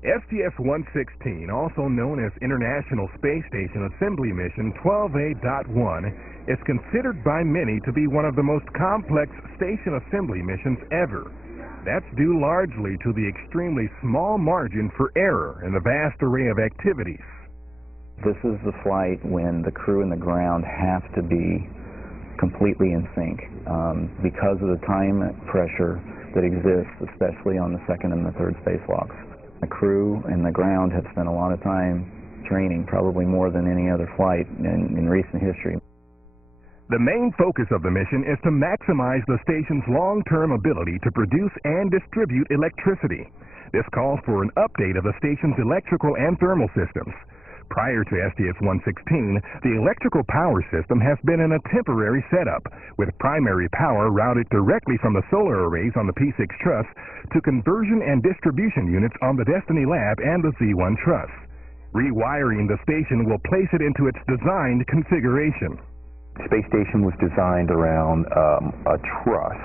STS-116, also known as International Space Station Assembly Mission 12A.1, is considered by many to be one of the most complex station assembly missions ever. That's due largely to the extremely small margin for error in the vast array of activities. This is the flight when the crew and the ground have to be completely in sync because of the time pressure that exists, especially on the second and the third spacewalks. The crew and the ground have spent a lot of time training, probably more than any other flight in recent history. The main focus of the mission is to maximize the station's long-term ability to produce and distribute electricity. This calls for an update of the station's electrical and thermal systems. Prior to STS-116, the electrical power system has been in a temporary setup, with primary power routed directly from the solar arrays on the P6 truss to conversion and distribution units on the Destiny Lab and the Z1 truss. Rewiring the station will place it into its designed configuration. The space station was designed around a truss,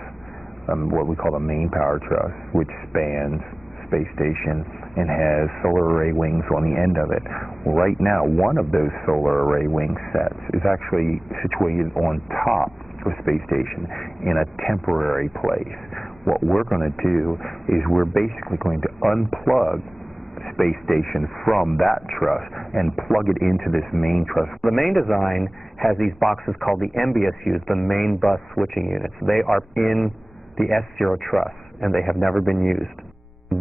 what we call a main power truss, which spans space station and has solar array wings on the end of it. Right now, one of those solar array wing sets is actually situated on top of space station in a temporary place. What we're going to do is we're basically going to unplug space station from that truss and plug it into this main truss. The main design has these boxes called the MBSUs, the main bus switching units. They are in the S0 truss and they have never been used.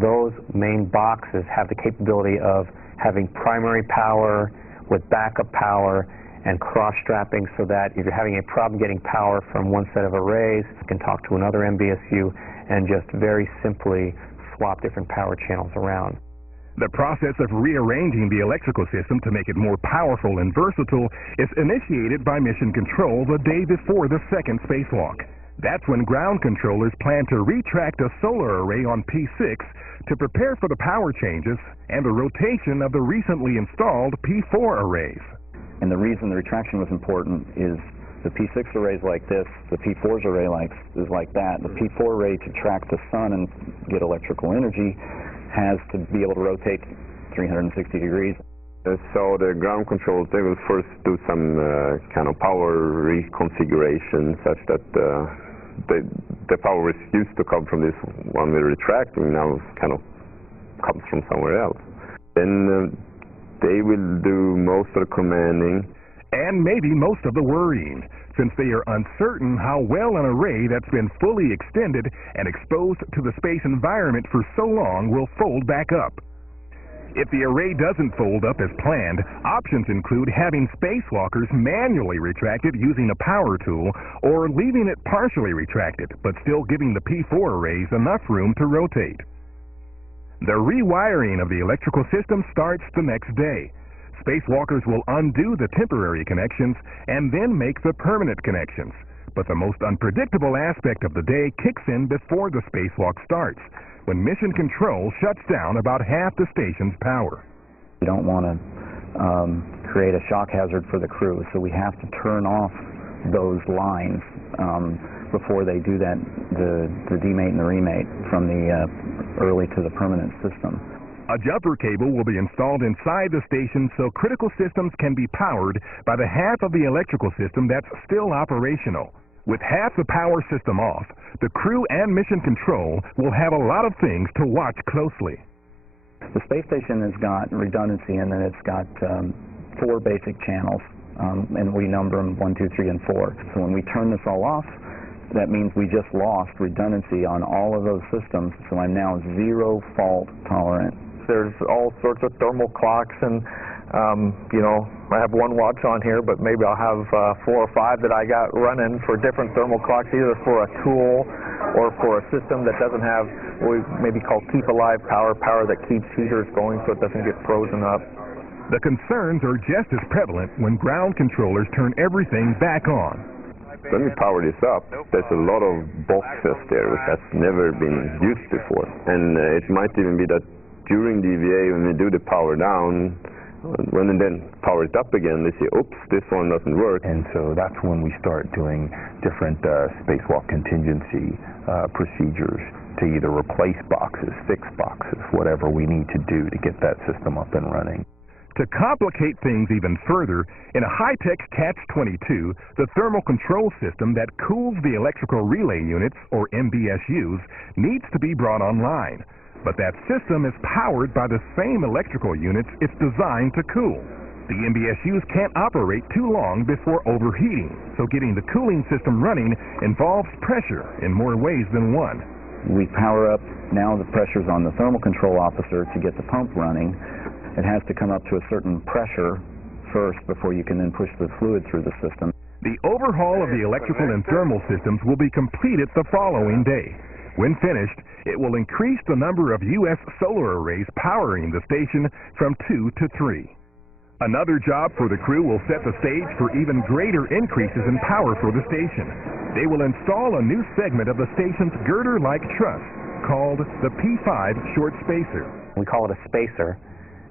Those main boxes have the capability of having primary power with backup power and cross-strapping, so that if you're having a problem getting power from one set of arrays, you can talk to another MBSU and just very simply swap different power channels around. The process of rearranging the electrical system to make it more powerful and versatile is initiated by Mission Control the day before the second spacewalk. That's when ground controllers plan to retract a solar array on P6 to prepare for the power changes and the rotation of the recently installed P4 arrays. And the reason the retraction was important is the P6 array is like this, the P4's array is like that. The P4 array, to track the sun and get electrical energy, has to be able to rotate 360 degrees. So the ground controls, they will first do some kind of power reconfiguration such that the power is used to come from this one we're retracting now kind of comes from somewhere else. Then they will do most of the commanding. And maybe most of the worrying, since they are uncertain how well an array that's been fully extended and exposed to the space environment for so long will fold back up. If the array doesn't fold up as planned, options include having spacewalkers manually retracted using a power tool or leaving it partially retracted, but still giving the P4 arrays enough room to rotate. The rewiring of the electrical system starts the next day. Spacewalkers will undo the temporary connections and then make the permanent connections. But the most unpredictable aspect of the day kicks in before the spacewalk starts, when Mission Control shuts down about half the station's power. You don't want to create a shock hazard for the crew, so we have to turn off those lines before they do that, the demate and the remate from the early to the permanent system. A jumper cable will be installed inside the station so critical systems can be powered by the half of the electrical system that's still operational. With half the power system off, the crew and Mission Control will have a lot of things to watch closely. The space station has got redundancy in that it's got 4 basic channels, and we number them 1, 2, 3, and 4. So when we turn this all off, that means we just lost redundancy on all of those systems, so I'm now 0 fault tolerant. There's all sorts of thermal clocks, and you know, I have one watch on here, but maybe I'll have 4 or 5 that I got running for different thermal clocks, either for a tool or for a system that doesn't have what we maybe call keep alive power that keeps heaters going so it doesn't get frozen up. The concerns are just as prevalent when ground controllers turn everything back on. When we power this up, there's a lot of boxes there which has never been used before. And it might even be that during the EVA, when we do the power down, when we then power it up again, they say, oops, this one doesn't work. And so that's when we start doing different spacewalk contingency procedures to to either replace boxes, fix boxes, whatever we need to do to get that system up and running. To complicate things even further, in a high-tech Catch-22, the thermal control system that cools the electrical relay units, or MBSUs, needs to be brought online. But that system is powered by the same electrical units it's designed to cool. The MBSUs can't operate too long before overheating, so getting the cooling system running involves pressure in more ways than one. We power up, now the pressure's on the thermal control officer to get the pump running. It has to come up to a certain pressure first before you can then push the fluid through the system. The overhaul of the electrical and thermal systems will be completed the following day. When finished, it will increase the number of U.S. solar arrays powering the station from 2 to 3. Another job for the crew will set the stage for even greater increases in power for the station. They will install a new segment of the station's girder-like truss called the P5 short spacer. We call it a spacer,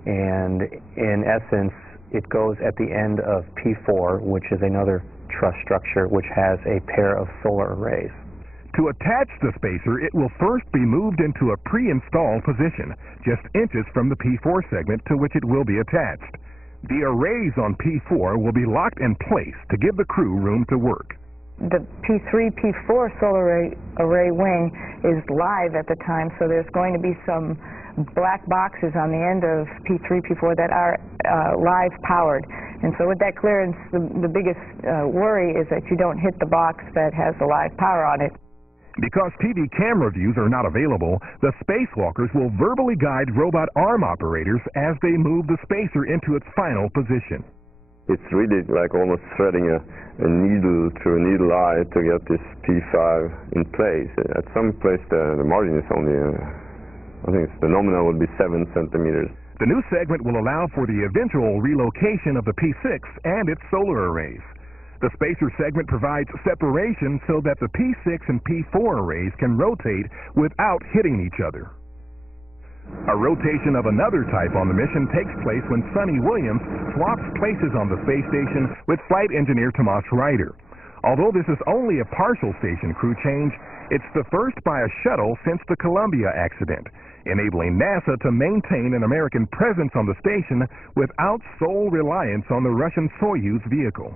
and in essence it goes at the end of P4, which is another truss structure which has a pair of solar arrays. To attach the spacer, it will first be moved into a pre-installed position, just inches from the P4 segment to which it will be attached. The arrays on P4 will be locked in place to give the crew room to work. The P3, P4 solar array wing is live at the time, so there's going to be some black boxes on the end of P3, P4 that are live powered. And so with that clearance, the biggest worry is that you don't hit the box that has the live power on it. Because TV camera views are not available, the spacewalkers will verbally guide robot arm operators as they move the spacer into its final position. It's really like almost threading a needle through a needle eye to get this P5 in place. At some place the margin is only I think the nominal would be 7 centimeters. The new segment will allow for the eventual relocation of the P6 and its solar arrays. The spacer segment provides separation so that the P6 and P4 arrays can rotate without hitting each other. A rotation of another type on the mission takes place when Sonny Williams swaps places on the space station with flight engineer Tomas Ryder. Although this is only a partial station crew change, it's the first by a shuttle since the Columbia accident, enabling NASA to maintain an American presence on the station without sole reliance on the Russian Soyuz vehicle.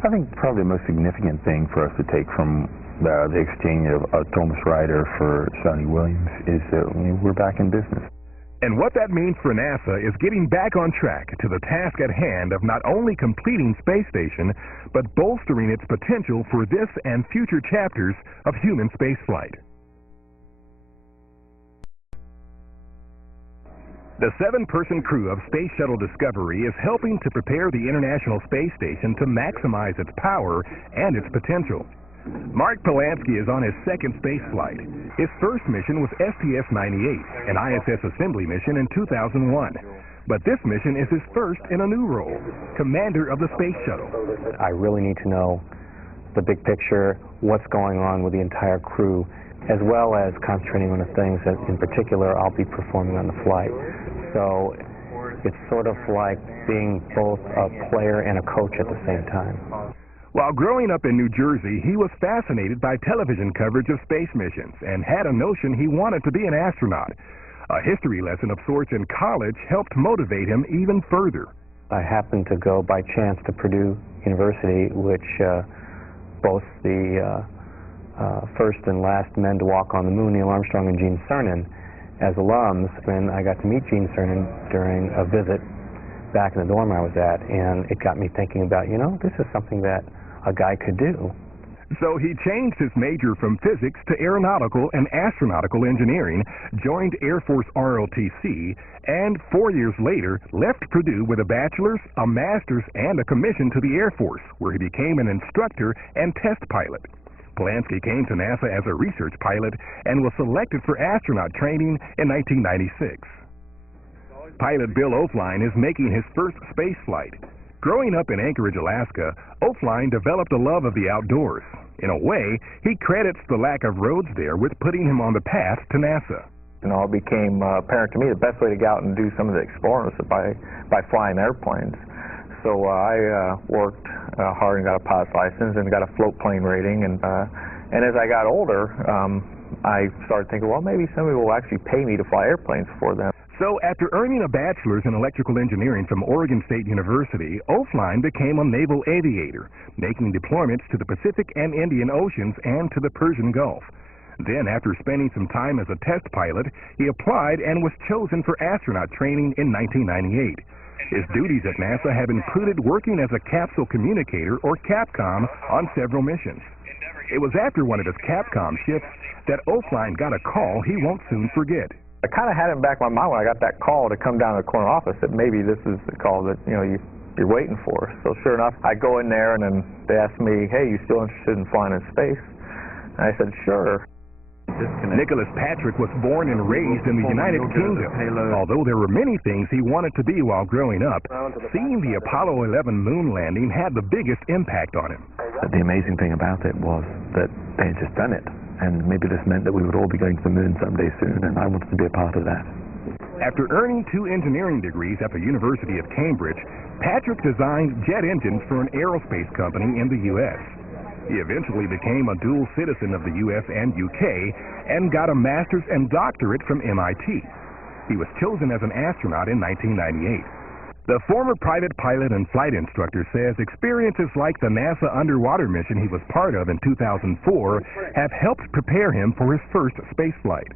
I think probably the most significant thing for us to take from the exchange of Thomas Ryder for Sonny Williams is that we're back in business. And what that means for NASA is getting back on track to the task at hand of not only completing Space Station, but bolstering its potential for this and future chapters of human spaceflight. The 7-person crew of Space Shuttle Discovery is helping to prepare the International Space Station to maximize its power and its potential. Mark Polanski is on his second space flight. His first mission was STS-116, an ISS assembly mission in 2001. But this mission is his first in a new role, commander of the Space Shuttle. I really need to know the big picture, what's going on with the entire crew, as well as concentrating on the things that in particular I'll be performing on the flight. So it's sort of like being both a player and a coach at the same time. While growing up in New Jersey, he was fascinated by television coverage of space missions and had a notion he wanted to be an astronaut. A history lesson of sorts in college helped motivate him even further. I happened to go by chance to Purdue University, which boasts the first and last men to walk on the moon, Neil Armstrong and Gene Cernan, as alums. And I got to meet Gene Cernan during a visit back in the dorm I was at, and it got me thinking about, this is something that a guy could do. So he changed his major from physics to aeronautical and astronautical engineering, joined Air Force ROTC, and 4 years later left Purdue with a bachelor's, a master's, and a commission to the Air Force, where he became an instructor and test pilot. Polanski came to NASA as a research pilot and was selected for astronaut training in 1996. Pilot Bill Oeflein is making his first space flight. Growing up in Anchorage, Alaska, Oeflein developed a love of the outdoors. In a way, he credits the lack of roads there with putting him on the path to NASA. It became apparent to me the best way to go out and do some of the exploring was by flying airplanes. So I worked hard and got a pilot's license and got a float plane rating. And as I got older, I started thinking, well, maybe somebody will actually pay me to fly airplanes for them. So after earning a bachelor's in electrical engineering from Oregon State University, O'Flynn became a naval aviator, making deployments to the Pacific and Indian Oceans and to the Persian Gulf. Then, after spending some time as a test pilot, he applied and was chosen for astronaut training in 1998. His duties at NASA have included working as a capsule communicator, or CAPCOM, on several missions. It was after one of his CAPCOM shifts that O'Flynn got a call he won't soon forget. I kind of had it in the back of my mind when I got that call to come down to the corner office that maybe this is the call that you're waiting for. So sure enough, I go in there and then they ask me, hey, you still interested in flying in space? And I said, sure. Nicholas Patrick was born and raised in the United Kingdom. Although there were many things he wanted to be while growing up, seeing the Apollo 11 moon landing had the biggest impact on him. The amazing thing about it was that they had just done it, and maybe this meant that we would all be going to the moon someday soon, and I wanted to be a part of that. After earning 2 engineering degrees at the University of Cambridge, Patrick designed jet engines for an aerospace company in the U.S. He eventually became a dual citizen of the U.S. and UK and got a master's and doctorate from MIT. He was chosen as an astronaut in 1998. The former private pilot and flight instructor says experiences like the NASA underwater mission he was part of in 2004 have helped prepare him for his first space flight.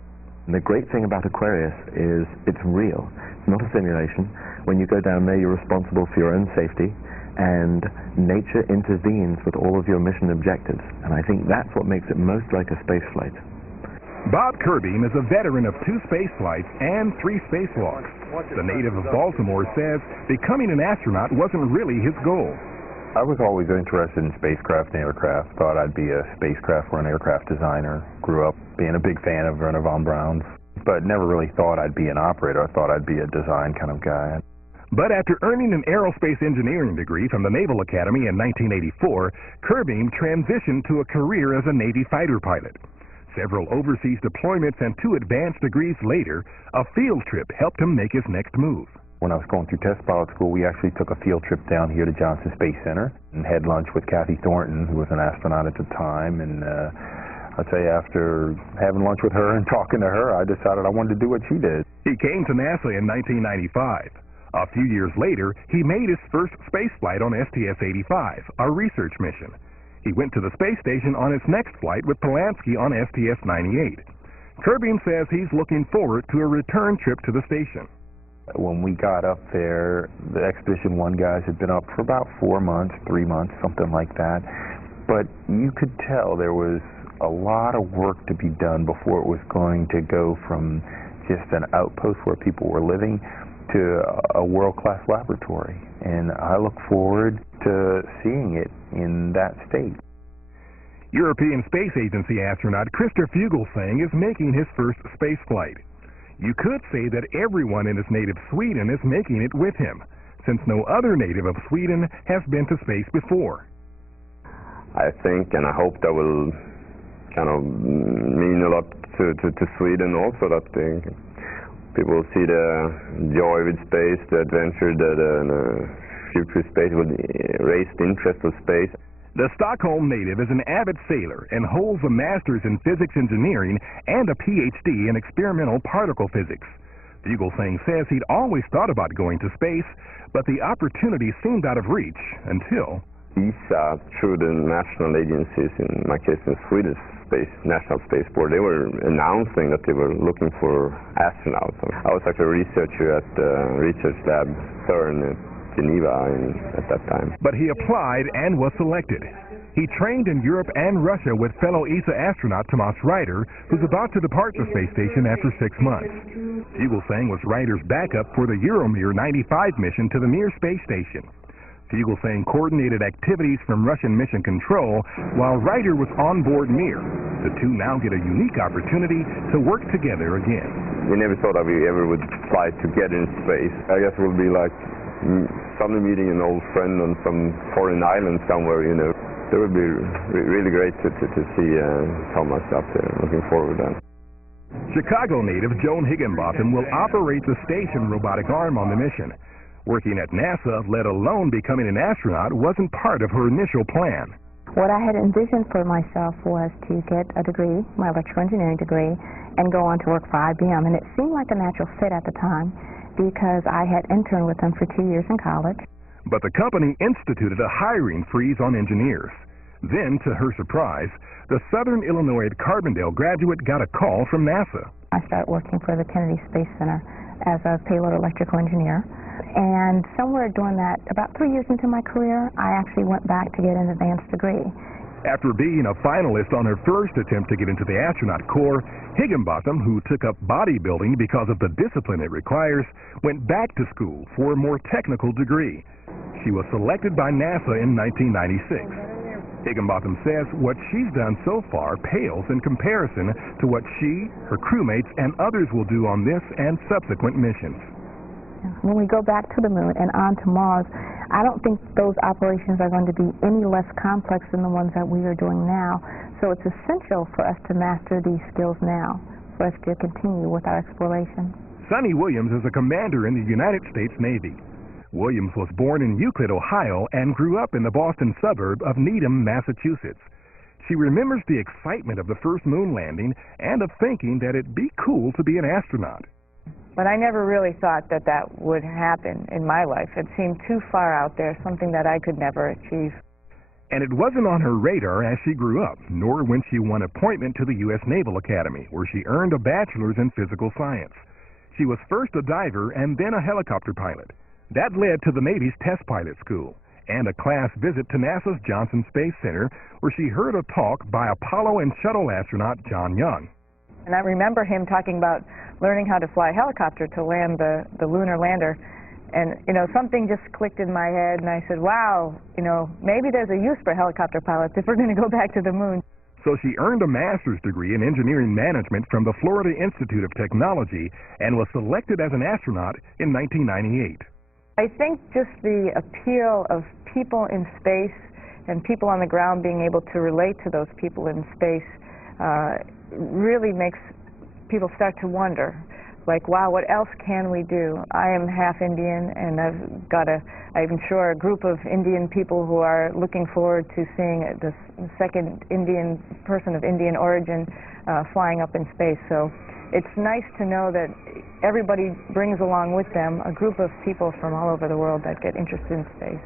And the great thing about Aquarius is it's real. It's not a simulation. When you go down there, you're responsible for your own safety, and nature intervenes with all of your mission objectives. And I think that's what makes it most like a space flight. Bob Kirby is a veteran of 2 space flights and 3 spacewalks. The native of Baltimore says becoming an astronaut wasn't really his goal. I was always interested in spacecraft and aircraft. Thought I'd be a spacecraft or an aircraft designer. Grew up being a big fan of Werner von Braun's, but never really thought I'd be an operator. I thought I'd be a design kind of guy. But after earning an aerospace engineering degree from the Naval Academy in 1984, Kirby transitioned to a career as a Navy fighter pilot. Several overseas deployments and 2 advanced degrees later, a field trip helped him make his next move. When I was going through test pilot school, we actually took a field trip down here to Johnson Space Center and had lunch with Kathy Thornton, who was an astronaut at the time. And I'd say after having lunch with her and talking to her, I decided I wanted to do what she did. He came to NASA in 1995. A few years later, he made his first spaceflight on STS-85, a research mission. He went to the space station on his next flight with Polanski on STS-98. Kirby says he's looking forward to a return trip to the station. When we got up there, the Expedition 1 guys had been up for about 4 months, 3 months, something like that. But you could tell there was a lot of work to be done before it was going to go from just an outpost where people were living to a world-class laboratory. And I look forward to seeing it in that state. European Space Agency astronaut Christer Fuglesang is making his first space flight. You could say that everyone in his native Sweden is making it with him, since no other native of Sweden has been to space before. I think and I hope that will kind of mean a lot to Sweden also, that people will see the joy with space, the adventure, the future space will raise the interest of space. The Stockholm native is an avid sailor and holds a master's in physics engineering and a PhD in experimental particle physics. Fuglesang says he'd always thought about going to space, but the opportunity seemed out of reach until ESA, through the national agencies, in my case in Swedish National Space Board, they were announcing that they were looking for astronauts. I was actually a researcher at the research lab CERN in Geneva at that time. But he applied and was selected. He trained in Europe and Russia with fellow ESA astronaut Tomas Ryder, who's about to depart the space station after 6 months. Fuglesang was Ryder's backup for the Euromir 95 mission to the Mir space station. Fuglesang coordinated activities from Russian mission control while Ryder was on board Mir. The 2 now get a unique opportunity to work together again. We never thought that we ever would fly together in space. I guess it would be like suddenly meeting an old friend on some foreign island somewhere, It would be really great to see Thomas up there. Looking forward to that. Chicago native Joan Higginbotham will operate the station robotic arm on the mission. Working at NASA, let alone becoming an astronaut, wasn't part of her initial plan. What I had envisioned for myself was to get a degree, my electrical engineering degree, and go on to work for IBM. And it seemed like a natural fit at the time because I had interned with them for 2 years in college. But the company instituted a hiring freeze on engineers. Then, to her surprise, the Southern Illinois Carbondale graduate got a call from NASA. I started working for the Kennedy Space Center as a payload electrical engineer. And somewhere during that, about 3 years into my career, I actually went back to get an advanced degree. After being a finalist on her first attempt to get into the astronaut corps, Higginbotham, who took up bodybuilding because of the discipline it requires, went back to school for a more technical degree. She was selected by NASA in 1996. Higginbotham says what she's done so far pales in comparison to what she, her crewmates, and others will do on this and subsequent missions. When we go back to the moon and on to Mars, I don't think those operations are going to be any less complex than the ones that we are doing now. So it's essential for us to master these skills now, for us to continue with our exploration. Sonny Williams is a commander in the United States Navy. Williams was born in Euclid, Ohio, and grew up in the Boston suburb of Needham, Massachusetts. She remembers the excitement of the first moon landing and of thinking that it'd be cool to be an astronaut. But I never really thought that that would happen in my life. It seemed too far out there, something that I could never achieve. And it wasn't on her radar as she grew up, nor when she won appointment to the U.S. Naval Academy, where she earned a bachelor's in physical science. She was first a diver and then a helicopter pilot. That led to the Navy's test pilot school and a class visit to NASA's Johnson Space Center, where she heard a talk by Apollo and Shuttle astronaut John Young. And I remember him talking about learning how to fly a helicopter to land the lunar lander. And, something just clicked in my head, and I said, wow, maybe there's a use for helicopter pilots if we're going to go back to the moon. So she earned a master's degree in engineering management from the Florida Institute of Technology and was selected as an astronaut in 1998. I think just the appeal of people in space and people on the ground being able to relate to those people in space really makes people start to wonder, like, wow, what else can we do? I am half Indian, and I'm sure, a group of Indian people who are looking forward to seeing the second Indian person of Indian origin flying up in space. So it's nice to know that everybody brings along with them a group of people from all over the world that get interested in space.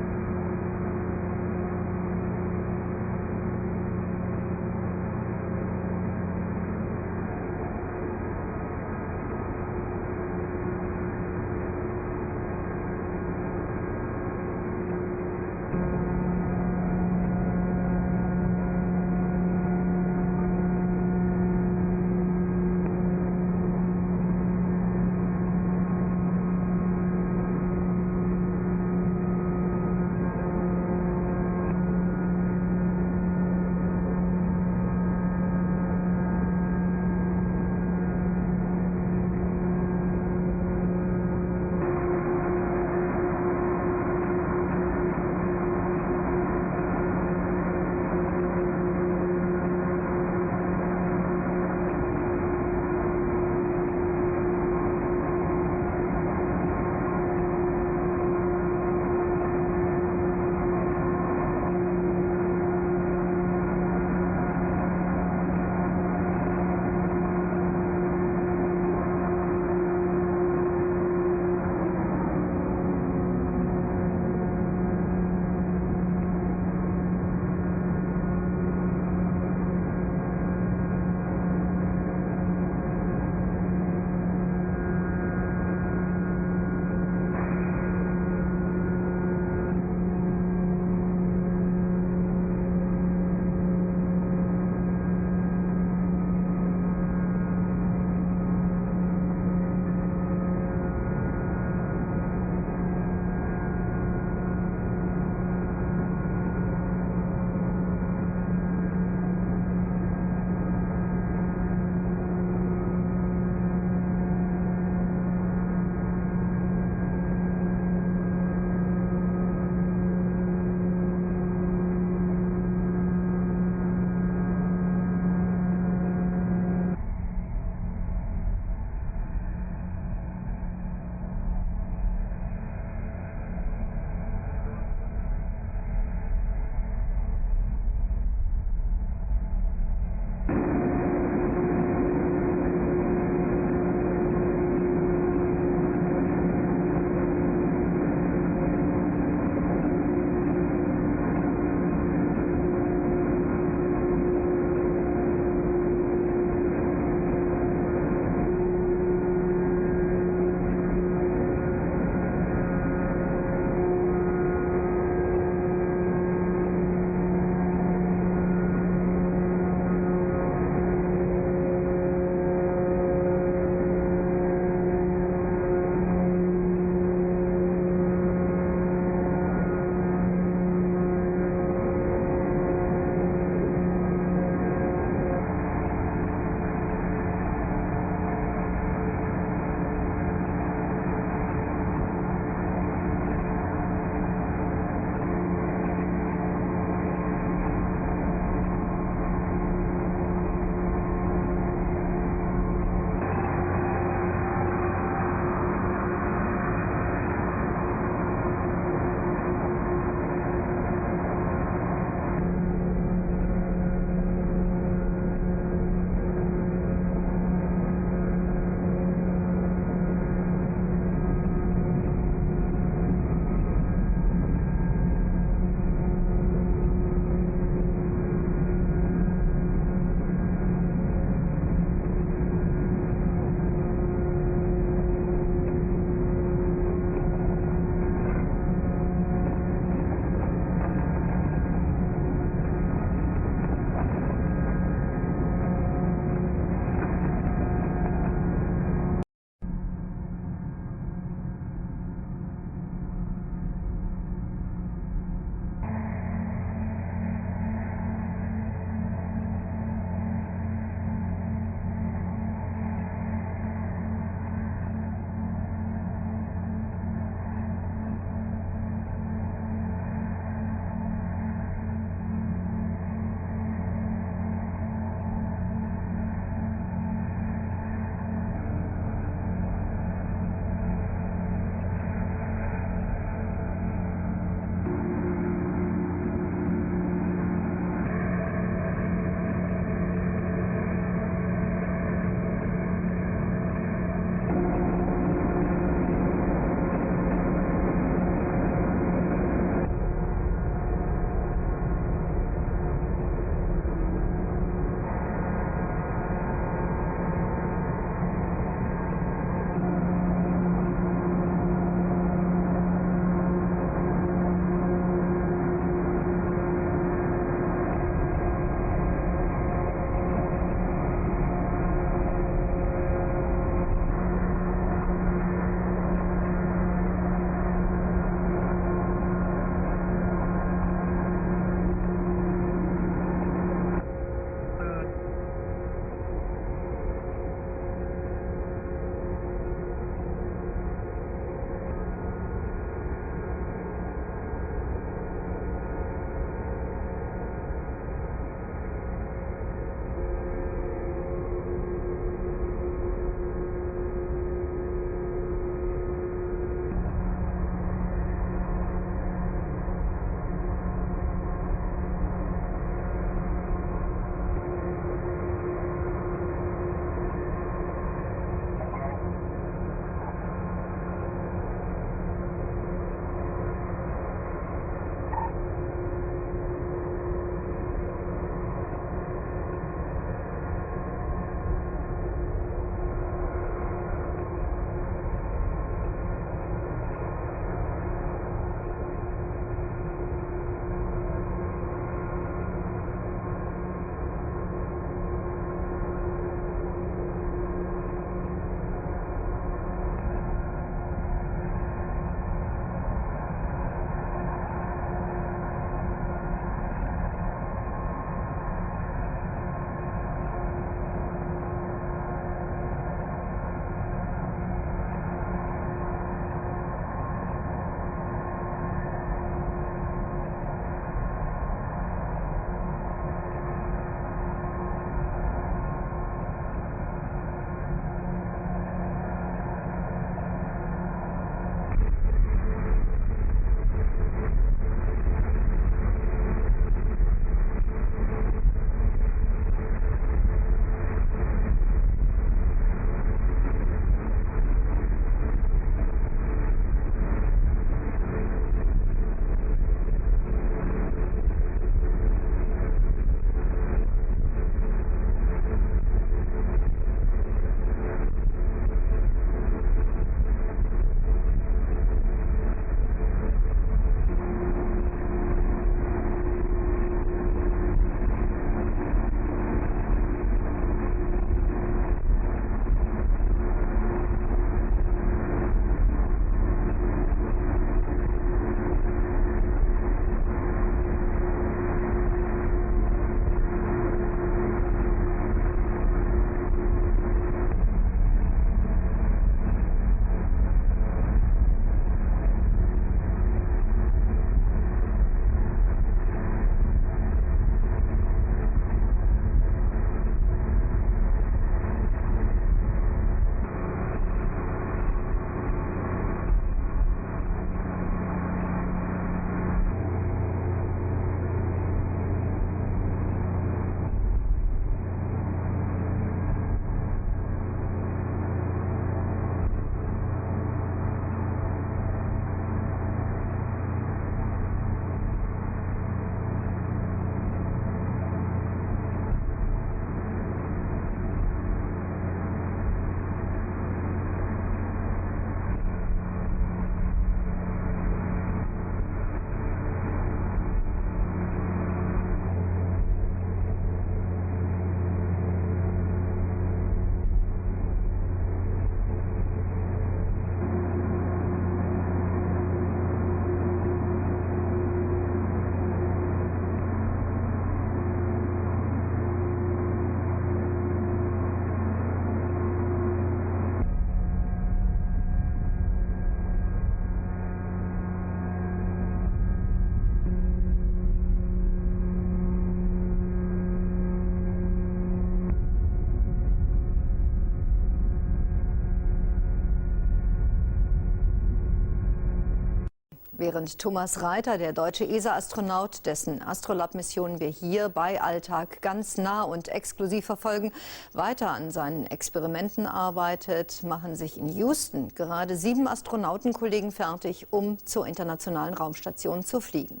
Während Thomas Reiter, der deutsche ESA-Astronaut, dessen Astrolab-Missionen wir hier bei Alltag ganz nah und exklusiv verfolgen, weiter an seinen Experimenten arbeitet, machen sich in Houston gerade 7 Astronautenkollegen fertig, um zur internationalen Raumstation zu fliegen.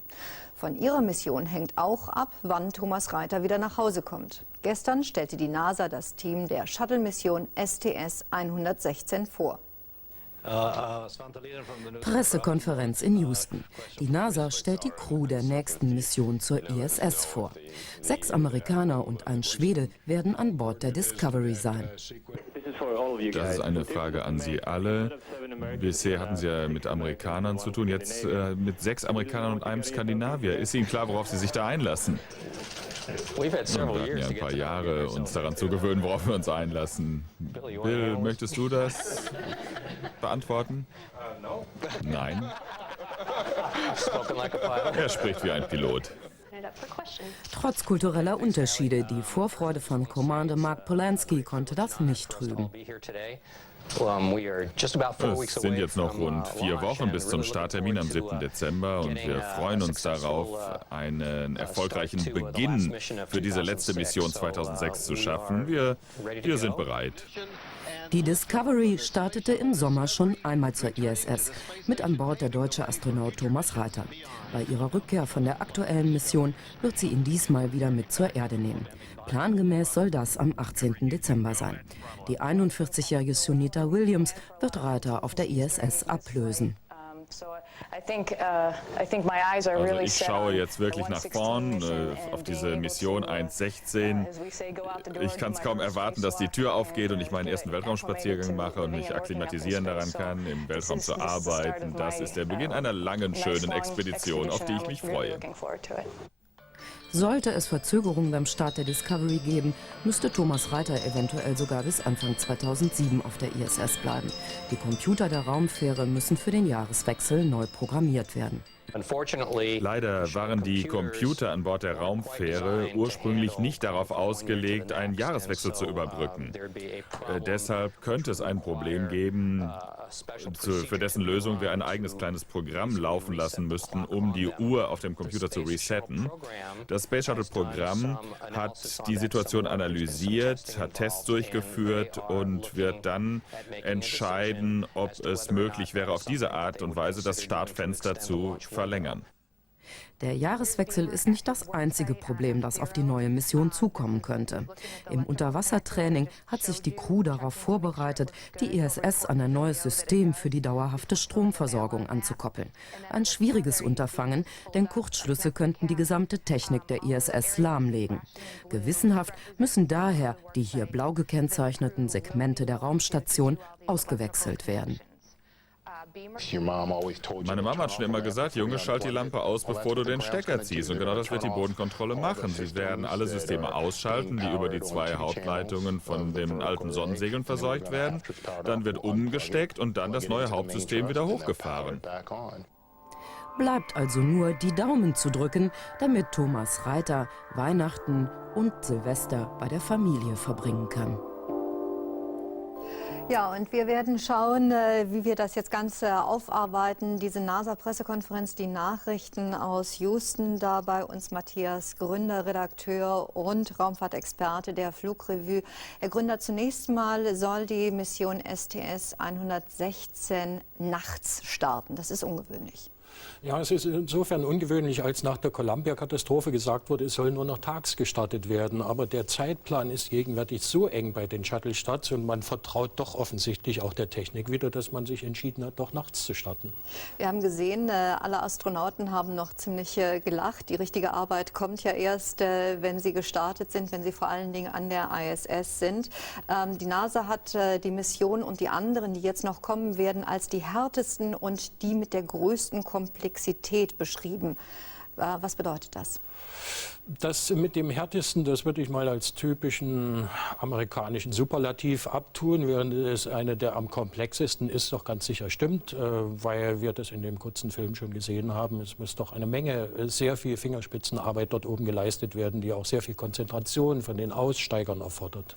Von ihrer Mission hängt auch ab, wann Thomas Reiter wieder nach Hause kommt. Gestern stellte die NASA das Team der Shuttle-Mission STS-116 vor. Pressekonferenz in Houston. Die NASA stellt die Crew der nächsten Mission zur ISS vor. 6 Amerikaner und ein Schwede werden an Bord der Discovery sein. Das ist eine Frage an Sie alle. Bisher hatten Sie ja mit Amerikanern zu tun, jetzt mit 6 Amerikanern und einem Skandinavier. Ist Ihnen klar, worauf Sie sich da einlassen? Wir hatten ja ein paar Jahre, uns daran zu gewöhnen, worauf wir uns einlassen. Bill, möchtest du das beantworten? Nein. Er spricht wie ein Pilot. Trotz kultureller Unterschiede, die Vorfreude von Commander Mark Polanski konnte das nicht trüben. Es sind jetzt noch rund 4 Wochen bis zum Starttermin am 7. Dezember und wir freuen uns darauf, einen erfolgreichen Beginn für diese letzte Mission 2006 zu schaffen. Wir sind bereit. Die Discovery startete im Sommer schon einmal zur ISS, mit an Bord der deutsche Astronaut Thomas Reiter. Bei ihrer Rückkehr von der aktuellen Mission wird sie ihn diesmal wieder mit zur Erde nehmen. Plangemäß soll das am 18. Dezember sein. Die 41-jährige Sunita Williams wird Reiter auf der ISS ablösen. Also ich schaue jetzt wirklich nach vorn auf diese Mission 116. Ich kann es kaum erwarten, dass die Tür aufgeht und ich meinen ersten Weltraumspaziergang mache und mich akklimatisieren daran kann, im Weltraum zu arbeiten. Das ist der Beginn einer langen, schönen Expedition, auf die ich mich freue. Sollte es Verzögerungen beim Start der Discovery geben, müsste Thomas Reiter eventuell sogar bis Anfang 2007 auf der ISS bleiben. Die Computer der Raumfähre müssen für den Jahreswechsel neu programmiert werden. Leider waren die Computer an Bord der Raumfähre ursprünglich nicht darauf ausgelegt, einen Jahreswechsel zu überbrücken. Deshalb könnte es ein Problem geben, für dessen Lösung wir ein eigenes kleines Programm laufen lassen müssten, um die Uhr auf dem Computer zu resetten. Das Space Shuttle-Programm hat die Situation analysiert, hat Tests durchgeführt und wird dann entscheiden, ob es möglich wäre, auf diese Art und Weise das Startfenster zu verlängern. Der Jahreswechsel ist nicht das einzige Problem, das auf die neue Mission zukommen könnte. Im Unterwassertraining hat sich die Crew darauf vorbereitet, die ISS an ein neues System für die dauerhafte Stromversorgung anzukoppeln. Ein schwieriges Unterfangen, denn Kurzschlüsse könnten die gesamte Technik der ISS lahmlegen. Gewissenhaft müssen daher die hier blau gekennzeichneten Segmente der Raumstation ausgewechselt werden. Meine Mama hat schon immer gesagt, Junge, schalt die Lampe aus, bevor du den Stecker ziehst. Und genau das wird die Bodenkontrolle machen. Sie werden alle Systeme ausschalten, die über die 2 Hauptleitungen von den alten Sonnensegeln verseucht werden. Dann wird umgesteckt und dann das neue Hauptsystem wieder hochgefahren. Bleibt also nur, die Daumen zu drücken, damit Thomas Reiter Weihnachten und Silvester bei der Familie verbringen kann. Ja, und wir werden schauen, wie wir das jetzt Ganze aufarbeiten. Diese NASA-Pressekonferenz, die Nachrichten aus Houston, da bei uns Matthias Gründer, Redakteur und Raumfahrtexperte der Flugrevue. Herr Gründer, zunächst mal soll die Mission STS-116 nachts starten. Das ist ungewöhnlich. Ja, es ist insofern ungewöhnlich, als nach der Columbia-Katastrophe gesagt wurde, es soll nur noch tags gestartet werden. Aber der Zeitplan ist gegenwärtig so eng bei den Shuttle-Starts und man vertraut doch offensichtlich auch der Technik wieder, dass man sich entschieden hat, doch nachts zu starten. Wir haben gesehen, alle Astronauten haben noch ziemlich gelacht. Die richtige Arbeit kommt ja erst, wenn sie gestartet sind, wenn sie vor allen Dingen an der ISS sind. Die NASA hat die Mission und die anderen, die jetzt noch kommen werden, als die härtesten und die mit der größten Komplexität beschrieben. Was bedeutet das? Das mit dem härtesten, das würde ich mal als typischen amerikanischen Superlativ abtun, während es eine der am komplexesten ist, doch ganz sicher stimmt, weil wir das in dem kurzen Film schon gesehen haben. Es muss doch eine Menge, sehr viel Fingerspitzenarbeit dort oben geleistet werden, die auch sehr viel Konzentration von den Aussteigern erfordert.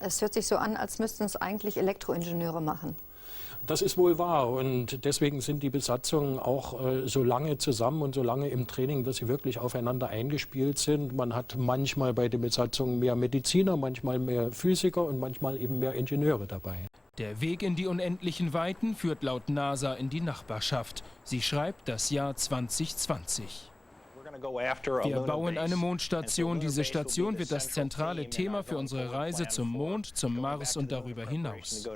Es hört sich so an, als müssten es eigentlich Elektroingenieure machen. Das ist wohl wahr und deswegen sind die Besatzungen auch so lange zusammen und so lange im Training, dass sie wirklich aufeinander eingespielt sind. Man hat manchmal bei den Besatzungen mehr Mediziner, manchmal mehr Physiker und manchmal eben mehr Ingenieure dabei. Der Weg in die unendlichen Weiten führt laut NASA in die Nachbarschaft. Sie schreibt das Jahr 2020. Wir bauen eine Mondstation. Diese Station wird das zentrale Thema für unsere Reise zum Mond, zum Mars und darüber hinaus.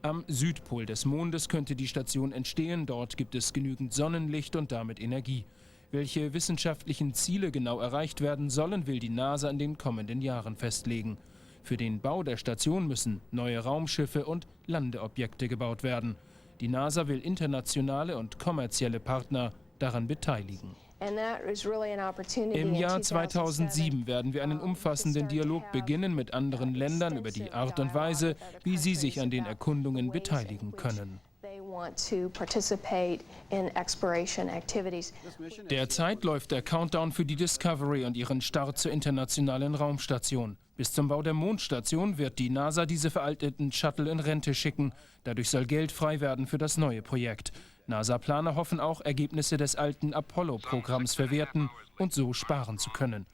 Am Südpol des Mondes könnte die Station entstehen. Dort gibt es genügend Sonnenlicht und damit Energie. Welche wissenschaftlichen Ziele genau erreicht werden sollen, will die NASA in den kommenden Jahren festlegen. Für den Bau der Station müssen neue Raumschiffe und Landeobjekte gebaut werden. Die NASA will internationale und kommerzielle Partner daran beteiligen. Im Jahr 2007 werden wir einen umfassenden Dialog beginnen mit anderen Ländern über die Art und Weise, wie sie sich an den Erkundungen beteiligen können. Derzeit läuft der Countdown für die Discovery und ihren Start zur internationalen Raumstation. Bis zum Bau der Mondstation wird die NASA diese veralteten Shuttle in Rente schicken. Dadurch soll Geld frei werden für das neue Projekt. NASA-Planer hoffen auch, Ergebnisse des alten Apollo-Programms verwerten und so sparen zu können.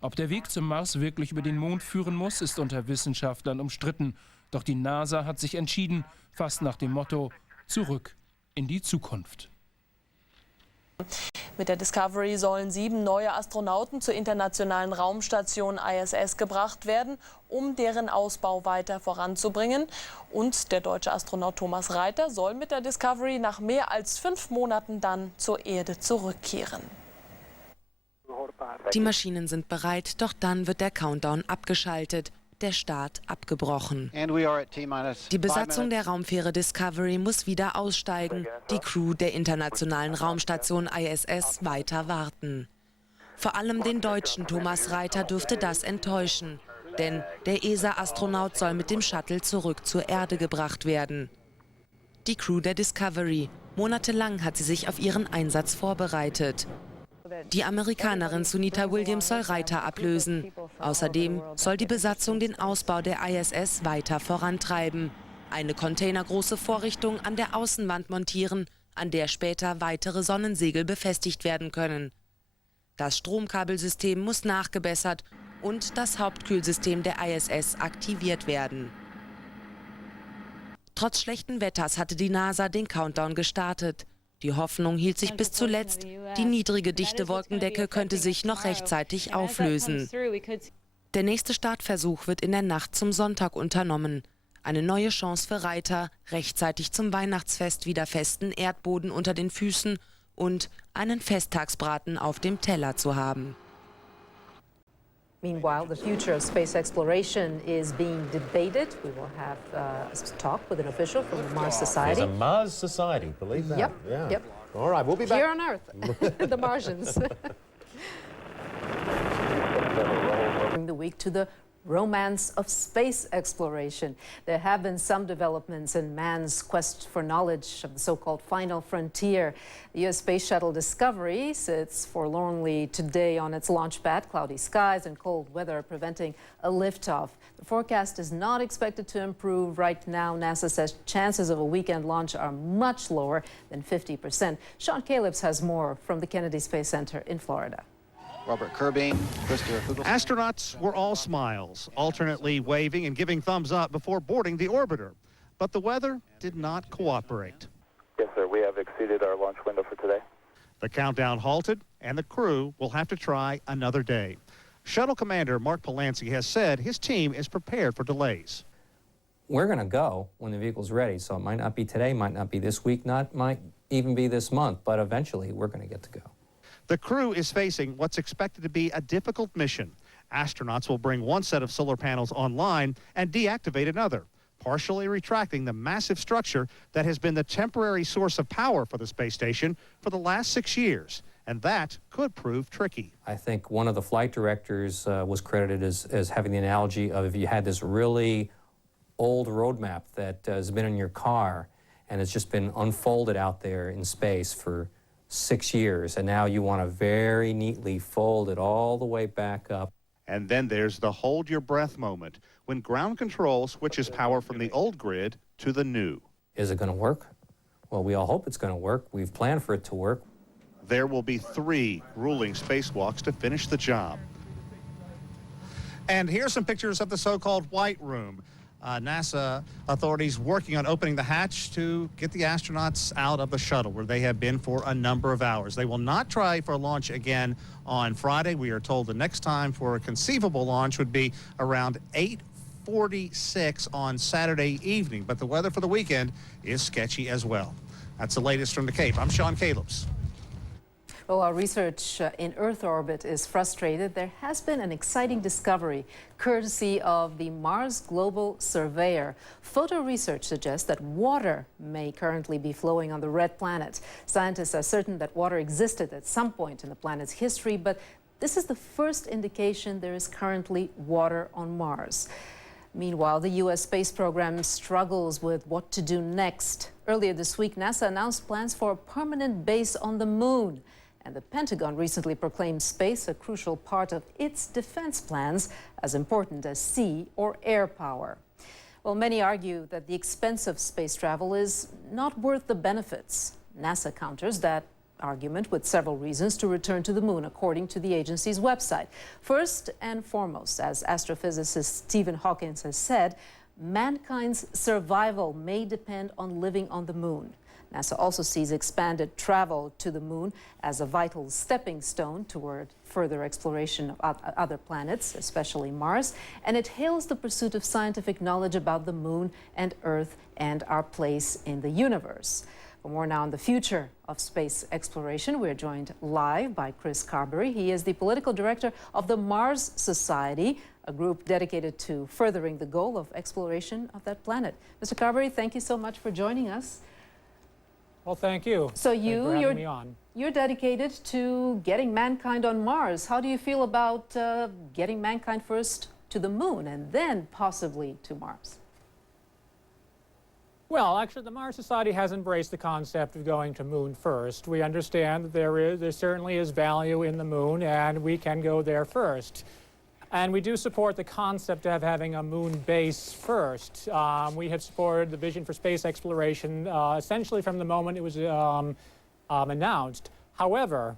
Ob der Weg zum Mars wirklich über den Mond führen muss, ist unter Wissenschaftlern umstritten. Doch die NASA hat sich entschieden, fast nach dem Motto: zurück in die Zukunft. Mit der Discovery sollen 7 neue Astronauten zur internationalen Raumstation ISS gebracht werden, um deren Ausbau weiter voranzubringen. Und der deutsche Astronaut Thomas Reiter soll mit der Discovery nach mehr als 5 Monaten dann zur Erde zurückkehren. Die Maschinen sind bereit, doch dann wird der Countdown abgeschaltet, der Start abgebrochen. Die Besatzung der Raumfähre Discovery muss wieder aussteigen, die Crew der internationalen Raumstation ISS weiter warten. Vor allem den Deutschen Thomas Reiter dürfte das enttäuschen, denn der ESA-Astronaut soll mit dem Shuttle zurück zur Erde gebracht werden. Die Crew der Discovery. Monatelang hat sie sich auf ihren Einsatz vorbereitet. Die Amerikanerin Sunita Williams soll Reiter ablösen. Außerdem soll die Besatzung den Ausbau der ISS weiter vorantreiben. Eine containergroße Vorrichtung an der Außenwand montieren, an der später weitere Sonnensegel befestigt werden können. Das Stromkabelsystem muss nachgebessert und das Hauptkühlsystem der ISS aktiviert werden. Trotz schlechten Wetters hatte die NASA den Countdown gestartet. Die Hoffnung hielt sich bis zuletzt. Die niedrige dichte Wolkendecke könnte sich noch rechtzeitig auflösen. Der nächste Startversuch wird in der Nacht zum Sonntag unternommen. Eine neue Chance für Reiter, rechtzeitig zum Weihnachtsfest wieder festen Erdboden unter den Füßen und einen Festtagsbraten auf dem Teller zu haben. Meanwhile, the future of space exploration is being debated. We will have a talk with an official from the Mars Society. There's a Mars Society, believe that. Yep, Yeah. yep. All right, we'll be back. Here on Earth, the Martians. Bring the week to the romance of space exploration. There have been some developments in man's quest for knowledge of the so-called final frontier. The U.S. Space Shuttle Discovery sits forlornly today on its launch pad. Cloudy skies and cold weather preventing a liftoff. The forecast is not expected to improve. Right now, NASA says chances of a weekend launch are much lower than 50%. Sean Calebs has more from the Kennedy Space Center in Florida. Robert Kirby, Astronauts were all smiles, alternately waving and giving thumbs up before boarding the orbiter. But the weather did not cooperate. Yes, sir. We have exceeded our launch window for today. The countdown halted, and the crew will have to try another day. Shuttle Commander Mark Polanski has said his team is prepared for delays. We're going to go when the vehicle's ready, so it might not be today, might not be this week, might even be this month, but eventually we're going to get to go. The crew is facing what's expected to be a difficult mission. Astronauts will bring one set of solar panels online and deactivate another, partially retracting the massive structure that has been the temporary source of power for the space station for the last 6 years. And that could prove tricky. I think one of the flight directors was credited as having the analogy of if you had this really old roadmap that has been in your car and it's just been unfolded out there in space for 6 years, and now you want to very neatly fold it all the way back up. And then there's the hold your breath moment, when ground control switches power from the old grid to the new. Is it going to work? Well, we all hope it's going to work. We've planned for it to work. There will be 3 grueling spacewalks to finish the job. And here's some pictures of the so-called White Room. NASA authorities working on opening the hatch to get the astronauts out of the shuttle, where they have been for a number of hours. They will not try for a launch again on Friday. We are told the next time for a conceivable launch would be around 8:46 on Saturday evening, but the weather for the weekend is sketchy as well. That's the latest from the Cape. I'm Sean Calebs. Well, our research in Earth orbit is frustrated. There has been an exciting discovery, courtesy of the Mars Global Surveyor. Photo research suggests that water may currently be flowing on the red planet. Scientists are certain that water existed at some point in the planet's history, but this is the first indication there is currently water on Mars. Meanwhile, the U.S. space program struggles with what to do next. Earlier this week, NASA announced plans for a permanent base on the moon. And the Pentagon recently proclaimed space a crucial part of its defense plans, as important as sea or air power. Well, many argue that the expense of space travel is not worth the benefits. NASA counters that argument with several reasons to return to the moon, according to the agency's website. First and foremost, as astrophysicist Stephen Hawking has said, mankind's survival may depend on living on the moon. NASA also sees expanded travel to the moon as a vital stepping stone toward further exploration of other planets, especially Mars, and it hails the pursuit of scientific knowledge about the moon and Earth and our place in the universe. For more now on the future of space exploration, we're joined live by Chris Carberry. He is the political director of the Mars Society, a group dedicated to furthering the goal of exploration of that planet. Mr. Carberry, thank you so much for joining us. Well, thank you. So you're dedicated to getting mankind on Mars. How do you feel about getting mankind first to the moon and then possibly to Mars? Well, actually, the Mars Society has embraced the concept of going to moon first. We understand that there certainly is value in the moon, and we can go there first. And we do support the concept of having a moon base first. We have supported the vision for space exploration essentially from the moment it was announced. However,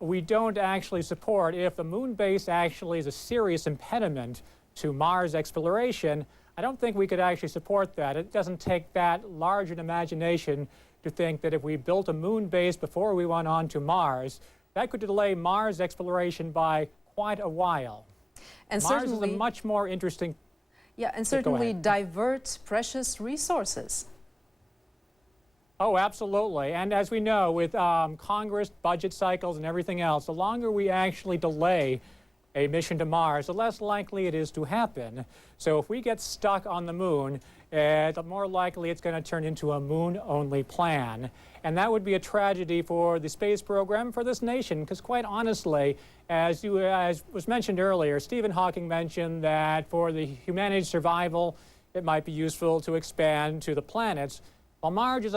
we don't actually support, if the moon base actually is a serious impediment to Mars exploration, I don't think we could actually support that. It doesn't take that large an imagination to think that if we built a moon base before we went on to Mars, that could delay Mars exploration by quite a while. And Mars is a much more interesting... Yeah, and certainly divert precious resources. Oh, absolutely. And as we know, with Congress, budget cycles, and everything else, the longer we actually delay a mission to Mars, the less likely it is to happen. So if we get stuck on the moon, the more likely it's going to turn into a moon-only plan. And that would be a tragedy for the space program, for this nation, because quite honestly, as was mentioned earlier, Stephen Hawking mentioned that for the humanity's survival, it might be useful to expand to the planets. Well, Mars is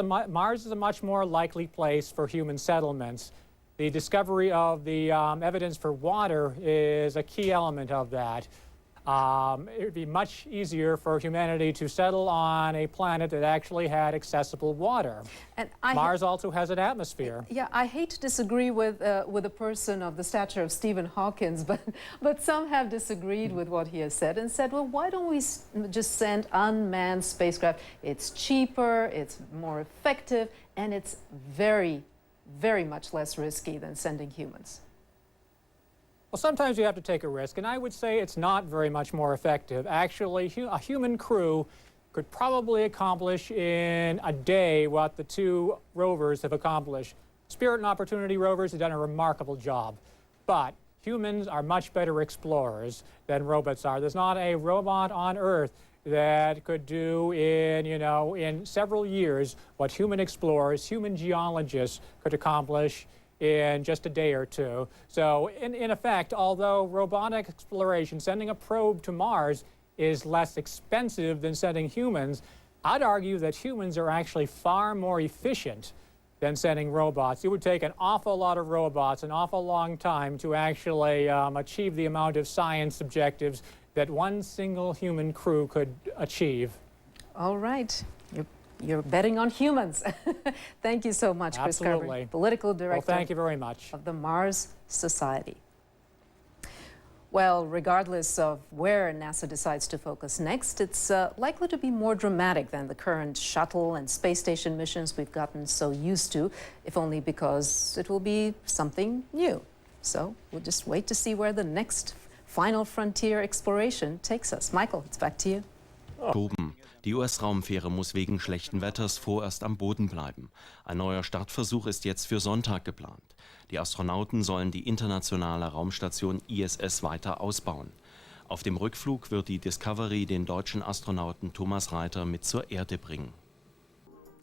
a much more likely place for human settlements. The discovery of the evidence for water is a key element of that. It would be much easier for humanity to settle on a planet that actually had accessible water. And Mars also has an atmosphere. Yeah, I hate to disagree with a person of the stature of Stephen Hawking, but some have disagreed with what he has said and said, well, why don't we just send unmanned spacecraft? It's cheaper, it's more effective, and it's very, very much less risky than sending humans. Well, sometimes you have to take a risk, and I would say it's not very much more effective. Actually, a human crew could probably accomplish in a day what the 2 rovers have accomplished. Spirit and Opportunity rovers have done a remarkable job, but humans are much better explorers than robots are. There's not a robot on Earth that could do in several years what human explorers, human geologists could accomplish in just a day or 2. So in effect, although robotic exploration, sending a probe to Mars, is less expensive than sending humans, I'd argue that humans are actually far more efficient than sending robots. It would take an awful lot of robots, an awful long time to actually achieve the amount of science objectives that one single human crew could achieve. All right. You're betting on humans. Thank you so much, Chris Carver, Political Director thank you very much. of the Mars Society. Well, regardless of where NASA decides to focus next, it's likely to be more dramatic than the current shuttle and space station missions we've gotten so used to, if only because it will be something new. So we'll just wait to see where the next final frontier exploration takes us. Michael, it's back to you. Die US-Raumfähre muss wegen schlechten Wetters vorerst am Boden bleiben. Ein neuer Startversuch ist jetzt für Sonntag geplant. Die Astronauten sollen die internationale Raumstation ISS weiter ausbauen. Auf dem Rückflug wird die Discovery den deutschen Astronauten Thomas Reiter mit zur Erde bringen.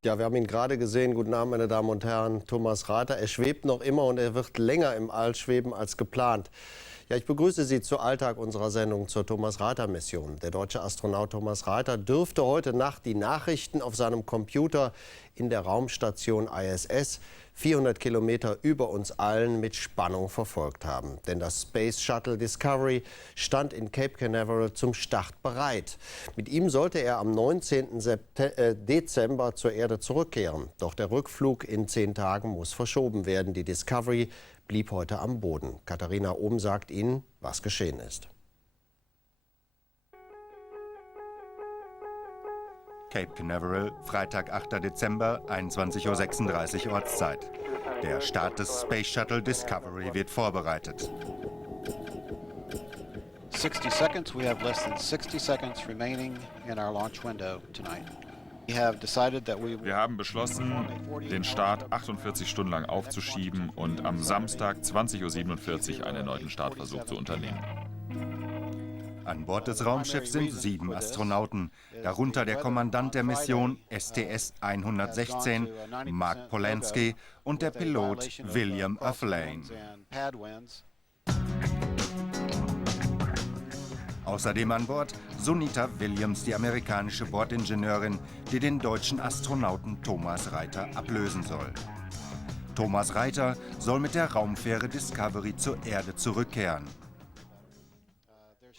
Ja, wir haben ihn gerade gesehen. Guten Abend, meine Damen und Herren. Thomas Reiter, er schwebt noch immer und er wird länger im All schweben als geplant. Ja, ich begrüße Sie zu Alltag unserer Sendung zur Thomas-Reiter-Mission. Der deutsche Astronaut Thomas Reiter dürfte heute Nacht die Nachrichten auf seinem Computer in der Raumstation ISS 400 Kilometer über uns allen mit Spannung verfolgt haben. Denn das Space Shuttle Discovery stand in Cape Canaveral zum Start bereit. Mit ihm sollte er am 19. Dezember zur Erde zurückkehren. Doch der Rückflug in 10 Tagen muss verschoben werden. Die Discovery blieb heute am Boden. Katharina Ohm sagt Ihnen, was geschehen ist. Cape Canaveral, Freitag, 8. Dezember, 21:36 Uhr Ortszeit. Der Start des Space Shuttle Discovery wird vorbereitet. 60 seconds. We have less than 60 seconds remaining in our launch window tonight. Wir haben beschlossen, den Start 48 Stunden lang aufzuschieben und am Samstag 20:47 Uhr einen erneuten Startversuch zu unternehmen. An Bord des Raumschiffs sind 7 Astronauten, darunter der Kommandant der Mission STS-116, Mark Polanski, und der Pilot William Aflane. Außerdem an Bord Sunita Williams, die amerikanische Bordingenieurin, die den deutschen Astronauten Thomas Reiter ablösen soll. Thomas Reiter soll mit der Raumfähre Discovery zur Erde zurückkehren.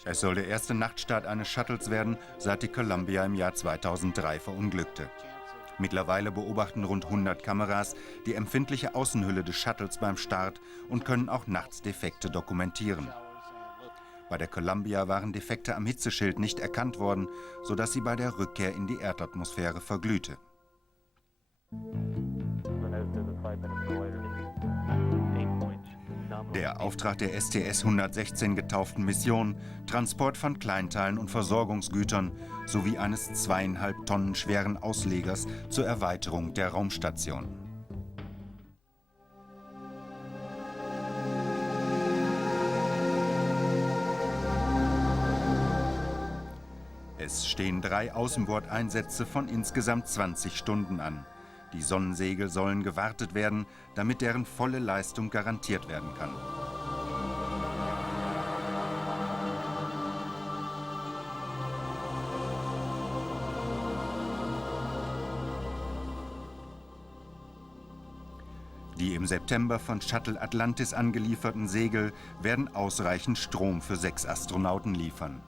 Es soll der erste Nachtstart eines Shuttles werden, seit die Columbia im Jahr 2003 verunglückte. Mittlerweile beobachten rund 100 Kameras die empfindliche Außenhülle des Shuttles beim Start und können auch nachts Defekte dokumentieren. Bei der Columbia waren Defekte am Hitzeschild nicht erkannt worden, sodass sie bei der Rückkehr in die Erdatmosphäre verglühte. Der Auftrag der STS-116 getauften Mission, Transport von Kleinteilen und Versorgungsgütern sowie eines 2,5 Tonnen schweren Auslegers zur Erweiterung der Raumstation. Es stehen 3 Außenbordeinsätze von insgesamt 20 Stunden an. Die Sonnensegel sollen gewartet werden, damit deren volle Leistung garantiert werden kann. Die im September von Shuttle Atlantis angelieferten Segel werden ausreichend Strom für 6 Astronauten liefern.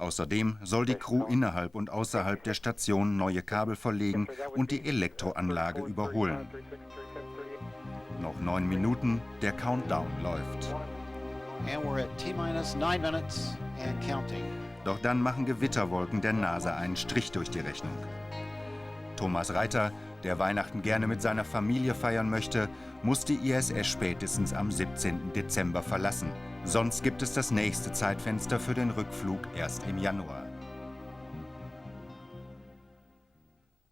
Außerdem soll die Crew innerhalb und außerhalb der Station neue Kabel verlegen und die Elektroanlage überholen. Noch 9 Minuten, der Countdown läuft. Doch dann machen Gewitterwolken der NASA einen Strich durch die Rechnung. Thomas Reiter, der Weihnachten gerne mit seiner Familie feiern möchte, muss die ISS spätestens am 17. Dezember verlassen. Sonst gibt es das nächste Zeitfenster für den Rückflug erst im Januar.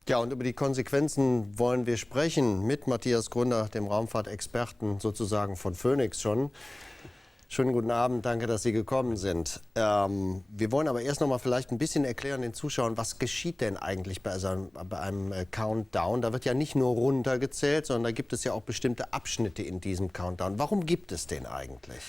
Ja, und über die Konsequenzen wollen wir sprechen mit Matthias Grunder, dem Raumfahrtexperten sozusagen von Phoenix schon. Schönen guten Abend, danke, dass Sie gekommen sind. Wir wollen aber erst noch mal vielleicht ein bisschen erklären den Zuschauern, was geschieht denn eigentlich bei einem Countdown? Da wird ja nicht nur runtergezählt, sondern da gibt es ja auch bestimmte Abschnitte in diesem Countdown. Warum gibt es den eigentlich?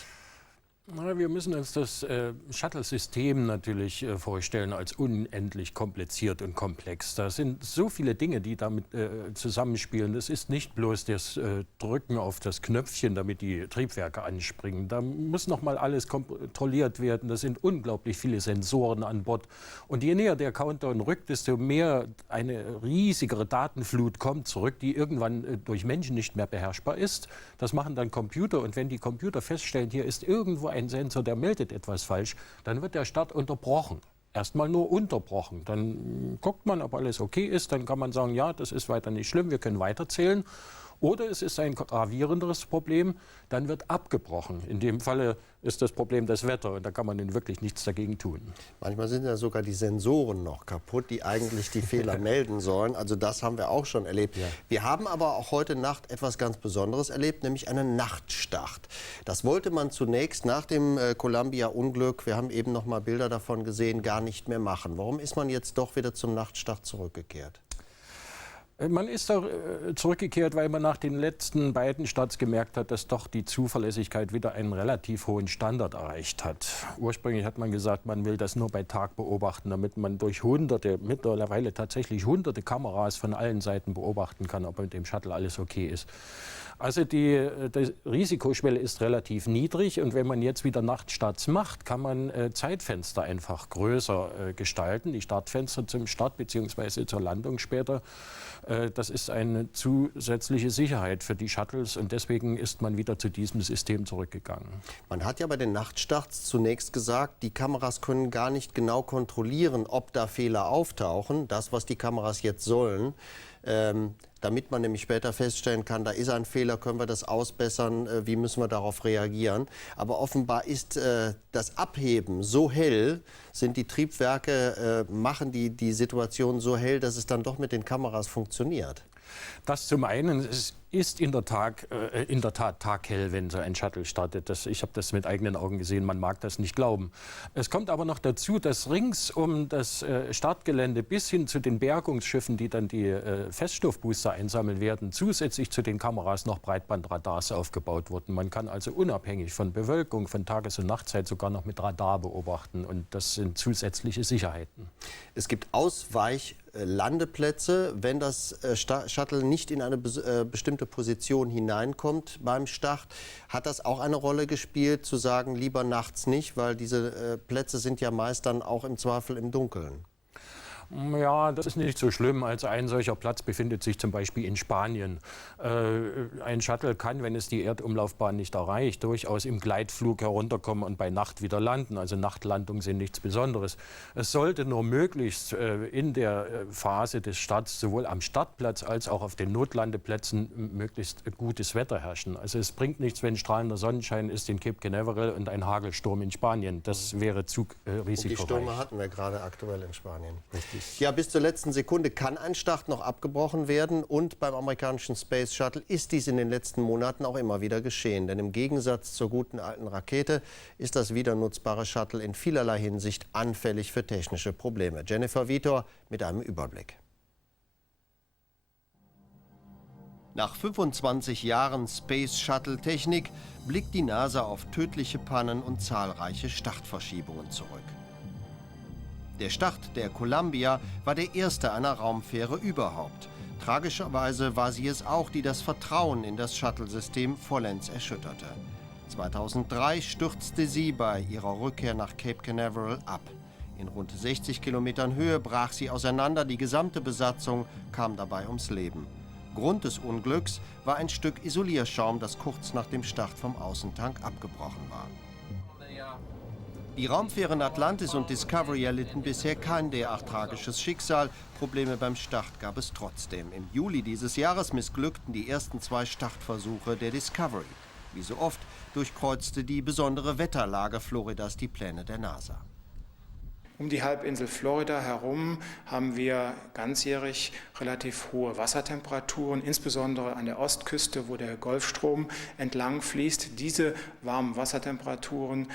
Wir müssen uns das Shuttle-System natürlich vorstellen als unendlich kompliziert und komplex. Da sind so viele Dinge, die damit zusammenspielen. Es ist nicht bloß das Drücken auf das Knöpfchen, damit die Triebwerke anspringen. Da muss noch mal alles kontrolliert werden. Da sind unglaublich viele Sensoren an Bord. Und je näher der Countdown rückt, desto mehr eine riesigere Datenflut kommt zurück, die irgendwann durch Menschen nicht mehr beherrschbar ist. Das machen dann Computer. Und wenn die Computer feststellen, hier ist irgendwo ein Sensor, der meldet etwas falsch, dann wird der Start unterbrochen. Erstmal nur unterbrochen. Dann guckt man, ob alles okay ist. Dann kann man sagen, ja, das ist weiter nicht schlimm, wir können weiterzählen. Oder es ist ein gravierenderes Problem, dann wird abgebrochen. In dem Falle ist das Problem das Wetter und da kann man wirklich nichts dagegen tun. Manchmal sind ja sogar die Sensoren noch kaputt, die eigentlich die Fehler melden sollen. Also das haben wir auch schon erlebt. Ja. Wir haben aber auch heute Nacht etwas ganz Besonderes erlebt, nämlich einen Nachtstart. Das wollte man zunächst nach dem Columbia-Unglück, wir haben eben noch mal Bilder davon gesehen, gar nicht mehr machen. Warum ist man jetzt doch wieder zum Nachtstart zurückgekehrt? Man ist da zurückgekehrt, weil man nach den letzten beiden Starts gemerkt hat, dass doch die Zuverlässigkeit wieder einen relativ hohen Standard erreicht hat. Ursprünglich hat man gesagt, man will das nur bei Tag beobachten, damit man durch mittlerweile tatsächlich hunderte Kameras von allen Seiten beobachten kann, ob mit dem Shuttle alles okay ist. Also die Risikoschwelle ist relativ niedrig und wenn man jetzt wieder Nachtstarts macht, kann man Zeitfenster einfach größer gestalten, die Startfenster zum Start bzw. zur Landung später. Das ist eine zusätzliche Sicherheit für die Shuttles und deswegen ist man wieder zu diesem System zurückgegangen. Man hat ja bei den Nachtstarts zunächst gesagt, die Kameras können gar nicht genau kontrollieren, ob da Fehler auftauchen, das, was die Kameras jetzt sollen. Damit man nämlich später feststellen kann, da ist ein Fehler, können wir das ausbessern, wie müssen wir darauf reagieren. Aber offenbar ist das Abheben so hell, sind die Triebwerke, machen die Situation so hell, dass es dann doch mit den Kameras funktioniert. Das zum einen, es ist in der Tat taghell, wenn so ein Shuttle startet. Ich habe das mit eigenen Augen gesehen, man mag das nicht glauben. Es kommt aber noch dazu, dass rings um das Startgelände bis hin zu den Bergungsschiffen, die dann die Feststoffbooster einsammeln werden, zusätzlich zu den Kameras noch Breitbandradars aufgebaut wurden. Man kann also unabhängig von Bewölkung, von Tages- und Nachtzeit sogar noch mit Radar beobachten und das sind zusätzliche Sicherheiten. Es gibt Ausweichlandeplätze, wenn das Shuttle nicht in eine bestimmte Position hineinkommt beim Start. Hat das auch eine Rolle gespielt, zu sagen, lieber nachts nicht, weil diese Plätze sind ja meist dann auch im Zweifel im Dunkeln? Ja, das ist nicht so schlimm. Also ein solcher Platz befindet sich zum Beispiel in Spanien. Ein Shuttle kann, wenn es die Erdumlaufbahn nicht erreicht, durchaus im Gleitflug herunterkommen und bei Nacht wieder landen. Also Nachtlandungen sind nichts Besonderes. Es sollte nur möglichst in der Phase des Starts sowohl am Startplatz als auch auf den Notlandeplätzen möglichst gutes Wetter herrschen. Also es bringt nichts, wenn strahlender Sonnenschein ist in Cape Canaveral und ein Hagelsturm in Spanien. Das wäre zu risikoreich. Und die Stürme hatten wir gerade aktuell in Spanien. Richtig. Ja, bis zur letzten Sekunde kann ein Start noch abgebrochen werden und beim amerikanischen Space Shuttle ist dies in den letzten Monaten auch immer wieder geschehen. Denn im Gegensatz zur guten alten Rakete ist das wieder nutzbare Shuttle in vielerlei Hinsicht anfällig für technische Probleme. Jennifer Vitor mit einem Überblick. Nach 25 Jahren Space Shuttle Technik blickt die NASA auf tödliche Pannen und zahlreiche Startverschiebungen zurück. Der Start der Columbia war der erste einer Raumfähre überhaupt. Tragischerweise war sie es auch, die das Vertrauen in das Shuttle-System vollends erschütterte. 2003 stürzte sie bei ihrer Rückkehr nach Cape Canaveral ab. In rund 60 Kilometern Höhe brach sie auseinander, die gesamte Besatzung kam dabei ums Leben. Grund des Unglücks war ein Stück Isolierschaum, das kurz nach dem Start vom Außentank abgebrochen war. Die Raumfähren Atlantis und Discovery erlitten bisher kein derart tragisches Schicksal. Probleme beim Start gab es trotzdem. Im Juli dieses Jahres missglückten die ersten 2 Startversuche der Discovery. Wie so oft durchkreuzte die besondere Wetterlage Floridas die Pläne der NASA. Um die Halbinsel Florida herum haben wir ganzjährig relativ hohe Wassertemperaturen, insbesondere an der Ostküste, wo der Golfstrom entlang fließt. Diese warmen Wassertemperaturen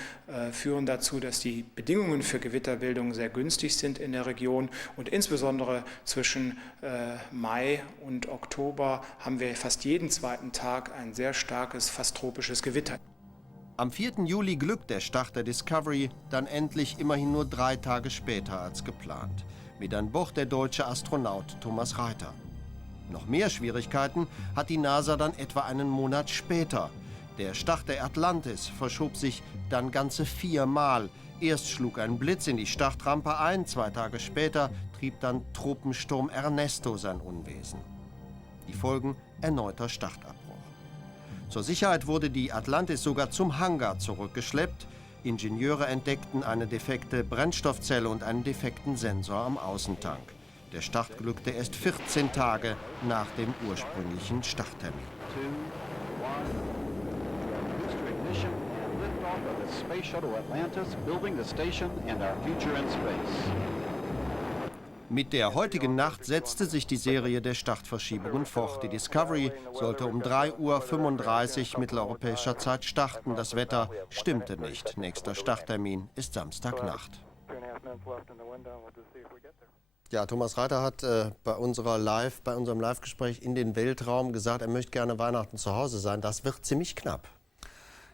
führen dazu, dass die Bedingungen für Gewitterbildung sehr günstig sind in der Region. Und insbesondere zwischen Mai und Oktober haben wir fast jeden zweiten Tag ein sehr starkes, fast tropisches Gewitter. Am 4. Juli glückt der Start der Discovery dann endlich immerhin nur 3 Tage später als geplant. Mit an Bord der deutsche Astronaut Thomas Reiter. Noch mehr Schwierigkeiten hat die NASA dann etwa einen Monat später. Der Start der Atlantis verschob sich dann ganze 4 Mal. Erst schlug ein Blitz in die Startrampe ein, 2 Tage später trieb dann Tropensturm Ernesto sein Unwesen. Die Folgen: erneuter Startabbruch. Zur Sicherheit wurde die Atlantis sogar zum Hangar zurückgeschleppt. Ingenieure entdeckten eine defekte Brennstoffzelle und einen defekten Sensor am Außentank. Der Start glückte erst 14 Tage nach dem ursprünglichen Starttermin. Space Shuttle Atlantis, building the station and our future in space. Mit der heutigen Nacht setzte sich die Serie der Startverschiebungen fort. Die Discovery sollte um 3:35 Uhr mitteleuropäischer Zeit starten. Das Wetter stimmte nicht. Nächster Starttermin ist Samstagnacht. Ja, Thomas Reiter hat bei unserem Live-Gespräch in den Weltraum gesagt, er möchte gerne Weihnachten zu Hause sein. Das wird ziemlich knapp.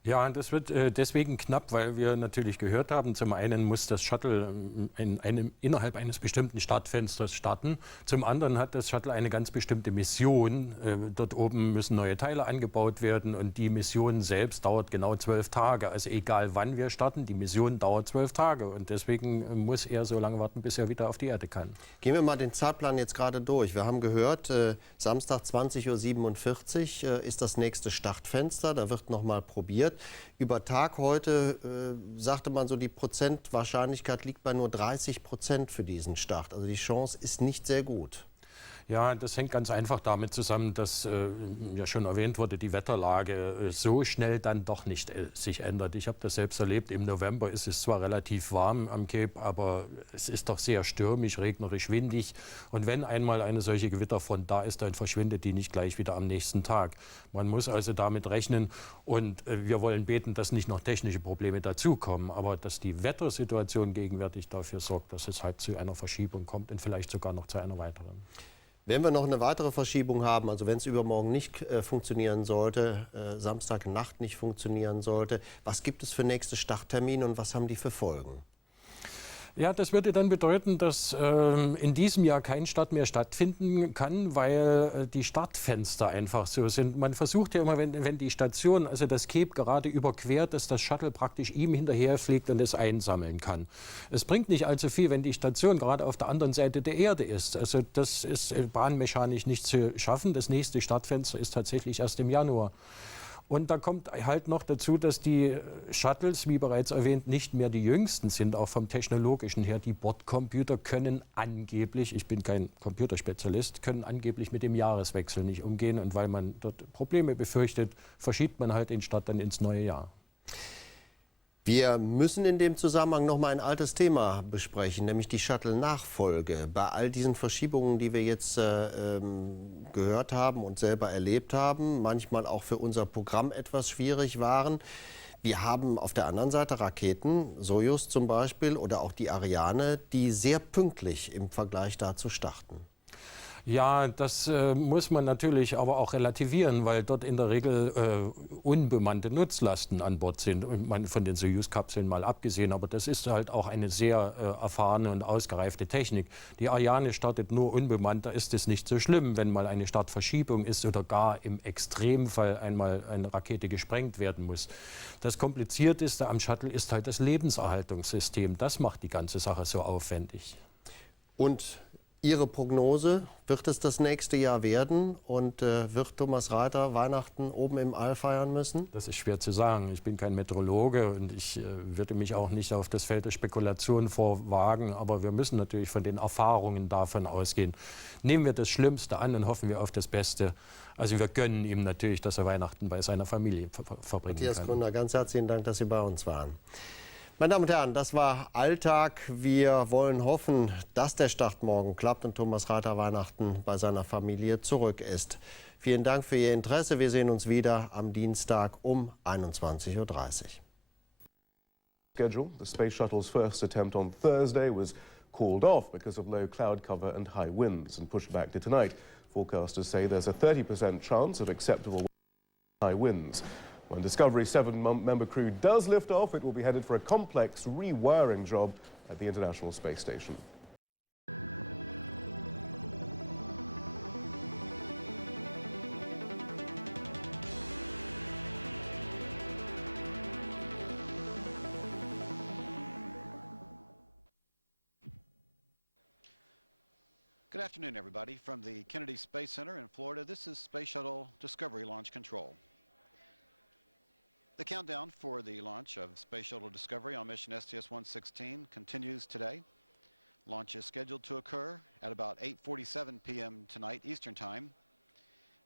Ja, das wird deswegen knapp, weil wir natürlich gehört haben, zum einen muss das Shuttle innerhalb eines bestimmten Startfensters starten. Zum anderen hat das Shuttle eine ganz bestimmte Mission. Dort oben müssen neue Teile angebaut werden und die Mission selbst dauert genau 12 Tage. Also egal wann wir starten, die Mission dauert 12 Tage und deswegen muss er so lange warten, bis er wieder auf die Erde kann. Gehen wir mal den Zeitplan jetzt gerade durch. Wir haben gehört, Samstag 20:47 Uhr ist das nächste Startfenster. Da wird noch mal probiert. Über Tag heute sagte man so, die Prozentwahrscheinlichkeit liegt bei nur 30% für diesen Start. Also die Chance ist nicht sehr gut. Ja, das hängt ganz einfach damit zusammen, dass ja schon erwähnt wurde, die Wetterlage so schnell dann doch nicht sich ändert. Ich habe das selbst erlebt. Im November ist es zwar relativ warm am Cape, aber es ist doch sehr stürmisch, regnerisch, windig. Und wenn einmal eine solche Gewitterfront da ist, dann verschwindet die nicht gleich wieder am nächsten Tag. Man muss also damit rechnen und wir wollen beten, dass nicht noch technische Probleme dazukommen, aber dass die Wettersituation gegenwärtig dafür sorgt, dass es halt zu einer Verschiebung kommt und vielleicht sogar noch zu einer weiteren. Wenn wir noch eine weitere Verschiebung haben, also wenn es übermorgen nicht funktionieren sollte, Samstagnacht nicht funktionieren sollte, was gibt es für nächste Starttermine und was haben die für Folgen? Ja, das würde dann bedeuten, dass in diesem Jahr kein Start mehr stattfinden kann, weil die Startfenster einfach so sind. Man versucht ja immer, wenn die Station, also das Cape gerade überquert, dass das Shuttle praktisch ihm hinterherfliegt und es einsammeln kann. Es bringt nicht allzu viel, wenn die Station gerade auf der anderen Seite der Erde ist. Also das ist bahnmechanisch nicht zu schaffen. Das nächste Startfenster ist tatsächlich erst im Januar. Und da kommt halt noch dazu, dass die Shuttles, wie bereits erwähnt, nicht mehr die jüngsten sind, auch vom technologischen her. Die Bordcomputer können angeblich, ich bin kein Computerspezialist, können angeblich mit dem Jahreswechsel nicht umgehen. Und weil man dort Probleme befürchtet, verschiebt man halt den Start dann ins neue Jahr. Wir müssen in dem Zusammenhang noch mal ein altes Thema besprechen, nämlich die Shuttle-Nachfolge. Bei all diesen Verschiebungen, die wir jetzt gehört haben und selber erlebt haben, manchmal auch für unser Programm etwas schwierig waren. Wir haben auf der anderen Seite Raketen, Sojus zum Beispiel oder auch die Ariane, die sehr pünktlich im Vergleich dazu starten. Ja, das muss man natürlich aber auch relativieren, weil dort in der Regel unbemannte Nutzlasten an Bord sind. Und man von den Soyuz-Kapseln mal abgesehen, aber das ist halt auch eine sehr erfahrene und ausgereifte Technik. Die Ariane startet nur unbemannt, da ist es nicht so schlimm, wenn mal eine Startverschiebung ist oder gar im Extremfall einmal eine Rakete gesprengt werden muss. Das Komplizierteste am Shuttle ist halt das Lebenserhaltungssystem. Das macht die ganze Sache so aufwendig. Und Ihre Prognose, wird es das nächste Jahr werden und wird Thomas Reiter Weihnachten oben im All feiern müssen? Das ist schwer zu sagen. Ich bin kein Meteorologe und ich würde mich auch nicht auf das Feld der Spekulation vorwagen. Aber wir müssen natürlich von den Erfahrungen davon ausgehen. Nehmen wir das Schlimmste an und hoffen wir auf das Beste. Also wir gönnen ihm natürlich, dass er Weihnachten bei seiner Familie verbringen kann. Matthias Gründer, ganz herzlichen Dank, dass Sie bei uns waren. Meine Damen und Herren, das war Alltag. Wir wollen hoffen, dass der Start morgen klappt und Thomas Reiter Weihnachten bei seiner Familie zurück ist. Vielen Dank für Ihr Interesse. Wir sehen uns wieder am Dienstag um 21:30 Uhr. Schedule. The Space Shuttle's first attempt on Thursday was called off because of low cloud cover and high winds and pushed back to tonight. Forecasters say there's a 30% chance of acceptable high winds. When Discovery's 7-member crew does lift off, it will be headed for a complex rewiring job at the International Space Station. Good afternoon, everybody. From the Kennedy Space Center in Florida, this is Space Shuttle Discovery Launch Control. The countdown for the launch of Space Shuttle Discovery on mission STS-116 continues today. Launch is scheduled to occur at about 8:47 p.m. tonight Eastern Time,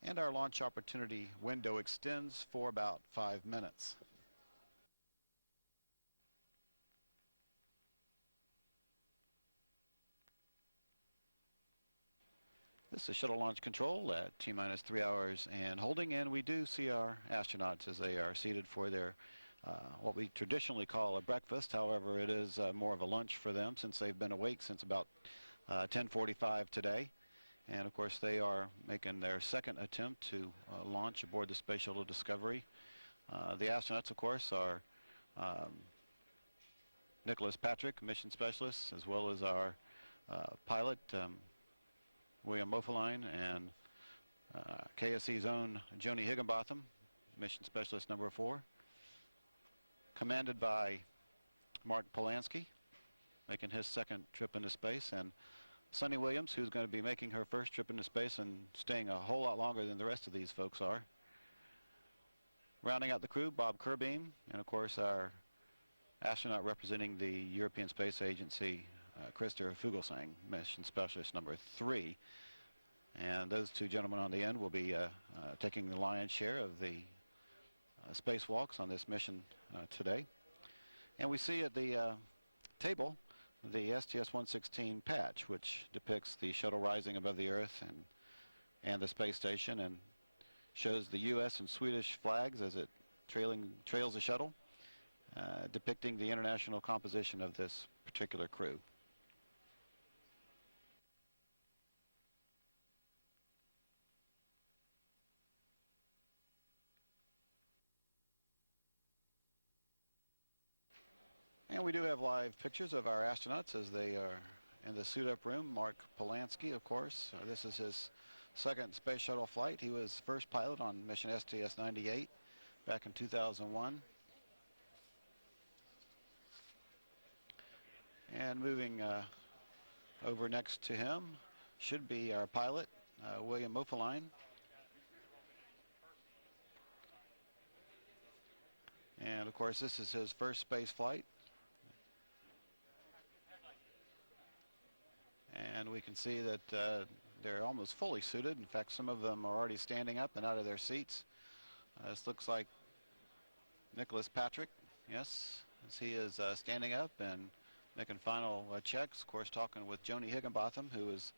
and our launch opportunity window extends for about 5 minutes. This is Shuttle Launch Control at T-minus 3 hours and holding, and we do see our astronauts as they are seated for their what we traditionally call a breakfast. However, it is more of a lunch for them since they've been awake since about 10:45 today. And of course, they are making their second attempt to launch aboard the Space Shuttle Discovery. The astronauts, of course, are Nicholas Patrick, mission specialist, as well as our pilot, William Mofeline, and KSC's own Joni Higginbotham, mission specialist number 4, commanded by Mark Polanski, making his second trip into space, and Sunny Williams, who's going to be making her first trip into space and staying a whole lot longer than the rest of these folks are. Rounding out the crew, Bob Kerbeam, and of course our astronaut representing the European Space Agency, Christer Fuglesang, mission specialist number 3. And those two gentlemen on the end will be taking the lion's share of the spacewalks on this mission today. And we see at the table the STS-116 patch, which depicts the shuttle rising above the Earth and the space station, and shows the U.S. and Swedish flags as it trails the shuttle, depicting the international composition of this particular crew. And we do have live pictures of our astronauts as they are in the suit-up room. Mark Polanski, of course. This is his second space shuttle flight. He was first pilot on mission STS-98 back in 2001. And moving over next to him should be our pilot, William Mofeline. And of course, this is his first space flight. And we can see that they're almost fully suited. In fact, some of them are already standing up and out of their seats. This looks like Nicholas Patrick, yes, as he is standing up and making final checks. Of course, talking with Joni Higginbotham, who is,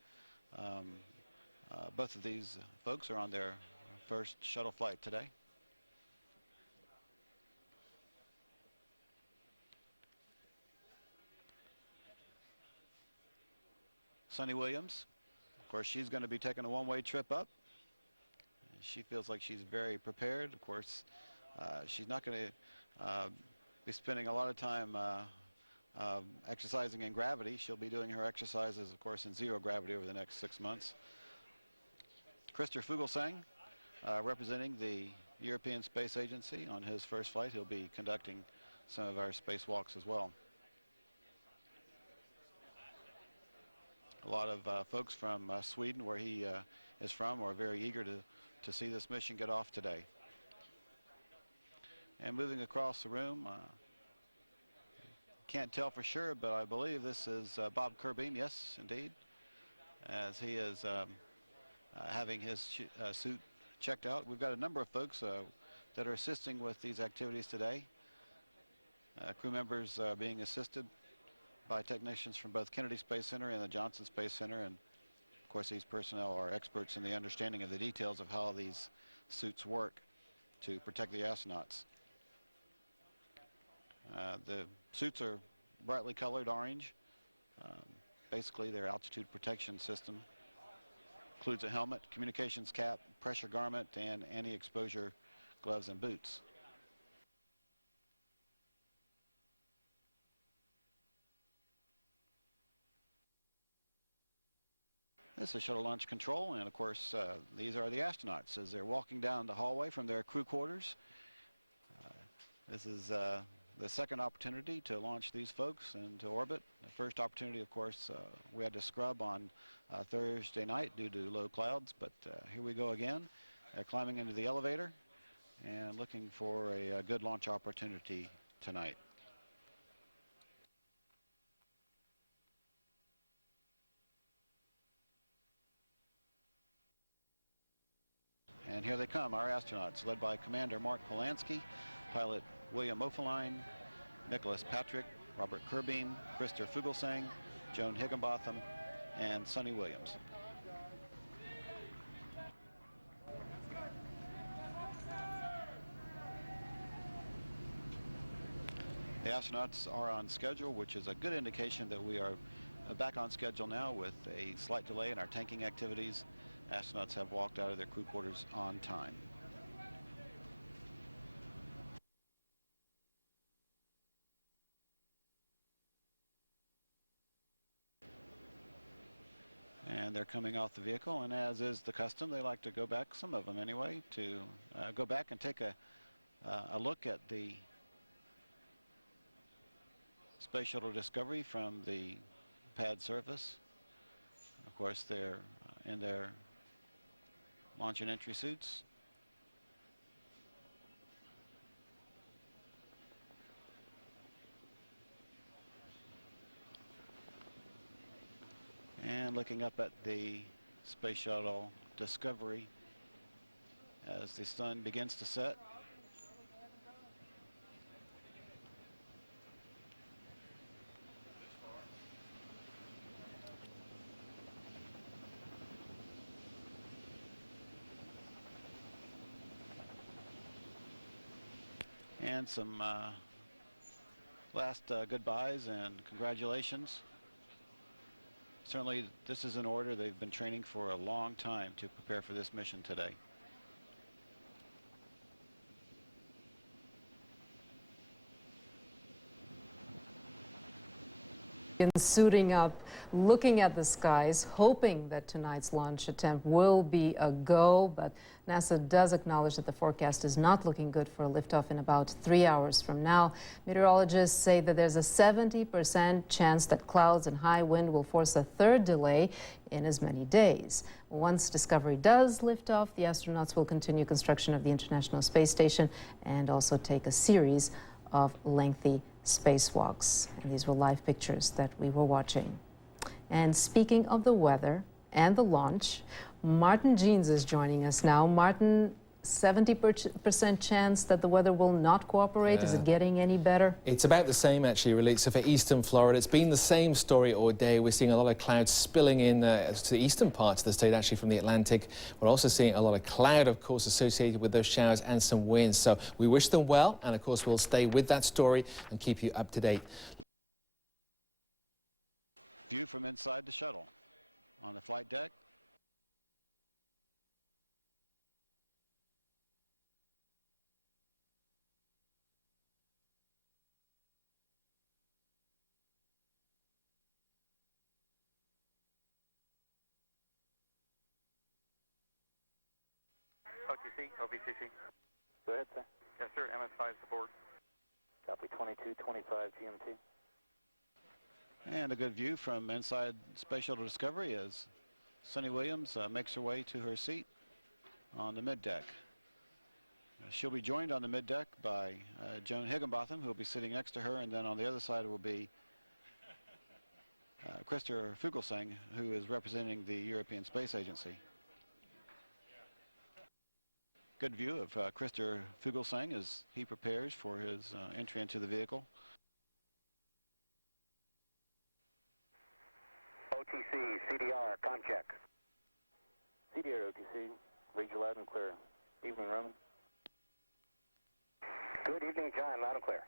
both of these folks are on their first shuttle flight today. Sunny Williams, of course, she's going to be taking a one-way trip up. She feels like she's very prepared. Of course, she's not going to be spending a lot of time exercising in gravity. She'll be doing her exercises, of course, in zero gravity over the next 6 months. Christer Fuglesang, representing the European Space Agency on his first flight. He'll be conducting some of our spacewalks as well. A lot of folks from Sweden, where he is from, are very eager to see this mission get off today. And moving across the room, can't tell for sure, but I believe this is Bob Kerbeam. Yes, indeed, as he is having his suit checked out. We've got a number of folks that are assisting with these activities today. Crew members being assisted by technicians from both Kennedy Space Center and the Johnson Space Center. And of course, these personnel are experts in the understanding of the details of how these suits work to protect the astronauts. The suits are brightly colored orange. Basically, their altitude protection system includes a helmet, communications cap, pressure garment, and anti-exposure gloves and boots. This is Shuttle Launch Control, and of course, these are the astronauts as they're walking down the hallway from their crew quarters. This is the second opportunity to launch these folks into orbit. The first opportunity, of course, we had to scrub on Thursday night due to low clouds, but here we go again. They're climbing into the elevator and looking for a good launch opportunity tonight. And here they come, our astronauts, led by Commander Mark Polanski, pilot William Oefelein, Nicholas Patrick, Robert Kerbeam, Christer Fuglesang, Joan Higginbotham, and Sonny Williams. The astronauts are on schedule, which is a good indication that we are back on schedule now with a slight delay in our tanking activities. Astronauts have walked out of their crew quarters on time. And they're coming off the vehicle, and as is the custom, they like to go back, some of them anyway, to go back and take a look at the Space Shuttle Discovery from the pad surface. Of course, they're in their launch and entry suits. And looking up at the Space Shuttle Discovery as the sun begins to set. And some last goodbyes and congratulations. Certainly, this is an order they've been training for a long time to prepare for this mission today. In suiting up, looking at the skies, hoping that tonight's launch attempt will be a go, but NASA does acknowledge that the forecast is not looking good for a liftoff in about 3 hours from now. Meteorologists say that there's a 70% chance that clouds and high wind will force a third delay in as many days. Once Discovery does lift off, the astronauts will continue construction of the International Space Station and also take a series of lengthy spacewalks. And these were live pictures that we were watching. And speaking of the weather and the launch, Martin Jeans is joining us now. Martin, 70% chance that the weather will not cooperate. Is it getting any better? It's about the same, actually, really. So for eastern Florida, it's been the same story all day. We're seeing a lot of clouds spilling in to the eastern parts of the state, actually, from the Atlantic. We're also seeing a lot of cloud, of course, associated with those showers and some winds. So we wish them well, and of course, we'll stay with that story and keep you up to date. View from inside the shuttle on the flight deck. OTC, OBCC. Go ahead, sir. Yes, sir. MS5 support. Copy 2225 GMT. And a good view from inside Space Shuttle Discovery as Sonny Williams makes her way to her seat on the middeck. She'll be joined on the middeck by Joan Higginbotham, who will be sitting next to her, and then on the other side will be Christer Fuglesang, who is representing the European Space Agency. Good view of Christer Fuglesang as he prepares for his entry into the vehicle. OTC, CDR, com check. CDR, OTC, read you loud and clear. Evening, Roman. Good evening, John, loud and clear.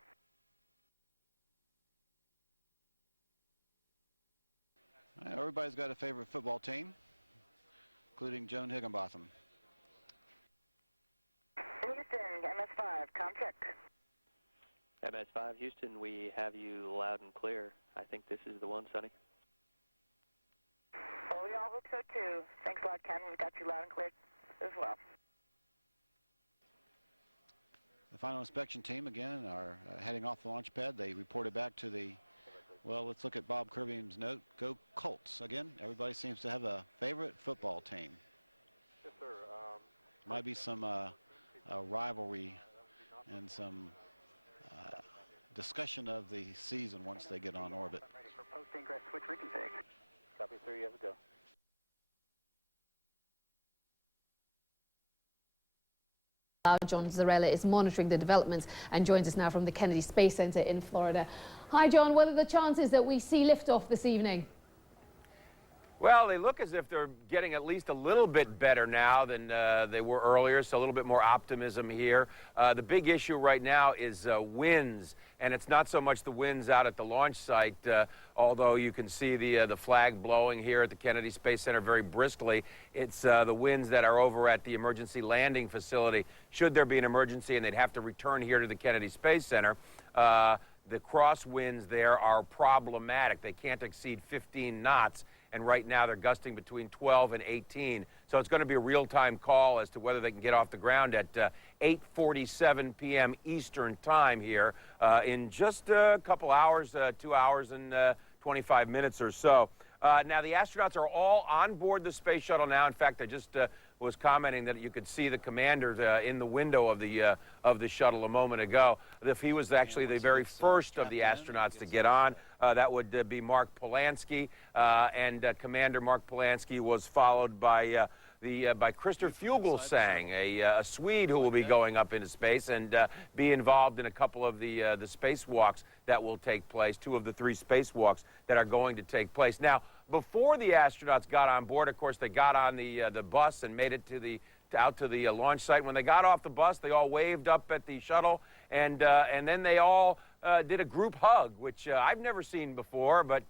Everybody's got a favorite football team, including Joan Higginbotham. Houston, MS5, com check. MS5, Houston, we have you loud and clear. I think this is the one, Sonny. Oh, yeah, So too. Thanks a lot, Ken. We've got you loud and clear as well. The final inspection team again are heading off the launch pad. They reported back to the, well, let's look at Bob Kirby's note. Go Colts. Again, everybody seems to have a favorite football team. Yes, sir. Might be some rivalry and some discussion of the season once they get on orbit. Ready for post-ingress switch reconfig. Copy, sir. You have to go. John Zarella is monitoring the developments and joins us now from the Kennedy Space Center in Florida. Hi, John. What are the chances that we see liftoff this evening? Well, they look as if they're getting at least a little bit better now than they were earlier, so a little bit more optimism here. The big issue right now is winds, and it's not so much the winds out at the launch site, although you can see the flag blowing here at the Kennedy Space Center very briskly. It's the winds that are over at the emergency landing facility. Should there be an emergency and they'd have to return here to the Kennedy Space Center, the crosswinds there are problematic. They can't exceed 15 knots. And right now they're gusting between 12 and 18. So it's going to be a real-time call as to whether they can get off the ground at 8:47 p.m. Eastern time here in just a couple hours, 2 hours and 25 minutes or so. Now, the astronauts are all on board the space shuttle now. In fact, I just was commenting that you could see the commander in the window of the shuttle a moment ago. If he was actually the very first of the astronauts to get on, that would be Mark Polanski, and Commander Mark Polanski was followed by Christer Fuglesang, a Swede who will be going up into space and be involved in a couple of the spacewalks that will take place, 2 of the 3 spacewalks that are going to take place. Now, before the astronauts got on board, of course, they got on the bus and made it out to the launch site. When they got off the bus, they all waved up at the shuttle, and then they all did a group hug, which I've never seen before, but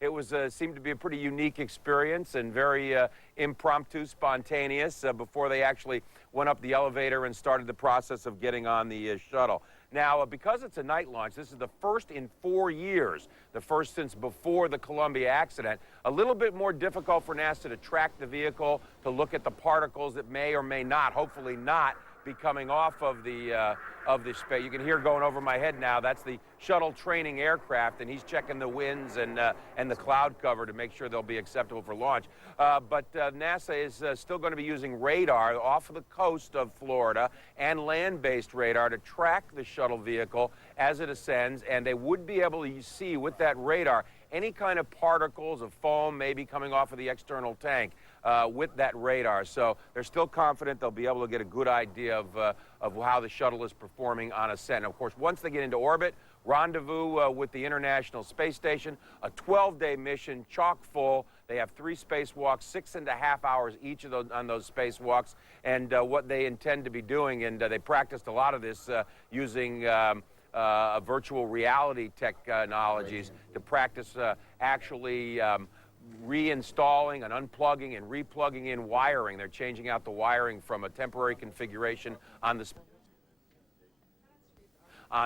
it was seemed to be a pretty unique experience and very impromptu, spontaneous before they actually went up the elevator and started the process of getting on the shuttle. Now, because it's a night launch, this is the first in 4 years, the first since before the Columbia accident. A little bit more difficult for NASA to track the vehicle, to look at the particles that may or may not, hopefully not, be coming off of the space. You can hear going over my head now. That's the shuttle training aircraft, and he's checking the winds and the cloud cover to make sure they'll be acceptable for launch. But NASA is still going to be using radar off of the coast of Florida and land-based radar to track the shuttle vehicle as it ascends, and they would be able to see with that radar any kind of particles of foam maybe coming off of the external tank with that radar. So they're still confident they'll be able to get a good idea of how the shuttle is performing on ascent. And of course, once they get into orbit, rendezvous with the International Space Station, a 12-day mission, chock full. They have 3 spacewalks, 6.5 hours each of those on those spacewalks, and what they intend to be doing, and they practiced a lot of this using virtual reality technologies to practice actually reinstalling and unplugging and replugging in wiring. They're changing out the wiring from a temporary configuration on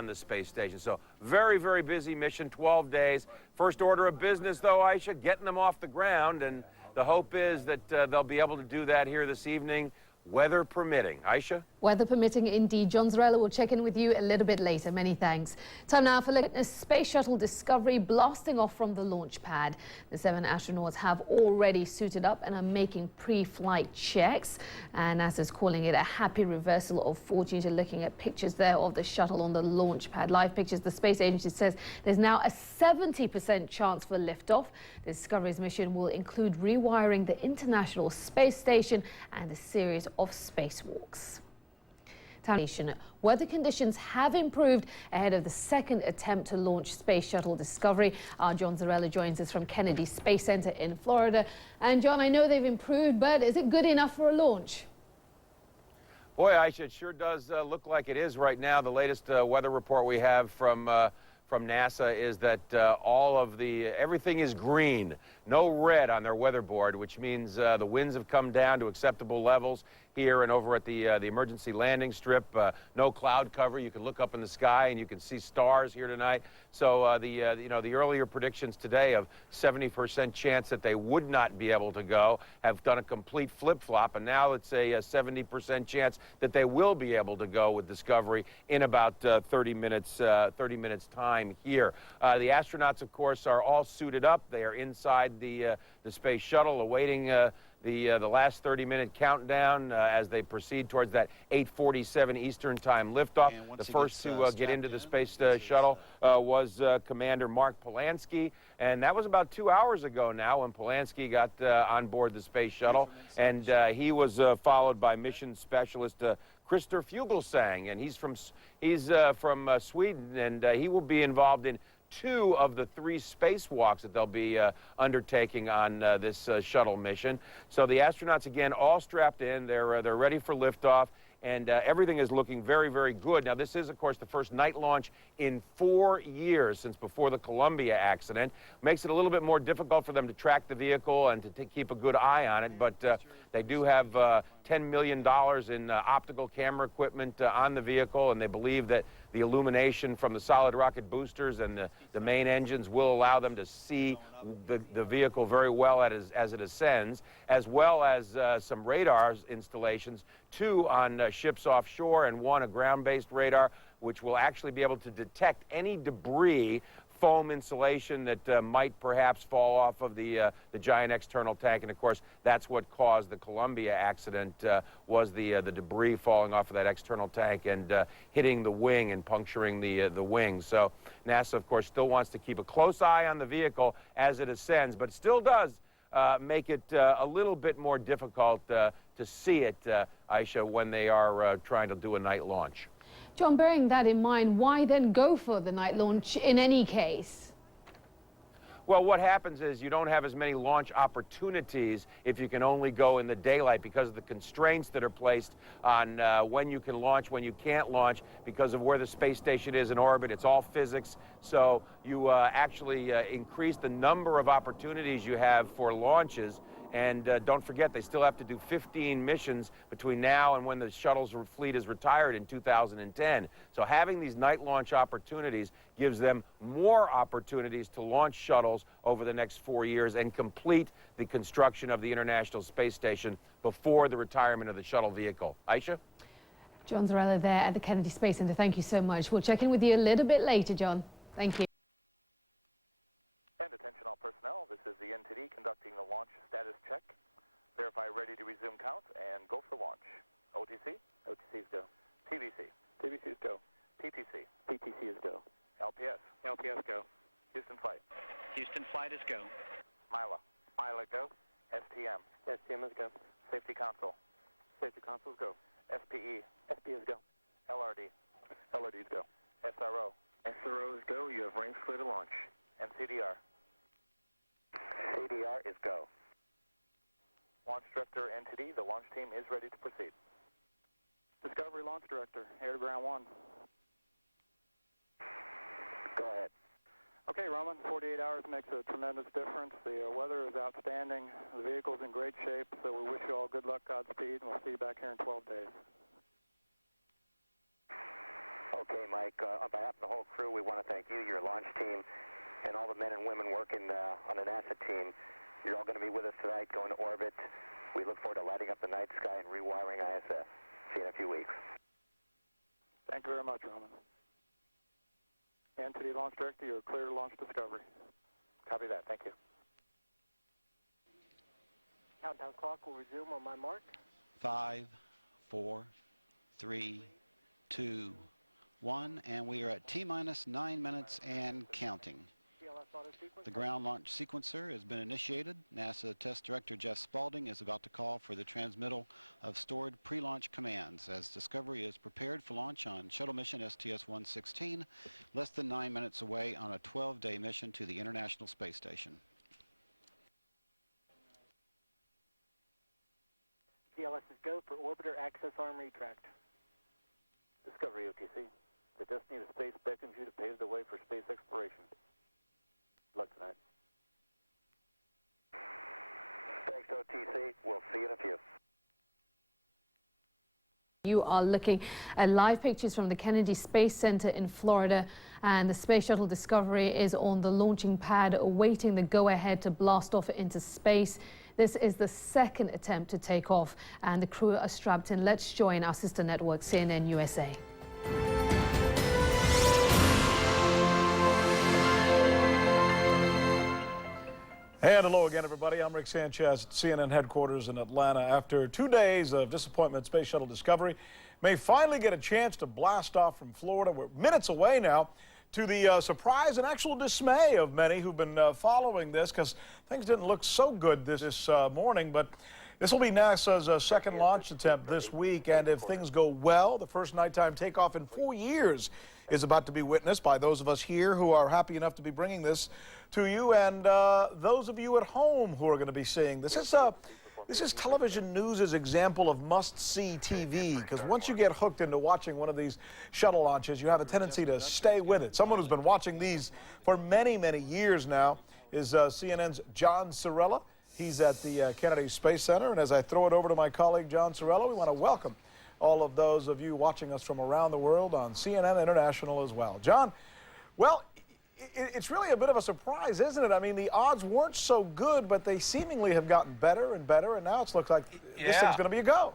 the space station. So very, very busy mission, 12 days. First order of business, though, Aisha, getting them off the ground, and the hope is that they'll be able to do that here this evening, weather permitting. Aisha? Weather permitting indeed. John Zarella will check in with you a little bit later. Many thanks. Time now for looking at Space Shuttle Discovery blasting off from the launch pad. The 7 astronauts have already suited up and are making pre-flight checks. And NASA's calling it a happy reversal of fortune. To looking at pictures there of the shuttle on the launch pad. Live pictures. The space agency says there's now a 70% chance for liftoff. Discovery's mission will include rewiring the International Space Station and a series of spacewalks. Weather conditions have improved ahead of the second attempt to launch Space Shuttle Discovery. John Zarella joins us from Kennedy Space Center in Florida. And John, I know they've improved, but is it good enough for a launch? Boy, Aisha, it sure does look like it is right now. The latest weather report we have from NASA is that everything is green, no red on their weather board, which means the winds have come down to acceptable levels. here and over at the emergency landing strip. No cloud cover. You can look up in the sky and you can see stars here tonight. So the earlier predictions today of 70% chance that they would not be able to go have done a complete flip-flop, and now it's a 70% chance that they will be able to go with Discovery in about 30 minutes time here. The astronauts, of course, are all suited up. They are inside the space shuttle awaiting the last 30-minute countdown as they proceed towards that 8:47 Eastern Time liftoff. The first to get into the space shuttle was Commander Mark Polanski, and that was about 2 hours ago now when Polanski got on board the space shuttle, and he was followed by mission specialist Christer Fuglesang, and he's from Sweden, and he will be involved in 2 of the 3 spacewalks that they'll be undertaking on this shuttle mission. So the astronauts, again, all strapped in. They're ready for liftoff, and everything is looking very, very good. Now, this is, of course, the first night launch in 4 years since before the Columbia accident. Makes it a little bit more difficult for them to track the vehicle and to keep a good eye on it, but they do have $10 million in optical camera equipment on the vehicle, and they believe that the illumination from the solid rocket boosters and the main engines will allow them to see the vehicle very well as it ascends, as well as some radar installations, 2 on ships offshore and 1 a ground-based radar, which will actually be able to detect any debris, foam insulation that might perhaps fall off of the giant external tank. And of course, that's what caused the Columbia accident, was the debris falling off of that external tank and hitting the wing and puncturing the wing. So NASA, of course, still wants to keep a close eye on the vehicle as it ascends, but still does make it a little bit more difficult to see it, Aisha, when they are trying to do a night launch. John, bearing that in mind, why then go for the night launch in any case? Well, what happens is you don't have as many launch opportunities if you can only go in the daylight because of the constraints that are placed on when you can launch, when you can't launch, because of where the space station is in orbit. It's all physics. So you actually increase the number of opportunities you have for launches. And don't forget, they still have to do 15 missions between now and when the shuttle's fleet is retired in 2010. So having these night launch opportunities gives them more opportunities to launch shuttles over the next 4 years and complete the construction of the International Space Station before the retirement of the shuttle vehicle. Aisha? John Zarella there at the Kennedy Space Center. Thank you so much. We'll check in with you a little bit later, John. Thank you. And attention all personnel, this is the NTD conducting the launch status check. Verify ready to resume count and go for launch. OTC? OTC is go. TVC? TVC is go. PTC? PTC is go. LPS? LPS go. Houston flight? Houston flight is go. Mila? Mila go. STM? STM is go. Safety console? Safety console is go. SPE? SPE is go. LRD? LRD is go. SRO? SRO is go. You have range clear to launch. And CDR? CDR is go. Launch Director NTD, the launch team is ready to proceed. Discovery Launch Director, air to ground 1. Go ahead. Okay, Roman, 48 hours makes a tremendous difference. The weather is outstanding. The vehicle's in great shape, so we wish you all good luck, Godspeed, and we'll see you back here in 12 days. Okay, Mike, on behalf of the whole crew, we want to thank you, your launch team, and all the men and women working on the NASA team. You're all going to be with us tonight, going to orbit. We look forward to lighting up the night sky and rewiring ISS. See you in a few weeks. Thank you very much, Roman. And to the launch director, you're clear to launch Discovery. Copy that. Thank you. Countdown clock will resume on my mark. 5, 4, 3, 2, 1, and we are at T-minus 9 minutes and counting. The ground launch sequencer has been initiated. NASA Test Director Jeff Spaulding is about to call for the transmittal of stored pre-launch commands as Discovery is prepared for launch on shuttle mission STS-116, less than 9 minutes away on a 12-day mission to the International Space Station. CLS is go for orbiter access arm retract. Discovery OTC. The destiny of space beckons you to pave the way for space exploration. Good luck tonight. Thanks, OTC. We'll see you in a few. You are looking at live pictures from the Kennedy Space Center in Florida, and the Space Shuttle Discovery is on the launching pad awaiting the go-ahead to blast off into space. This is the second attempt to take off, and the crew are strapped in. Let's join our sister network, CNN USA. And hello again, everybody. I'm Rick Sanchez at CNN headquarters in Atlanta. After 2 days of disappointment, Space Shuttle Discovery may finally get a chance to blast off from Florida. We're minutes away now, to the surprise and actual dismay of many who've been following this, because things didn't look so good this morning. But this will be NASA's second launch attempt this week, and if things go well, the first nighttime takeoff in 4 years is about to be witnessed by those of us here who are happy enough to be bringing this to you, and those of you at home who are going to be seeing this. This is television news's example of must-see TV, because once you get hooked into watching one of these shuttle launches, you have a tendency to stay with it. Someone who's been watching these for many, many years now is CNN's John Sorella. He's at the Kennedy Space Center, and as I throw it over to my colleague John Sorella, we want to welcome all of those of you watching us from around the world on CNN International as well. John, well, it's really a bit of a surprise, isn't it? I mean, the odds weren't so good, but they seemingly have gotten better and better, and now it looks like this thing's going to be a go.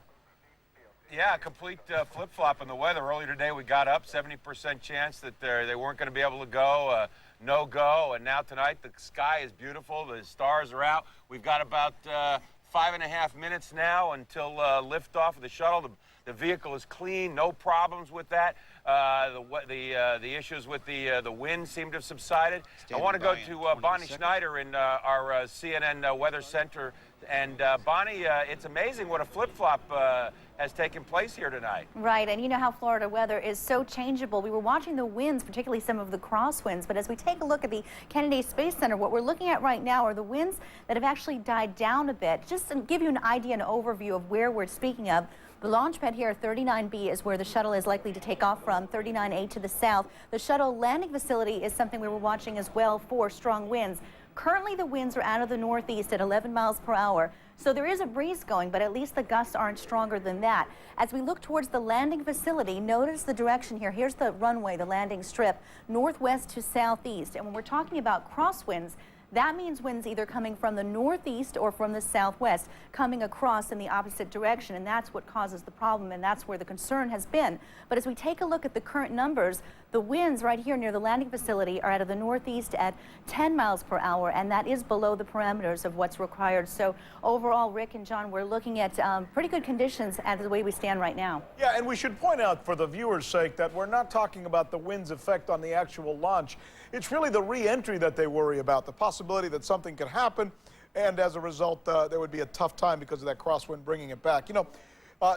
Yeah, complete flip-flop in the weather. Earlier today we got up, 70% chance that they weren't going to be able to go, no go, and now tonight the sky is beautiful, the stars are out. We've got about 5.5 minutes now until liftoff of the shuttle. The vehicle is clean, no problems with that. The issues with the wind seem to have subsided. I want to go to Bonnie Schneider in our CNN Weather Center. And Bonnie, it's amazing what a flip-flop has taken place here tonight. Right, and you know how Florida weather is so changeable. We were watching the winds, particularly some of the crosswinds, but as we take a look at the Kennedy Space Center, what we're looking at right now are the winds that have actually died down a bit. Just to give you an idea, an overview of where we're speaking of, the launch pad here, 39B, is where the shuttle is likely to take off from, 39A to the south. The shuttle landing facility is something we were watching as well for strong winds. Currently, the winds are out of the northeast at 11 miles per hour, so there is a breeze going, but at least the gusts aren't stronger than that. As we look towards the landing facility, notice the direction here. Here's the runway, the landing strip, northwest to southeast. And when we're talking about crosswinds, that means winds either coming from the northeast or from the southwest, coming across in the opposite direction, and that's what causes the problem, and that's where the concern has been. But as we take a look at the current numbers, the winds right here near the landing facility are out of the northeast at 10 miles per hour, and that is below the parameters of what's required. So overall, Rick and John, we're looking at pretty good conditions as the way we stand right now. Yeah, and we should point out for the viewers' sake that we're not talking about the wind's effect on the actual launch. It's really the re-entry that they worry about, the possibility that something could happen, and as a result, there would be a tough time because of that crosswind bringing it back. You know,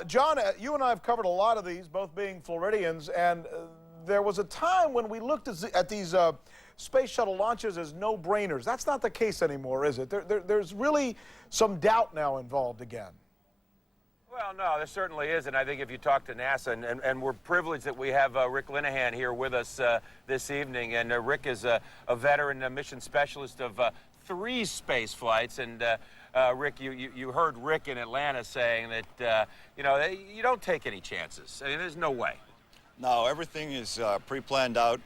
John, you and I have covered a lot of these, both being Floridians, and there was a time when we looked at these space shuttle launches as no-brainers. That's not the case anymore, is it? There's really some doubt now involved again. Well, no, there certainly is, and I think if you talk to NASA, and we're privileged that we have Rick Linehan here with us this evening, and Rick is a veteran mission specialist of 3 space flights, and Rick, you heard Rick in Atlanta saying that, you know, you don't take any chances. I mean, there's no way. No, everything is pre-planned out.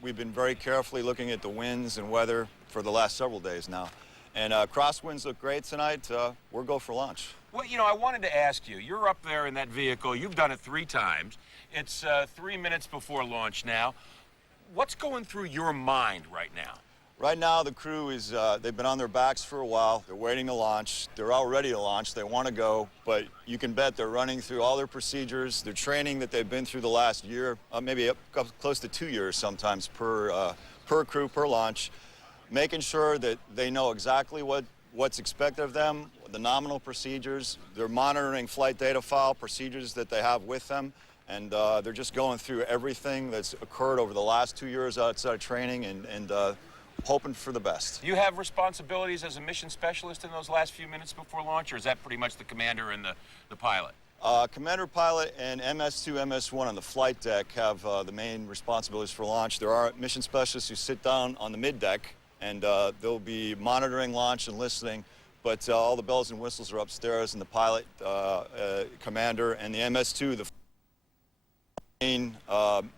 We've been very carefully looking at the winds and weather for the last several days now. And crosswinds look great tonight. We'll go for launch. Well, you know, I wanted to ask you, you're up there in that vehicle. You've done it 3 times. It's 3 minutes before launch now. What's going through your mind right now? Right now, the crew is, they've been on their backs for a while. They're waiting to launch. They're all ready to launch. They want to go, but you can bet they're running through all their procedures, their training that they've been through the last year, maybe up close to 2 years sometimes per crew, per launch, making sure that they know exactly what's expected of them, the nominal procedures. They're monitoring flight data file procedures that they have with them, and they're just going through everything that's occurred over the last 2 years outside of training and hoping for the best. Do you have responsibilities as a mission specialist in those last few minutes before launch, or is that pretty much the commander and the pilot? Commander, pilot, and MS2, MS1 on the flight deck have the main responsibilities for launch. There are mission specialists who sit down on the mid-deck, and they'll be monitoring launch and listening but all the bells and whistles are upstairs, and the pilot, commander, and the MS-2, the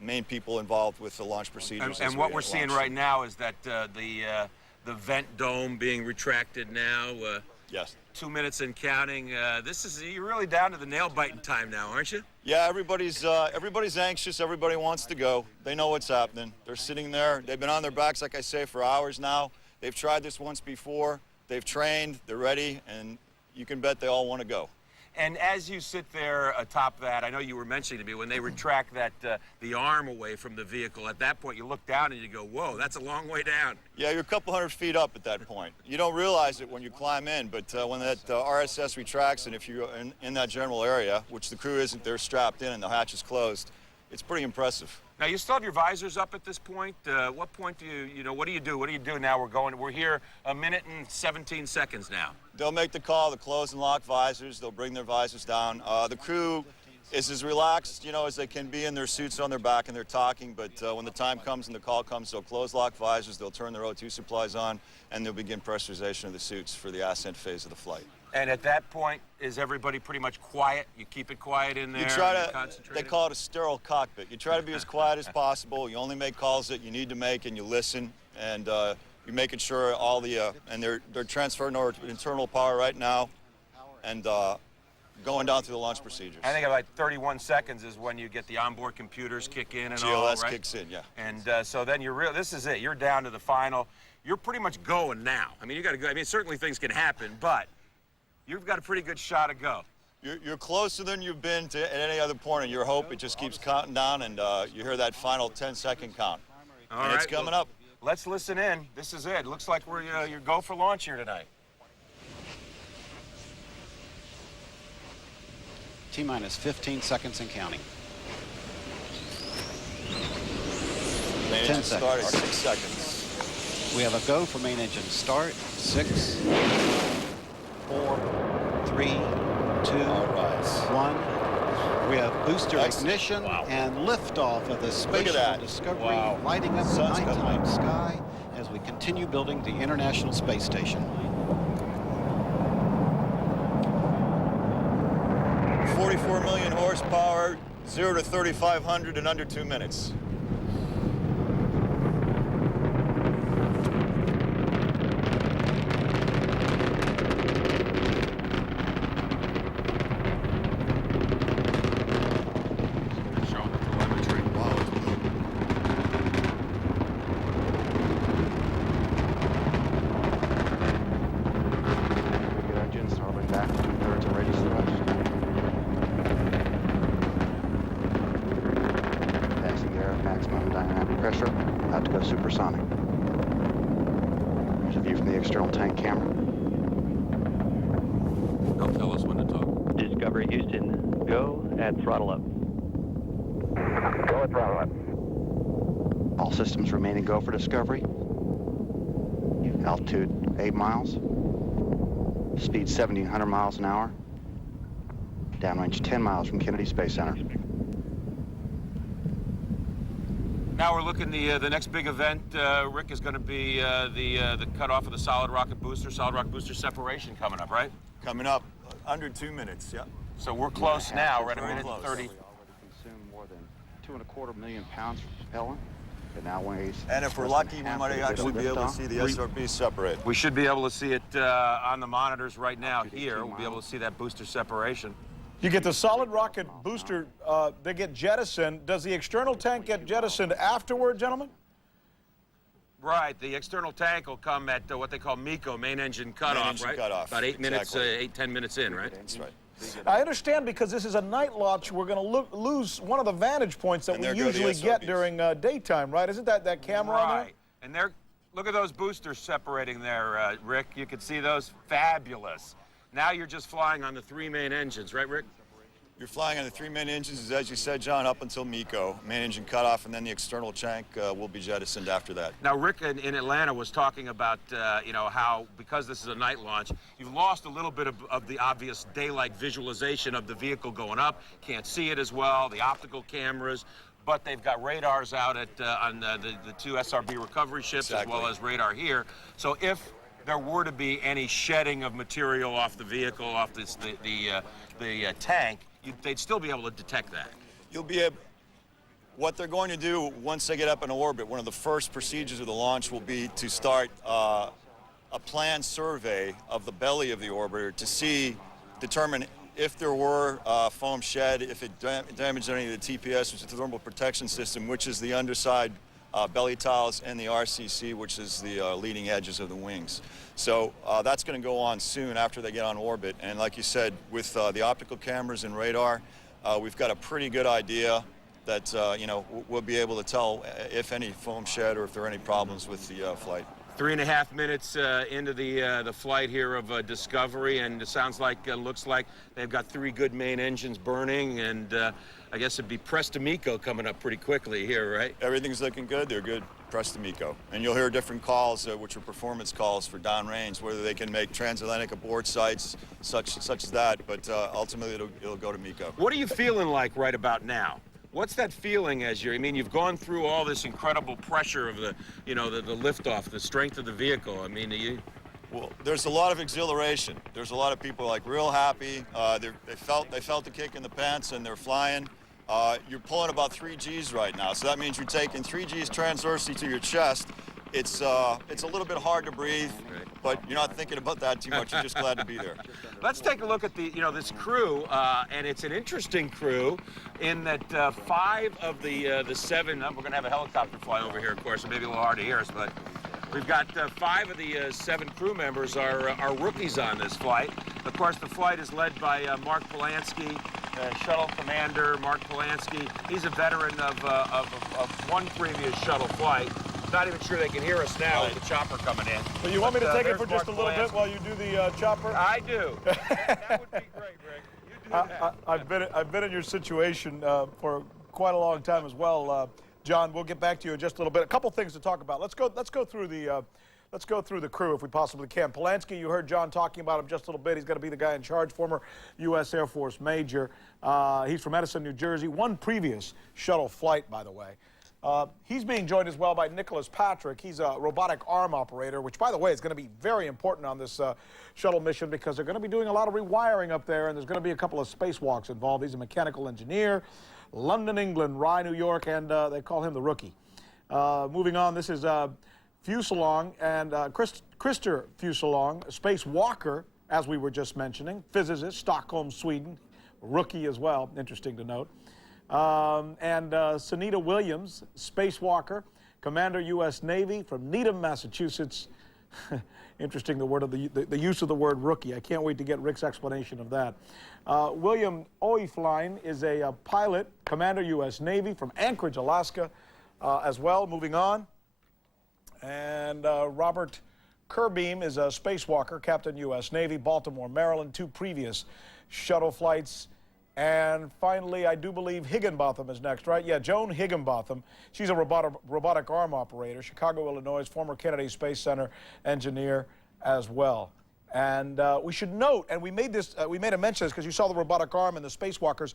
main people involved with the launch procedures. And what we're seeing right now is that the vent dome being retracted now. Yes. 2 minutes and counting. You're really down to the nail-biting time now, aren't you? Yeah, everybody's anxious. Everybody wants to go. They know what's happening. They're sitting there. They've been on their backs, like I say, for hours now. They've tried this once before. They've trained. They're ready, and you can bet they all want to go. And as you sit there atop that, I know you were mentioning to me, when they retract that the arm away from the vehicle, at that point you look down and you go, whoa, that's a long way down. Yeah, you're a couple hundred feet up at that point. You don't realize it when you climb in, but when that RSS retracts, and if you're in that general area, which the crew isn't, they're strapped in and the hatch is closed, it's pretty impressive. Now, you still have your visors up at this point. What point do you what do you do? What do you do now? We're here 1 minute and 17 seconds now. They'll make the call to close and lock visors. They'll bring their visors down. The crew is as relaxed, as they can be in their suits on their back, and they're talking, but when the time comes and the call comes, they'll close lock visors, they'll turn their O2 supplies on, and they'll begin pressurization of the suits for the ascent phase of the flight. And at that point, is everybody pretty much quiet? You keep it quiet in there? You try to, they call it a sterile cockpit. You try to be as quiet as possible. You only make calls that you need to make, and you listen, and you're making sure all the, and they're transferring our internal power right now, and going down through the launch procedures. I think like 31 seconds is when you get the onboard computers kick in and all, right? GLS kicks in, yeah. And so then this is it. You're down to the final. You're pretty much going now. I mean, you got to go. I mean, certainly things can happen, but you've got a pretty good shot to go. You're closer than you've been to at any other point in your hope. It just keeps counting down, and you hear that final 10-second count. All and right, it's coming up. Let's listen in. This is it. Looks like we're your go for launch here tonight. T-minus 15 seconds and counting. Main 10 engine seconds. start at 6 seconds. We have a go for main engine start. 6, 4, 3, 2, 1. We have booster ignition and liftoff of the Space Shuttle Discovery, lighting up the nighttime sky as we continue building the International Space Station. 44 million horsepower, 0 to 3,500 in under 2 minutes. Supersonic. There's a view from the external tank camera. They'll tell us when to talk. Discovery Houston, go at throttle up. Go at throttle up. All systems remaining go for Discovery. Altitude 8 miles. Speed 1,700 miles an hour. Downrange 10 miles from Kennedy Space Center. Now we're looking the next big event, Rick, is going to be the cutoff of the solid rocket booster separation coming up, right? Coming up under 2 minutes, yeah. So we're close now. We're at 1 minute and 30. Consumed more than 2.25 million pounds for propellant. It now weighs. And if we're lucky, we might actually be able to see the SRB separate. We should be able to see it on the monitors right now here. We'll be able to see that booster separation. You get the solid rocket booster, they get jettisoned. Does the external tank get jettisoned afterward, gentlemen? Right, the external tank will come at what they call MECO, main engine cutoff, right? Cutoff. About 8 minutes, 10 minutes in, right? That's right. I understand because this is a night launch, we're going to lose one of the vantage points that we usually get during daytime, right? Isn't that camera on there? Right, and look at those boosters separating there, Rick. You can see those, fabulous. Now you're just flying on the 3 main engines, right, Rick? You're flying on the 3 main engines, as you said, John, up until MECO. Main engine cutoff, and then the external tank will be jettisoned after that. Now, Rick in Atlanta was talking about, how because this is a night launch, you've lost a little bit of the obvious daylight visualization of the vehicle going up. Can't see it as well, the optical cameras. But they've got radars out on the 2 SRB recovery ships, as well as radar here. So if there were to be any shedding of material off the vehicle, off the tank, they'd still be able to detect that. You'll be able. What they're going to do once they get up in orbit, one of the first procedures of the launch will be to start a planned survey of the belly of the orbiter to determine if there were foam shed, if it damaged any of the TPS, which is the thermal protection system, which is the underside belly tiles, and the RCC, which is the leading edges of the wings. So that's going to go on soon after they get on orbit. And like you said, with the optical cameras and radar, we've got a pretty good idea that we'll be able to tell if any foam shed or if there are any problems with the flight. 3.5 minutes into the flight here of Discovery, and it sounds like, looks like they've got 3 good main engines burning, and I guess it'd be Presto Mico coming up pretty quickly here, right? Everything's looking good. They're good. Presto Mico. And you'll hear different calls, which are performance calls for downrange, whether they can make transatlantic abort sites, such as that, but ultimately it'll go to Mico. What are you feeling like right about now? What's that feeling as you've gone through all this incredible pressure of the liftoff, the strength of the vehicle? I mean, Well, there's a lot of exhilaration. There's a lot of people like real happy. They felt the kick in the pants and they're flying. You're pulling about 3 Gs right now, so that means you're taking 3 Gs transversely to your chest. It's a little bit hard to breathe, but you're not thinking about that too much. You're just glad to be there. Let's take a look at this crew, and it's an interesting crew in that 5 of the 7. We're going to have a helicopter fly over here, of course, so maybe a little hard to hear us, but we've got 5 of the 7 crew members are rookies on this flight. Of course, the flight is led by Mark Polanski, shuttle commander Mark Polanski. He's a veteran of one previous shuttle flight. Not even sure they can hear us now with the chopper coming in. So you want me to take it for just a little bit while you do the chopper? I do. That would be great, Rick. You do that. I've been in your situation for quite a long time as well, John. We'll get back to you in just a little bit. A couple things to talk about. Let's go through the crew if we possibly can. Polanski, you heard John talking about him just a little bit. He's going to be the guy in charge, former U.S. Air Force major. He's from Edison, New Jersey. One previous shuttle flight, by the way. He's being joined as well by Nicholas Patrick. He's a robotic arm operator, which, by the way, is going to be very important on this shuttle mission because they're going to be doing a lot of rewiring up there, and there's going to be a couple of spacewalks involved. He's a mechanical engineer, London, England, Rye, New York, and they call him the rookie. Moving on, this is Fuselong and Christer Fuselong, a spacewalker, as we were just mentioning, physicist, Stockholm, Sweden, rookie as well, interesting to note. And Sunita Williams, spacewalker, Commander U.S. Navy from Needham, Massachusetts. Interesting, the use of the word rookie. I can't wait to get Rick's explanation of that. William Oeflein is a pilot, Commander U.S. Navy from Anchorage, Alaska, as well. Moving on. And Robert Kerbeam is a spacewalker, Captain U.S. Navy, Baltimore, Maryland, 2 previous shuttle flights. And finally, I do believe Higginbotham is next, right? Yeah, Joan Higginbotham. She's a robotic arm operator, Chicago, Illinois, former Kennedy Space Center engineer as well. And we should note, and we made a mention of this because you saw the robotic arm and the spacewalkers.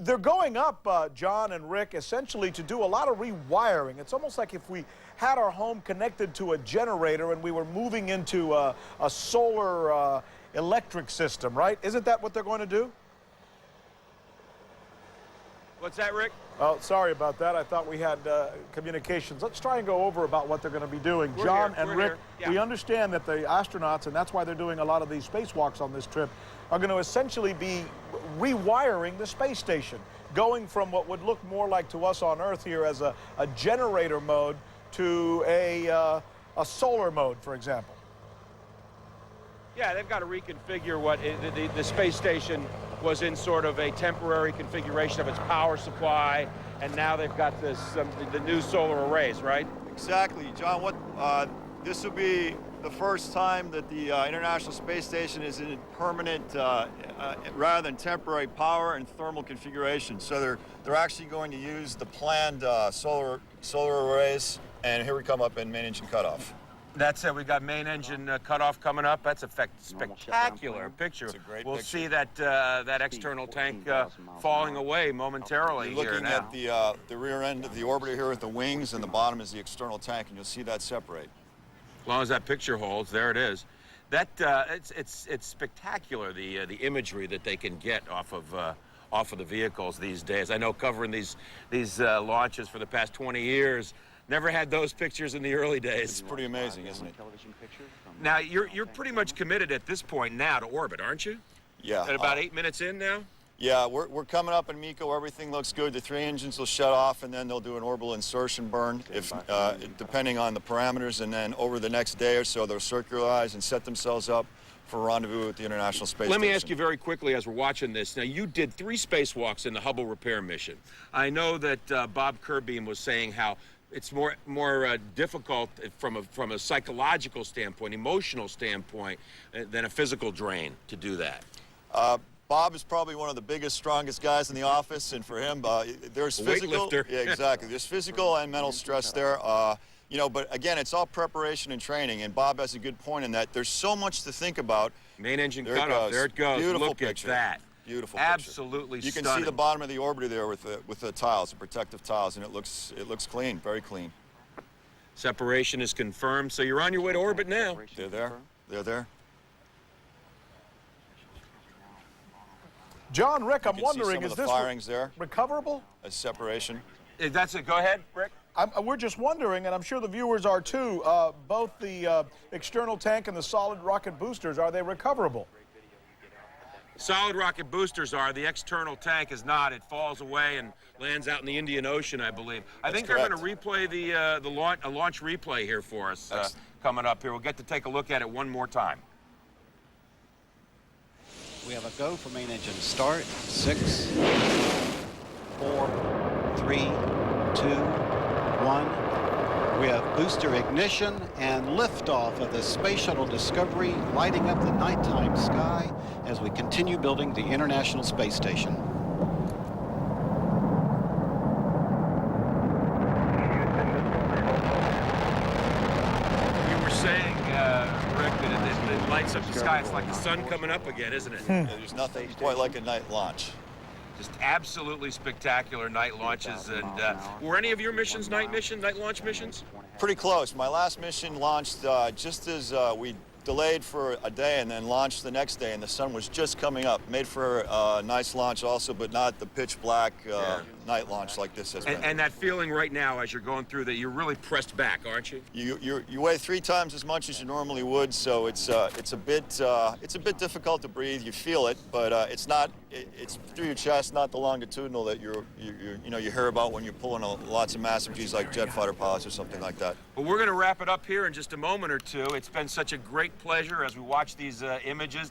They're going up, John and Rick, essentially to do a lot of rewiring. It's almost like if we had our home connected to a generator and we were moving into a solar electric system, right? Isn't that what they're going to do? What's that, Rick? Oh, sorry about that. I thought we had communications. Let's try and go over about what they're going to be doing. John and Rick, we understand that the astronauts, and that's why they're doing a lot of these spacewalks on this trip, are going to essentially be rewiring the space station, going from what would look more like to us on Earth here as a generator mode to a solar mode, for example. Yeah, they've got to reconfigure what the space station was in sort of a temporary configuration of its power supply, and now they've got the new solar arrays, right? Exactly, John. This will be the first time that the International Space Station is in permanent, rather than temporary, power and thermal configuration. So they're actually going to use the planned solar arrays, and here we come up in main engine cutoff. That's it. We've got main engine cutoff coming up. That's a spectacular picture. It's a great we'll picture. See that external tank falling away momentarily. You're looking at the rear end of the orbiter here with the wings, and the bottom is the external tank, and you'll see that separate. As long as that picture holds, there it is. That it's spectacular, the imagery that they can get off of the vehicles these days. I know covering these launches for the past 20 years, never had those pictures in the early days. It's pretty amazing, isn't it? Now you're pretty much committed at this point now to orbit, aren't you? Yeah. At about 8 minutes in now. Yeah, we're coming up in MECO. Everything looks good. The 3 engines will shut off, and then they'll do an orbital insertion burn, if depending on the parameters. And then over the next day or so, they'll circularize and set themselves up for rendezvous with the International Space Station. Let me ask you very quickly as we're watching this. Now, you did 3 spacewalks in the Hubble repair mission. I know that Bob Kirby was saying how it's more difficult from a psychological standpoint, emotional standpoint, than a physical drain to do that. Bob is probably one of the biggest, strongest guys in the office, and for him, there's physical. Weightlifter. Yeah, exactly. There's physical and mental stress there. You know, but again, it's all preparation and training, and Bob has a good point in that. There's so much to think about. Main engine cutoff. There it goes. Beautiful Look picture. at that. Beautiful. Absolutely picture. You can stunning. see the bottom of the orbiter there with the tiles, the protective tiles, and it looks clean, very clean. Separation is confirmed, so you're on your way to orbit now. They're there. They're there. John, Rick, I'm You can see wondering, some of is the this firings there? recoverable? A separation. That's it. Go ahead, Rick. We're just wondering, and I'm sure the viewers are too, both the external tank and the solid rocket boosters, are they recoverable? Solid rocket boosters are. The external tank is not. It falls away and lands out in the Indian Ocean, I believe. I think they're going to replay the launch replay here for us coming up here. We'll get to take a look at it one more time. We have a go for main engine start. 6, 4, 3, 2, 1. We have booster ignition and liftoff of the Space Shuttle Discovery, lighting up the nighttime sky as we continue building the International Space Station. You were saying, Rick, that it lights up the sky. It's like the sun coming up again, isn't it? Yeah, there's nothing quite like a night launch. Just absolutely spectacular night launches. And were any of your missions night launch missions? Pretty close. My last mission launched just as we delayed for a day and then launched the next day, and the sun was just coming up. Made for a nice launch also, but not the pitch black night launch like this has been. And that feeling right now as you're going through that you're really pressed back, aren't you? You weigh 3 times as much as you normally would, so it's a bit difficult to breathe. You feel it, but it's not. It's through your chest, not the longitudinal that you hear about when you're pulling lots of massive G's like jet fighter pilots or something like that. Well, we're going to wrap it up here in just a moment or two. It's been such a great pleasure as we watch these images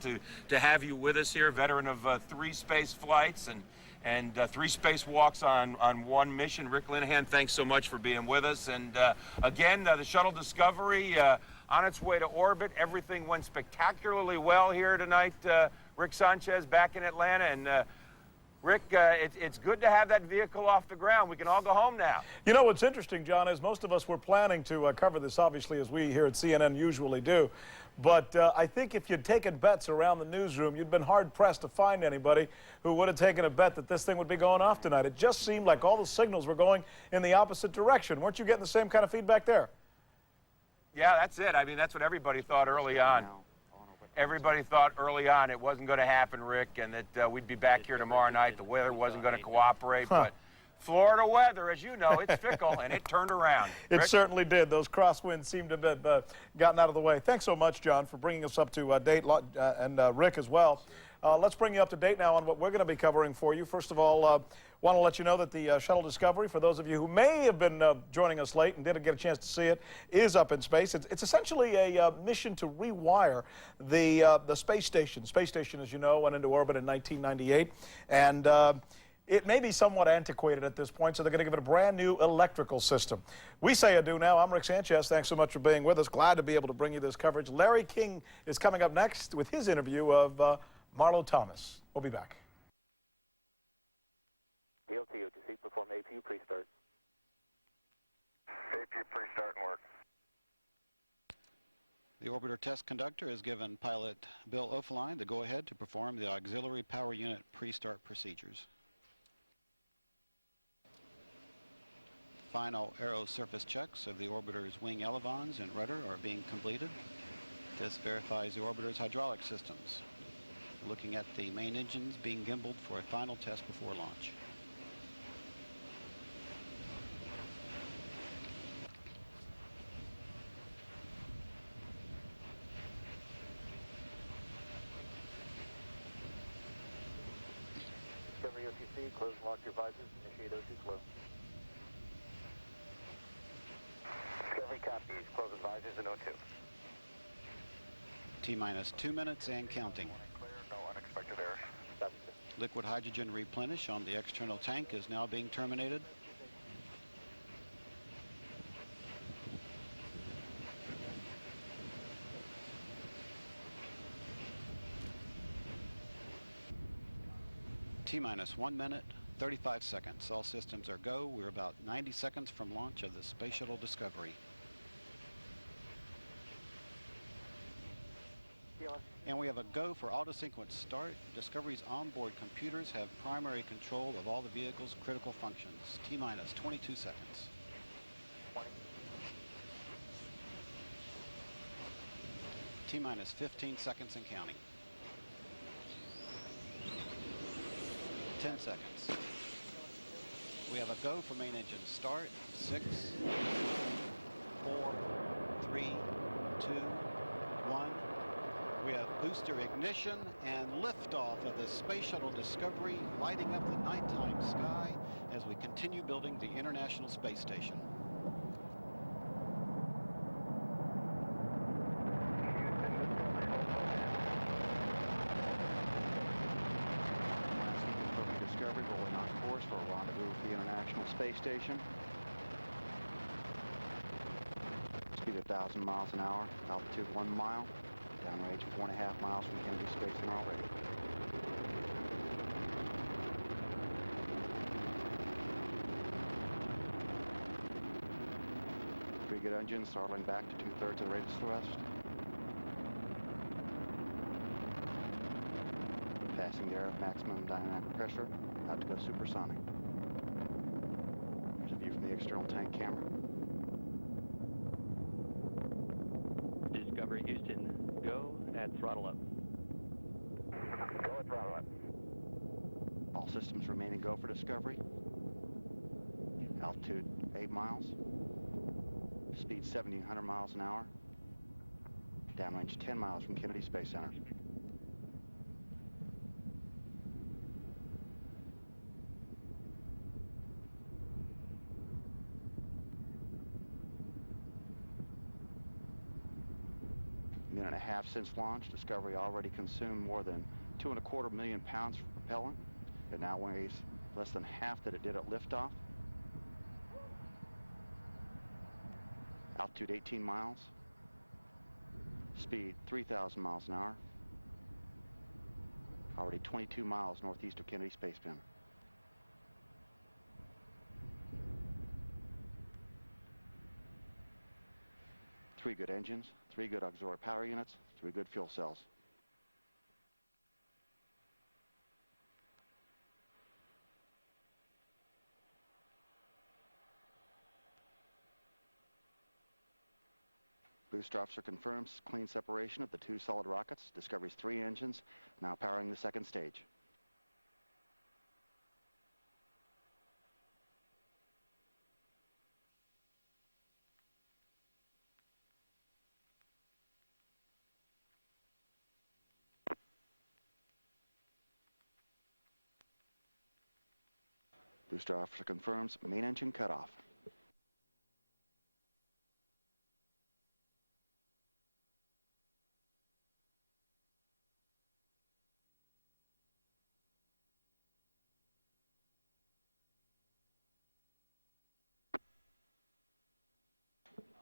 to have you with us here, veteran of 3 space flights and 3 spacewalks on one mission. Rick Linehan, thanks so much for being with us. And again, the Shuttle Discovery on its way to orbit. Everything went spectacularly well here tonight. Rick Sanchez back in Atlanta. And Rick, it's good to have that vehicle off the ground. We can all go home now. You know what's interesting, John, is most of us were planning to cover this, obviously, as we here at CNN usually do. But I think if you'd taken bets around the newsroom, you'd been hard-pressed to find anybody who would have taken a bet that this thing would be going off tonight. It just seemed like all the signals were going in the opposite direction. Weren't you getting the same kind of feedback there? Yeah, that's it. I mean, that's what everybody thought early on. Everybody thought early on it wasn't going to happen, Rick, and that we'd be back here tomorrow night. The weather wasn't going to cooperate, but Florida weather, as you know, it's fickle, and it turned around. It certainly did. Those crosswinds seemed to have gotten out of the way. Thanks so much, John, for bringing us up to date, and Rick as well. Let's bring you up to date now on what we're going to be covering for you. First of all, want to let you know that the Shuttle Discovery, for those of you who may have been joining us late and didn't get a chance to see it, is up in space. It's essentially a mission to rewire the space station. Space station, as you know, went into orbit in 1998, and it may be somewhat antiquated at this point, so they're going to give it a brand new electrical system. We say adieu now. I'm Rick Sanchez. Thanks so much for being with us. Glad to be able to bring you this coverage. Larry King is coming up next with his interview of Marlo Thomas. We'll be back. DLT, OTC, perform APU pre-start. APU pre-start and work. The orbiter test conductor has given pilot Bill Oefelein the go-ahead to perform the auxiliary power unit pre-start procedures. final aero surface checks of the orbiter's wing elevons and rudder are being completed. This verifies the orbiter's hydraulic systems. We're looking at the main engines being gimbaled for a final test before launch. Discovery OTC, close and lock your visors, initiate O2 flow. Discovery copies, close visors in O2. T-minus 2 minutes and counting. Clear, no unexpected errors. Liquid hydrogen replenish on the external tank is now being terminated. T-minus 1 minute, 35 seconds. All systems are go. We're about 90 seconds from launch of the Space Shuttle Discovery. And we have a go for auto-sequence start. Discovery's onboard computers have primary control of all the vehicle's critical functions. T-minus 22 seconds. 20. T-minus 15 seconds and counting. 10 seconds. We have a go for main engine start. 6, 4, 3, 2, 1. We have booster ignition and liftoff of the Space Shuttle Discovery, lighting up the nighttime sky as we continue building the International Space Station. Discovery rolling on course for a rendezvous with the International Space Station. Speed 1,000 miles an hour, altitude 1 mile. Downrange 4.5 miles from Kennedy Space Center already. Three good engines throttling back to 2/3 of the radius thrust. Passing the air at maximum dynamic pressure, about to go supersonic. There's a view from the external tank camera. Discovery Houston, go at throttle up. Go at throttle up. All systems remaining go for Discovery. Altitude 8 miles. Speed 1,700 miles an hour. Downrange 10 miles from Kennedy Space Center. Minute and a half since launch, Discovery already consumed more than 2.25 million pounds of propellant. It now weighs less than half that it did at liftoff. Altitude 18 miles. Speed 3,000 miles an hour. Already 22 miles northeast of Kennedy Space Center. Three good engines, 3 good auxiliary power units, 3 good fuel cells. Booster officer confirms clean separation of the 2 solid rockets. Discovery's 3 engines now powering the second stage. Booster officer confirms main engine cutoff.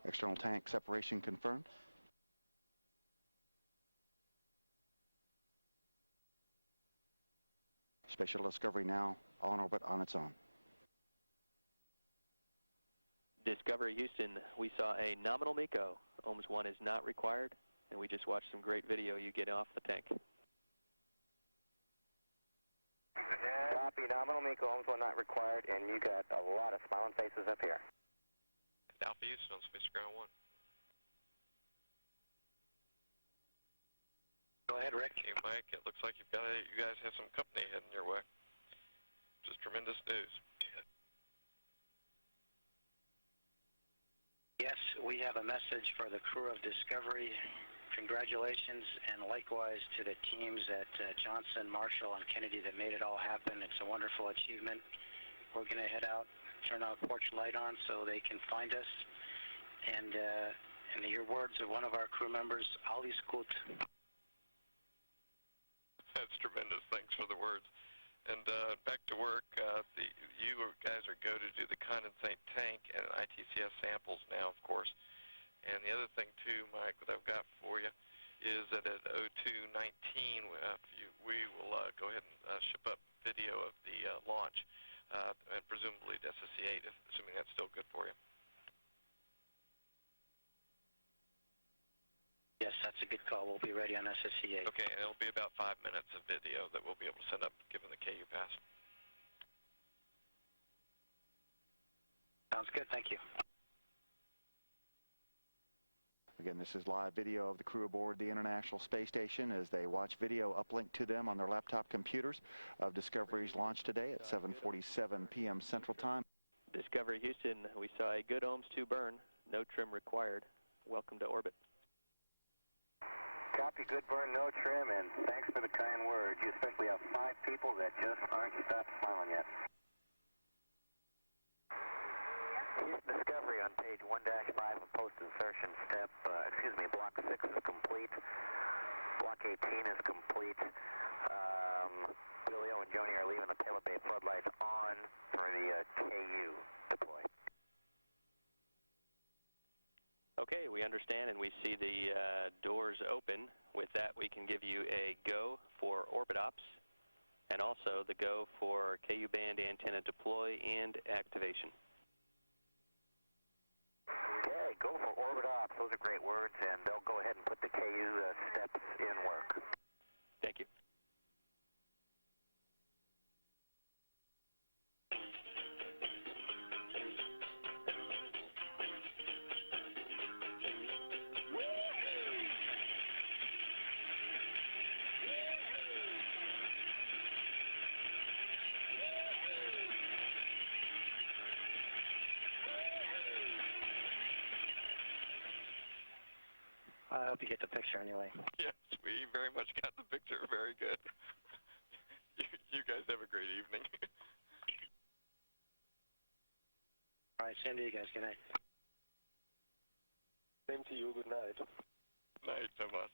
External tank separation confirmed. Space Shuttle Discovery now on orbit on its own. Discovery Houston, we saw a nominal MECO. OMS 1 is not required, and we just watched some great video you get off the tank. Copy, Copy, nominal MECO, Holmes 1 not required, and you got a lot of smiling faces up here. Alpha Houston on Space Ground 1. Go ahead, Rick. Hey, Mike, it looks like you guys have some company heading your way. Just tremendous news. Yes, we have a message for the crew of Discovery. Congratulations, and likewise to the teams at Johnson, Marshall, and Kennedy that made it all happen. It's a wonderful achievement. We're going to head out, turn our porch light on so they can find us. And in your words of one of our crew members, Ali Scoot. That's tremendous. Thanks for the words. And back to work. You guys are go to do the condensate tank and ITCS samples now, of course. And the other thing, too, Mike, that I've got for you is that at 0219, we will go ahead and ship up video of the launch, and presumably to SSC-8, assuming that's still good for you. Yes, that's a good call. We'll be ready on SSC-8. Okay, and it'll be about 5 minutes of video that we'll be able to send up given the KU pass. Sounds good. Thank you. Again, this is live video of the crew aboard the International Space Station as they watch video uplinked to them on their laptop computers of Discovery's launch today at 7:47 p.m. Central Time. Discovery Houston, we saw a good OMS 2 burn. No trim required. Welcome to orbit. Copy, good burn, no trim, and thanks for the kind words. You especially have 5 people that just aren't stopped smiling yet. Houston Discovery on page 1-5 of post-insertion step, block 6 is complete. Block 18 is complete. Julio and Joni are leaving the payload bay floodlights on for the KU deploy. Okay, we understand and we see the doors open. With that, we can give you a go for orbit ops and also the go for KU band antenna deploy and activation. Okay, go for orbit ops. Those are great words, and they'll go ahead and put the KU steps in work. Thank you. I hope you get the picture anyway. Yes, we very much got the picture. Very good. You guys have a great evening. All right, same to you guys. Good night. Same to you. Good night. Night, Thomas.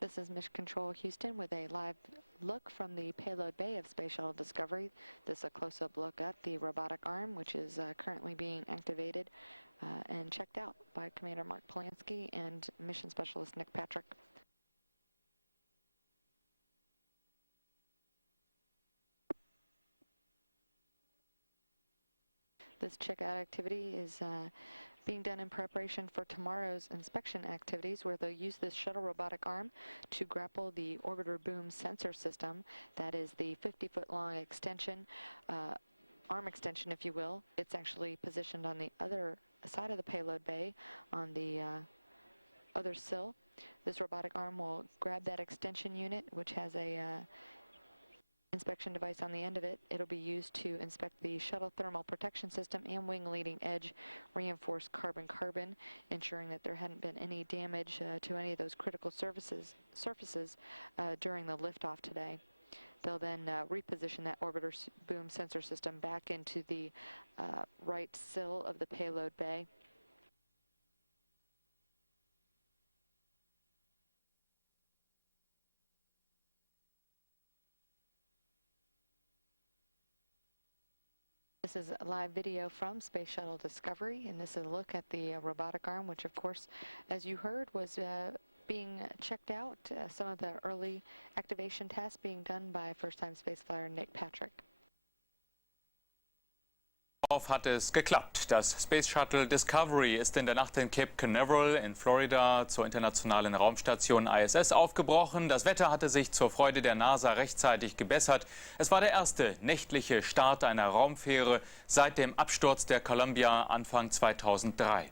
This is Mission Control Houston with a live look from the payload bay of Space Shuttle Discovery. This is a close-up look at the robotic arm, which is currently being activated and checked out by Commander Mark Polanski and Mission Specialist Nick Patrick. This checkout activity is being done in preparation for tomorrow's inspection activities, where they'll use this shuttle robotic arm to grapple the orbiter boom sensor system. That is the 50-foot long extension, arm extension, if you will. It's actually positioned on the other side of the payload bay on the other sill. This robotic arm will grab that extension unit, which has a inspection device on the end of it. It'll be used to inspect the shuttle thermal protection system and wing leading edge reinforced carbon-carbon, ensuring that there hadn't been any damage to any of those critical surfaces during the liftoff today. They'll then reposition that orbiter boom sensor system back into the right sill of the payload bay. This is a live video from Space Shuttle Discovery, and this is a look at the robotic arm, which of course, as you heard, was being checked out. Some of the early activation tests being done by first-time space flyer Nick Patrick. Hat es geklappt. Das Space Shuttle Discovery ist in der Nacht in Cape Canaveral in Florida zur internationalen Raumstation ISS aufgebrochen. Das Wetter hatte sich zur Freude der NASA rechtzeitig gebessert. Es war der erste nächtliche Start einer Raumfähre seit dem Absturz der Columbia Anfang 2003.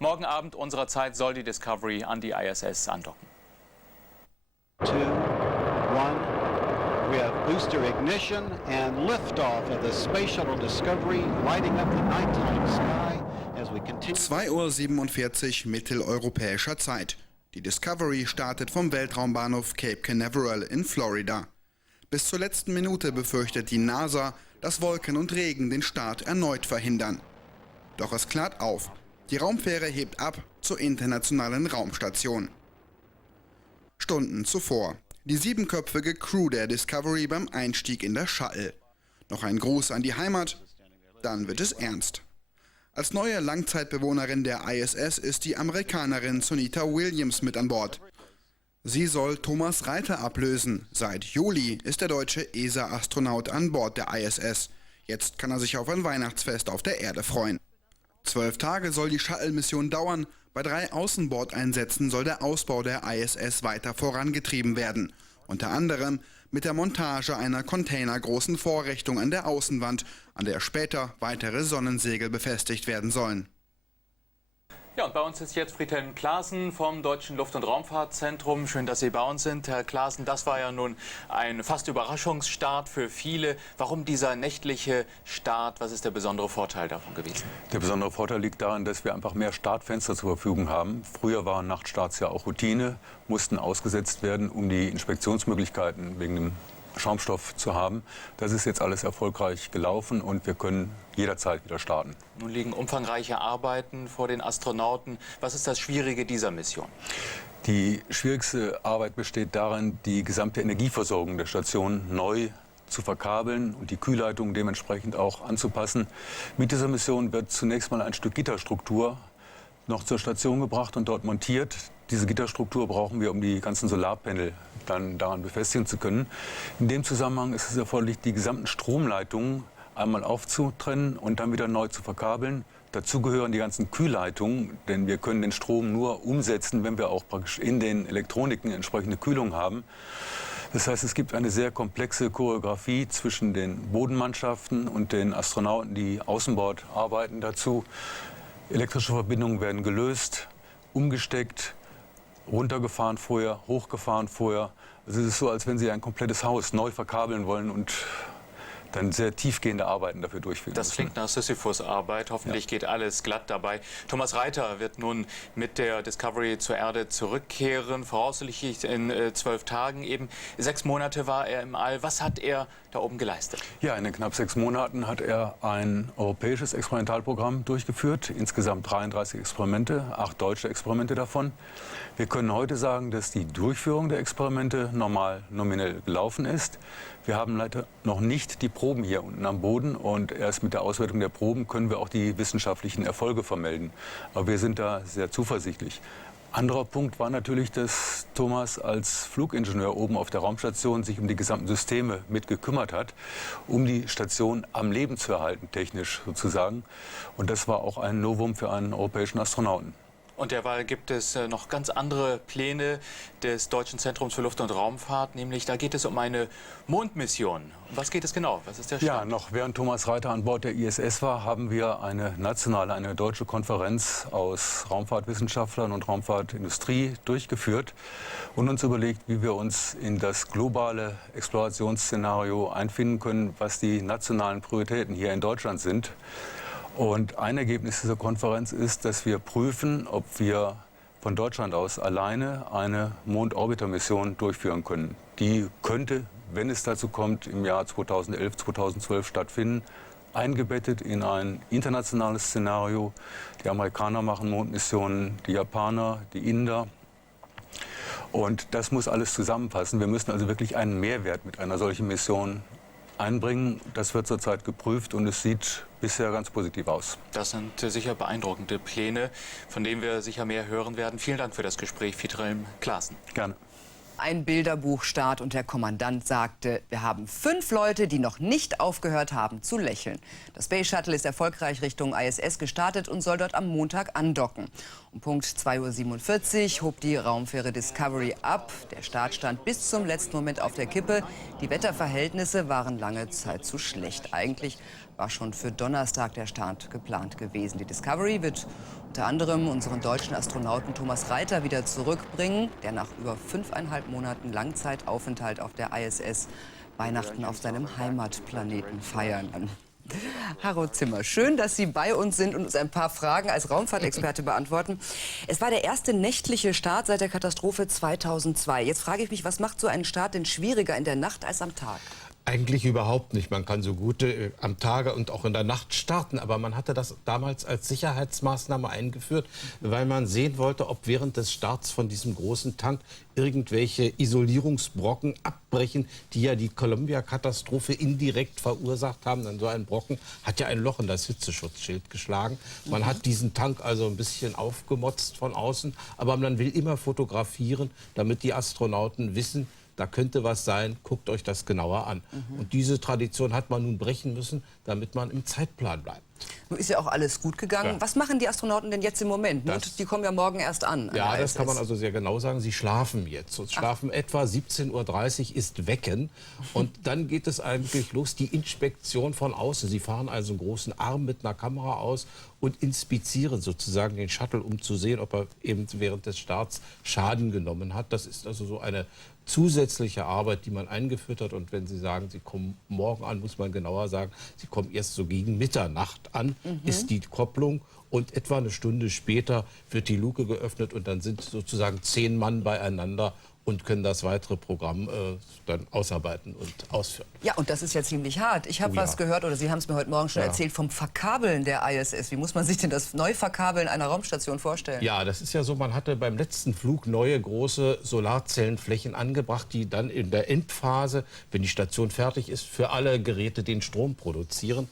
Morgen Abend unserer Zeit soll die Discovery an die ISS andocken. 2, 1. We have booster ignition and liftoff of the Space Shuttle Discovery, lighting up the nighttime sky as we continue. 2:47 Uhr mitteleuropäischer Zeit. Die Discovery startet vom Weltraumbahnhof Cape Canaveral in Florida. Bis zur letzten Minute befürchtet die NASA, dass Wolken und Regen den Start erneut verhindern. Doch es klart auf. Die Raumfähre hebt ab zur internationalen Raumstation. Stunden zuvor. Die 7-köpfige Crew der Discovery beim Einstieg in das Shuttle. Noch ein Gruß an die Heimat, dann wird es ernst. Als neue Langzeitbewohnerin der ISS ist die Amerikanerin Sunita Williams mit an Bord. Sie soll Thomas Reiter ablösen. Seit Juli ist der deutsche ESA-Astronaut an Bord der ISS. Jetzt kann er sich auf ein Weihnachtsfest auf der Erde freuen. 12 Tage soll die Shuttle-Mission dauern. Bei 3 Außenbordeinsätzen soll der Ausbau der ISS weiter vorangetrieben werden. Unter anderem mit der Montage einer containergroßen Vorrichtung an der Außenwand, an der später weitere Sonnensegel befestigt werden sollen. Ja, und bei uns ist jetzt Friedhelm Klaassen vom Deutschen Luft- und Raumfahrtzentrum. Schön, dass Sie bei uns sind, Herr Klaassen. Das war ja nun ein fast Überraschungsstart für viele. Warum dieser nächtliche Start? Was ist der besondere Vorteil davon gewesen? Der besondere Vorteil liegt darin, dass wir einfach mehr Startfenster zur Verfügung haben. Früher waren Nachtstarts ja auch Routine, mussten ausgesetzt werden, um die Inspektionsmöglichkeiten wegen dem Schaumstoff zu haben. Das ist jetzt alles erfolgreich gelaufen und wir können jederzeit wieder starten. Nun liegen umfangreiche Arbeiten vor den Astronauten. Was ist das Schwierige dieser Mission? Die schwierigste Arbeit besteht darin, die gesamte Energieversorgung der Station neu zu verkabeln und die Kühlleitung dementsprechend auch anzupassen. Mit dieser Mission wird zunächst mal ein Stück Gitterstruktur noch zur Station gebracht und dort montiert. Diese Gitterstruktur brauchen wir, um die ganzen Solarpanel dann daran befestigen zu können. In dem Zusammenhang ist es erforderlich, die gesamten Stromleitungen einmal aufzutrennen und dann wieder neu zu verkabeln. Dazu gehören die ganzen Kühlleitungen, denn wir können den Strom nur umsetzen, wenn wir auch praktisch in den Elektroniken entsprechende Kühlung haben. Das heißt, es gibt eine sehr komplexe Choreografie zwischen den Bodenmannschaften und den Astronauten, die außenbord arbeiten dazu. Elektrische Verbindungen werden gelöst, umgesteckt, runtergefahren vorher, hochgefahren vorher. Also es ist so, als wenn Sie ein komplettes Haus neu verkabeln wollen und dann sehr tiefgehende Arbeiten dafür durchführen. Das klingt nach Sisyphus-Arbeit. Hoffentlich geht alles glatt dabei. Thomas Reiter wird nun mit der Discovery zur Erde zurückkehren, voraussichtlich in 12 Tagen eben. 6 Monate war er im All. Was hat er da oben geleistet? Ja, in den knapp 6 Monaten hat er ein europäisches Experimentalprogramm durchgeführt. Insgesamt 33 Experimente, 8 deutsche Experimente davon. Wir können heute sagen, dass die Durchführung der Experimente normal nominell gelaufen ist. Wir haben leider noch nicht die Proben hier unten am Boden und erst mit der Auswertung der Proben können wir auch die wissenschaftlichen Erfolge vermelden. Aber wir sind da sehr zuversichtlich. Anderer Punkt war natürlich, dass Thomas als Flugingenieur oben auf der Raumstation sich um die gesamten Systeme mit gekümmert hat, um die Station am Leben zu erhalten, technisch sozusagen. Und das war auch ein Novum für einen europäischen Astronauten. Und derweil gibt es noch ganz andere Pläne des Deutschen Zentrums für Luft- und Raumfahrt, nämlich da geht es um eine Mondmission. Um was geht es genau? Was ist der Stand? Ja, noch während Thomas Reiter an Bord der ISS war, haben wir eine nationale, eine deutsche Konferenz aus Raumfahrtwissenschaftlern und Raumfahrtindustrie durchgeführt und uns überlegt, wie wir uns in das globale Explorationsszenario einfinden können, was die nationalen Prioritäten hier in Deutschland sind. Und ein Ergebnis dieser Konferenz ist, dass wir prüfen, ob wir von Deutschland aus alleine eine Mondorbiter-Mission durchführen können. Die könnte, wenn es dazu kommt, im Jahr 2011, 2012 stattfinden, eingebettet in ein internationales Szenario. Die Amerikaner machen Mondmissionen, die Japaner, die Inder. Und das muss alles zusammenpassen. Wir müssen also wirklich einen Mehrwert mit einer solchen Mission einbringen. Das wird zurzeit geprüft und es sieht bisher ganz positiv aus. Das sind sicher beeindruckende Pläne, von denen wir sicher mehr hören werden. Vielen Dank für das Gespräch, Friedhelm Klaassen. Gerne. Ein Bilderbuchstart und der Kommandant sagte, wir haben 5 Leute, die noch nicht aufgehört haben zu lächeln. Das Space Shuttle ist erfolgreich Richtung ISS gestartet und soll dort am Montag andocken. Um Punkt 2:47 Uhr hob die Raumfähre Discovery ab. Der Start stand bis zum letzten Moment auf der Kippe. Die Wetterverhältnisse waren lange Zeit zu schlecht. Eigentlich war schon für Donnerstag der Start geplant gewesen. Die Discovery wird unter anderem unseren deutschen Astronauten Thomas Reiter wieder zurückbringen, der nach über 5,5 Monaten Langzeitaufenthalt auf der ISS Weihnachten auf seinem Heimatplaneten feiern kann. Harro Zimmer, schön, dass Sie bei uns sind und uns ein paar Fragen als Raumfahrtexperte beantworten. Es war der erste nächtliche Start seit der Katastrophe 2002. Jetzt frage ich mich, was macht so einen Start denn schwieriger in der Nacht als am Tag? Eigentlich überhaupt nicht. Man kann so gut am Tage und auch in der Nacht starten. Aber man hatte das damals als Sicherheitsmaßnahme eingeführt, weil man sehen wollte, ob während des Starts von diesem großen Tank irgendwelche Isolierungsbrocken abbrechen, die ja die Columbia-Katastrophe indirekt verursacht haben. Denn so ein Brocken hat ja ein Loch in das Hitzeschutzschild geschlagen. Man hat diesen Tank also ein bisschen aufgemotzt von außen. Aber man will immer fotografieren, damit die Astronauten wissen, da könnte was sein, guckt euch das genauer an. Und diese Tradition hat man nun brechen müssen, damit man im Zeitplan bleibt. Nun ist ja auch alles gut gegangen. Ja. Was machen die Astronauten denn jetzt im Moment? Die kommen ja morgen erst an. Ja, das kann man also sehr genau sagen. Sie schlafen jetzt. Und schlafen etwa 17:30 Uhr ist Wecken. Und dann geht es eigentlich los, die Inspektion von außen. Sie fahren also einen großen Arm mit einer Kamera aus und inspizieren sozusagen den Shuttle, um zu sehen, ob er eben während des Starts Schaden genommen hat. Das ist also so eine zusätzliche Arbeit, die man eingeführt hat. Und wenn Sie sagen, Sie kommen morgen an, muss man genauer sagen, Sie kommen erst so gegen Mitternacht an, ist die Kopplung. Und etwa eine Stunde später wird die Luke geöffnet und dann sind sozusagen 10 Mann beieinander und können das weitere Programm dann ausarbeiten und ausführen. Ja, und das ist ja ziemlich hart. Ich habe was gehört, oder Sie haben es mir heute Morgen schon erzählt, vom Verkabeln der ISS. Wie muss man sich denn das Neuverkabeln einer Raumstation vorstellen? Ja, das ist ja so, man hatte beim letzten Flug neue große Solarzellenflächen angebracht, die dann in der Endphase, wenn die Station fertig ist, für alle Geräte den Strom produzieren.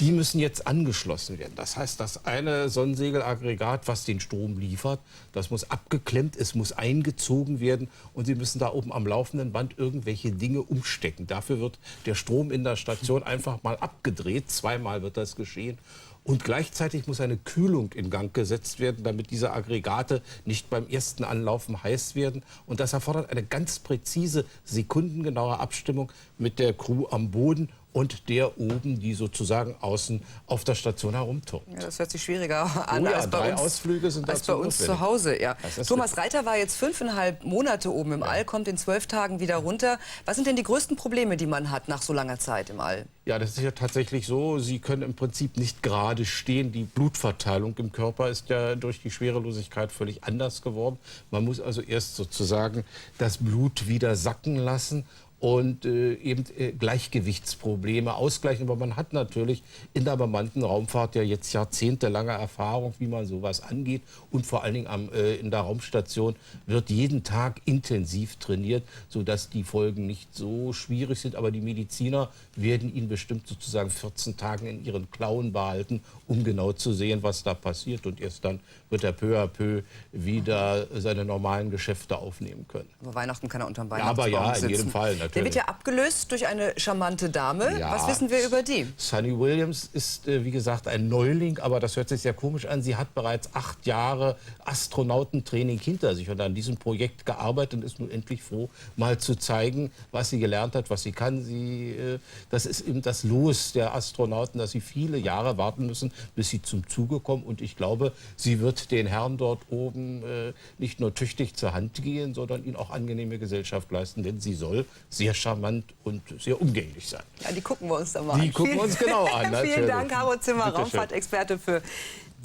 Die müssen jetzt angeschlossen werden. Das heißt, das eine Sonnensegelaggregat, was den Strom liefert, das muss abgeklemmt, es muss eingezogen werden und Sie müssen da oben am laufenden Band irgendwelche Dinge umstecken. Dafür wird der Strom in der Station einfach mal abgedreht. 2-mal wird das geschehen. Und gleichzeitig muss eine Kühlung in Gang gesetzt werden, damit diese Aggregate nicht beim ersten Anlaufen heiß werden. Und das erfordert eine ganz präzise, sekundengenaue Abstimmung mit der Crew am Boden und der oben, die sozusagen außen auf der Station herumturnt. Ja, das hört sich schwieriger an ja, als bei uns, Ausflüge sind als bei uns zu Hause. Ja. Thomas richtig. Reiter war jetzt 5,5 Monate oben im All, kommt in 12 Tagen wieder runter. Was sind denn die größten Probleme, die man hat nach so langer Zeit im All? Ja, das ist ja tatsächlich so. Sie können im Prinzip nicht gerade stehen. Die Blutverteilung im Körper ist ja durch die Schwerelosigkeit völlig anders geworden. Man muss also erst sozusagen das Blut wieder sacken lassen und eben Gleichgewichtsprobleme ausgleichen. Aber man hat natürlich in der bemannten Raumfahrt ja jetzt jahrzehntelange Erfahrung, wie man sowas angeht. Und vor allen Dingen in der Raumstation wird jeden Tag intensiv trainiert, sodass die Folgen nicht so schwierig sind. Aber die Mediziner werden ihn bestimmt sozusagen 14 Tagen in ihren Klauen behalten, um genau zu sehen, was da passiert. Und erst dann wird er peu à peu wieder seine normalen Geschäfte aufnehmen können. Aber Weihnachten kann er unterm Weihnachtsbaum sitzen. Ja, aber ja, in jedem Fall natürlich. Der wird ja abgelöst durch eine charmante Dame. Ja. Was wissen wir über die? Sunny Williams ist, wie gesagt, ein Neuling, aber das hört sich sehr komisch an. Sie hat bereits 8 Jahre Astronautentraining hinter sich und an diesem Projekt gearbeitet und ist nun endlich froh, mal zu zeigen, was sie gelernt hat, was sie kann. Das ist eben das Los der Astronauten, dass sie viele Jahre warten müssen, bis sie zum Zuge kommen. Und ich glaube, sie wird den Herren dort oben nicht nur tüchtig zur Hand gehen, sondern ihnen auch angenehme Gesellschaft leisten, denn sie soll sehr charmant und sehr umgänglich sein. Ja, die gucken wir uns da mal an. Die gucken wir uns genau an. Vielen Dank, Harro Zimmer, Raumfahrtexperte, für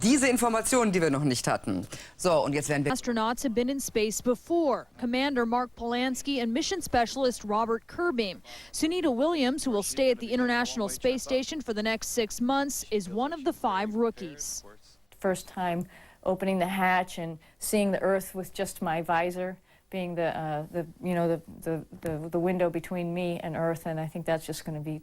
diese Informationen, die wir noch nicht hatten. So, und jetzt werden wir... Astronauts have been in space before. Commander Mark Polanski and mission specialist Robert Curbeam. Sunita Williams, who will stay at the International Space Station for the next 6 months, is one of the 5 rookies. First time opening the hatch and seeing the Earth with just my visor, being the window between me and Earth, and I think that's just going to be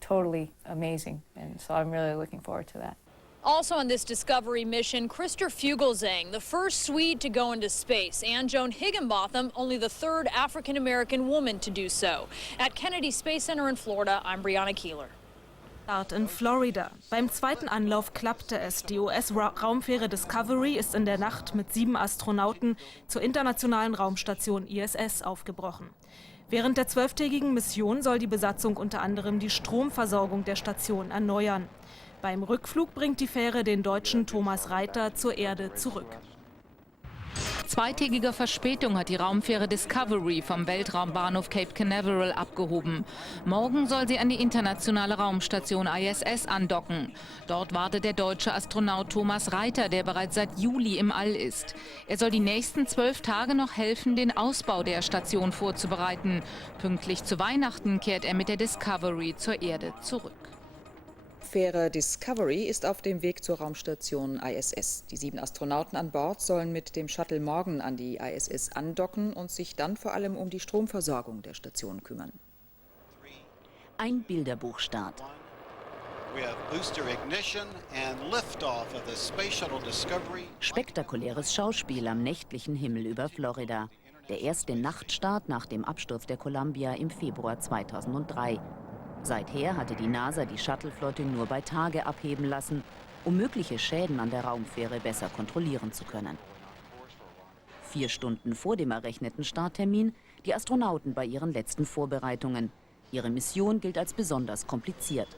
totally amazing, and so I'm really looking forward to that. Also on this Discovery mission, Christer Fuglesang, the first Swede to go into space, and Joan Higginbotham, only the third African-American woman to do so. At Kennedy Space Center in Florida, I'm Brianna Keeler. Start in Florida. Beim zweiten Anlauf klappte es. Die US-Raumfähre Discovery ist in der Nacht mit 7 Astronauten zur internationalen Raumstation ISS aufgebrochen. Während der 12-tägigen Mission soll die Besatzung unter anderem die Stromversorgung der Station erneuern. Beim Rückflug bringt die Fähre den Deutschen Thomas Reiter zur Erde zurück. Zweitägiger Verspätung hat die Raumfähre Discovery vom Weltraumbahnhof Cape Canaveral abgehoben. Morgen soll sie an die internationale Raumstation ISS andocken. Dort wartet der deutsche Astronaut Thomas Reiter, der bereits seit Juli im All ist. Er soll die nächsten 12 Tage noch helfen, den Ausbau der Station vorzubereiten. Pünktlich zu Weihnachten kehrt er mit der Discovery zur Erde zurück. Die Fähre Discovery ist auf dem Weg zur Raumstation ISS. Die 7 Astronauten an Bord sollen mit dem Shuttle morgen an die ISS andocken und sich dann vor allem um die Stromversorgung der Station kümmern. Ein Bilderbuchstart. Spektakuläres Schauspiel am nächtlichen Himmel über Florida. Der erste Nachtstart nach dem Absturz der Columbia im Februar 2003. Seither hatte die NASA die Shuttle-Flotte nur bei Tage abheben lassen, um mögliche Schäden an der Raumfähre besser kontrollieren zu können. 4 Stunden vor dem errechneten Starttermin die Astronauten bei ihren letzten Vorbereitungen. Ihre Mission gilt als besonders kompliziert.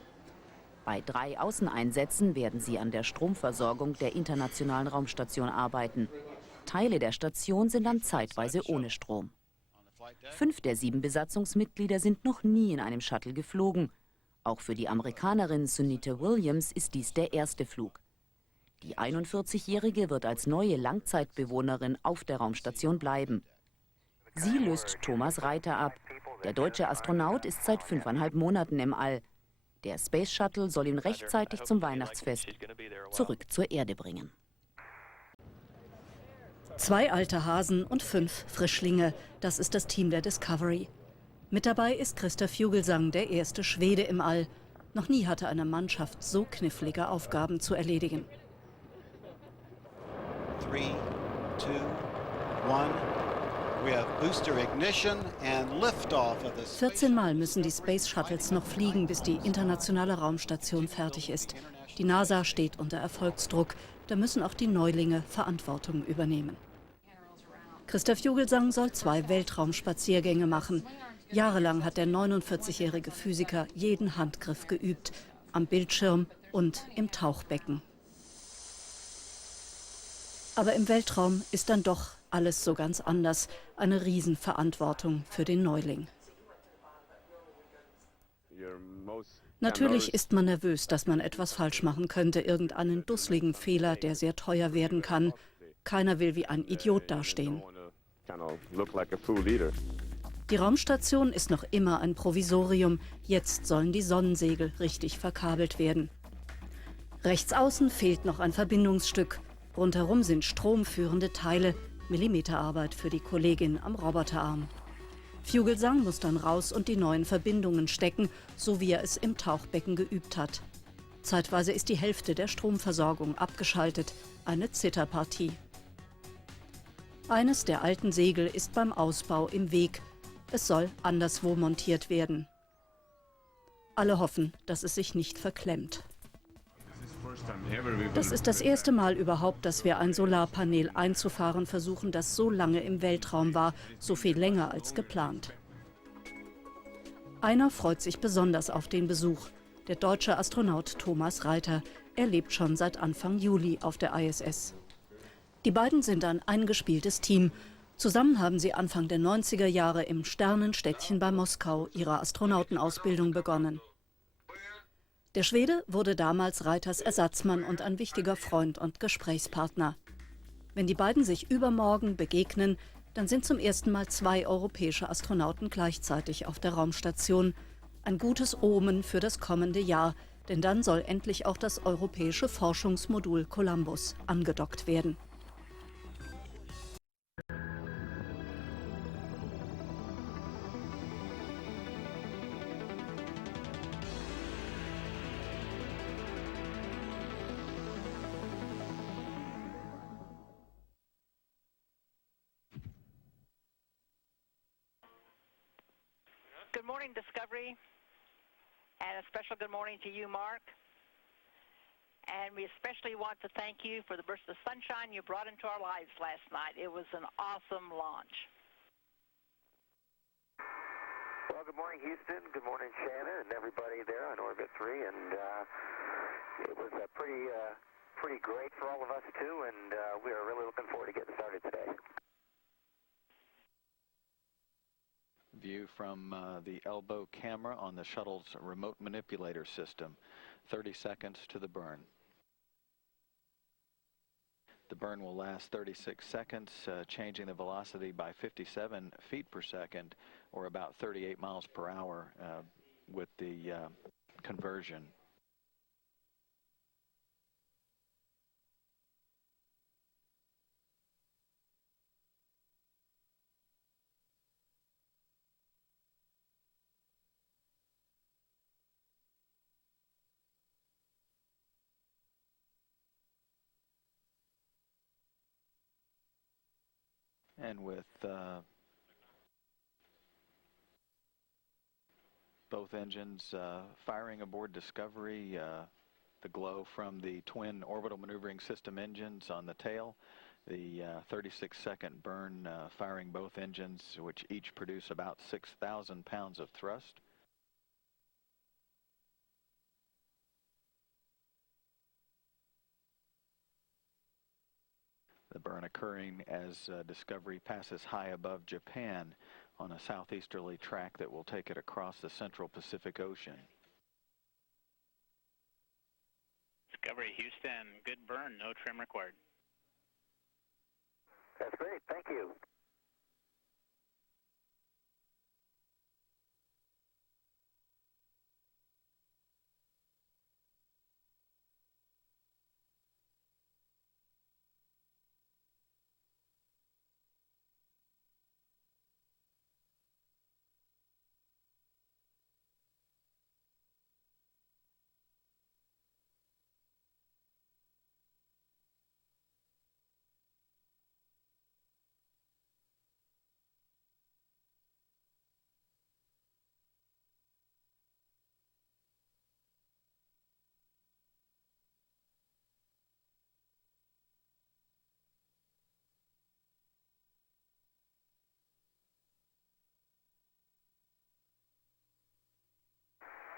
Bei 3 Außeneinsätzen werden sie an der Stromversorgung der internationalen Raumstation arbeiten. Teile der Station sind dann zeitweise ohne Strom. 5 der 7 Besatzungsmitglieder sind noch nie in einem Shuttle geflogen. Auch für die Amerikanerin Sunita Williams ist dies der erste Flug. Die 41-Jährige wird als neue Langzeitbewohnerin auf der Raumstation bleiben. Sie löst Thomas Reiter ab. Der deutsche Astronaut ist seit 5,5 Monaten im All. Der Space Shuttle soll ihn rechtzeitig zum Weihnachtsfest zurück zur Erde bringen. 2 alte Hasen und 5 Frischlinge. Das ist das Team der Discovery. Mit dabei ist Christer Fuglesang, der erste Schwede im All. Noch nie hatte eine Mannschaft so knifflige Aufgaben zu erledigen. 3, 2, 1. We have booster ignition and liftoff of the 14 Mal müssen die Space Shuttles noch fliegen, bis die internationale Raumstation fertig ist. Die NASA steht unter Erfolgsdruck. Da müssen auch die Neulinge Verantwortung übernehmen. Christer Fuglesang soll 2 Weltraumspaziergänge machen. Jahrelang hat der 49-jährige Physiker jeden Handgriff geübt, am Bildschirm und im Tauchbecken. Aber im Weltraum ist dann doch alles so ganz anders. Eine Riesenverantwortung für den Neuling. Natürlich ist man nervös, dass man etwas falsch machen könnte, irgendeinen dusseligen Fehler, der sehr teuer werden kann. Keiner will wie ein Idiot dastehen. Die Raumstation ist noch immer ein Provisorium. Jetzt sollen die Sonnensegel richtig verkabelt werden. Rechts außen fehlt noch ein Verbindungsstück. Rundherum sind stromführende Teile. Millimeterarbeit für die Kollegin am Roboterarm. Fuglesang muss dann raus und die neuen Verbindungen stecken, so wie er es im Tauchbecken geübt hat. Zeitweise ist die Hälfte der Stromversorgung abgeschaltet, eine Zitterpartie. Eines der alten Segel ist beim Ausbau im Weg. Es soll anderswo montiert werden. Alle hoffen, dass es sich nicht verklemmt. Das ist das erste Mal überhaupt, dass wir ein Solarpanel einzufahren versuchen, das so lange im Weltraum war, so viel länger als geplant. Einer freut sich besonders auf den Besuch, der deutsche Astronaut Thomas Reiter. Er lebt schon seit Anfang Juli auf der ISS. Die beiden sind ein eingespieltes Team. Zusammen haben sie Anfang der 90er Jahre im Sternenstädtchen bei Moskau ihre Astronautenausbildung begonnen. Der Schwede wurde damals Reiters Ersatzmann und ein wichtiger Freund und Gesprächspartner. Wenn die beiden sich übermorgen begegnen, dann sind zum ersten Mal 2 europäische Astronauten gleichzeitig auf der Raumstation. Ein gutes Omen für das kommende Jahr, denn dann soll endlich auch das europäische Forschungsmodul Columbus angedockt werden. Good morning, Discovery, and a special good morning to you, Mark. And we especially want to thank you for the burst of sunshine you brought into our lives last night. It was an awesome launch. Well, good morning, Houston. Good morning, Shannon, and everybody there on Orbit 3. And it was pretty great for all of us, too, and we are really looking forward to getting started today. View from the elbow camera on the shuttle's remote manipulator system. 30 seconds to the burn. The burn will last 36 seconds, changing the velocity by 57 feet per second, or about 38 miles per hour with the conversion. And with both engines firing aboard Discovery, the glow from the twin orbital maneuvering system engines on the tail, the 36-second burn firing both engines, which each produce about 6,000 pounds of thrust. The burn occurring as Discovery passes high above Japan on a southeasterly track that will take it across the central Pacific Ocean. Discovery Houston, good burn, no trim required. That's great, thank you.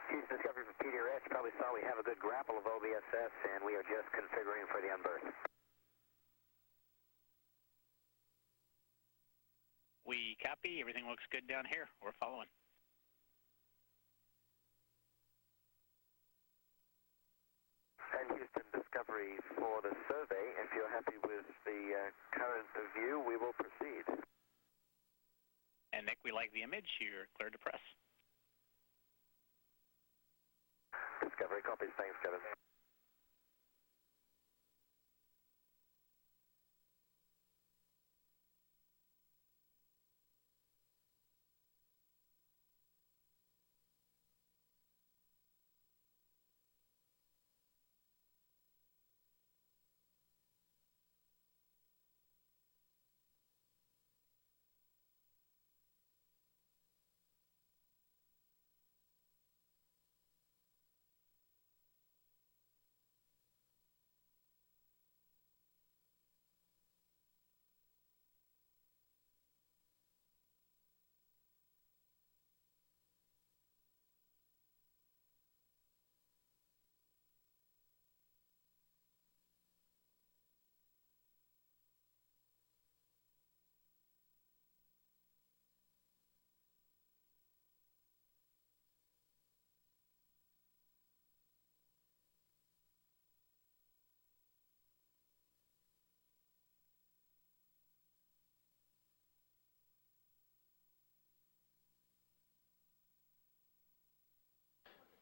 Houston Discovery from PDRS, you probably saw we have a good grapple of OBSS, and we are just configuring for the unberth. We copy, everything looks good down here, we're following. And Houston Discovery for the survey, if you're happy with the current view, we will proceed. And Nick, we like the image, you're cleared to press. Discovery copies, thanks, Kevin.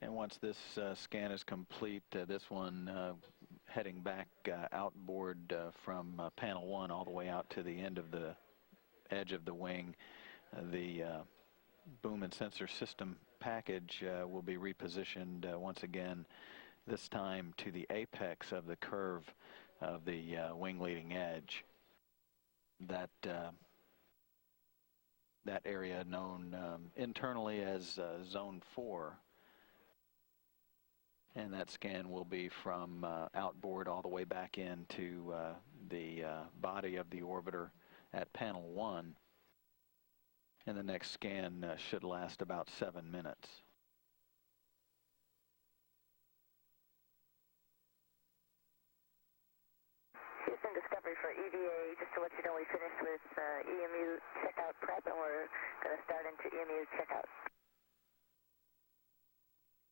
And once this scan is complete, this one heading back outboard from panel 1 all the way out to the end of the edge of the wing, the boom and sensor system package will be repositioned once again, this time to the apex of the curve of the wing leading edge. That that area known internally as Zone 4. And that scan will be from outboard all the way back into the body of the orbiter at panel 1. And the next scan should last about 7 minutes. Houston Discovery for EVA, just to let you know, we finished with EMU checkout prep and we're going to start into EMU checkout.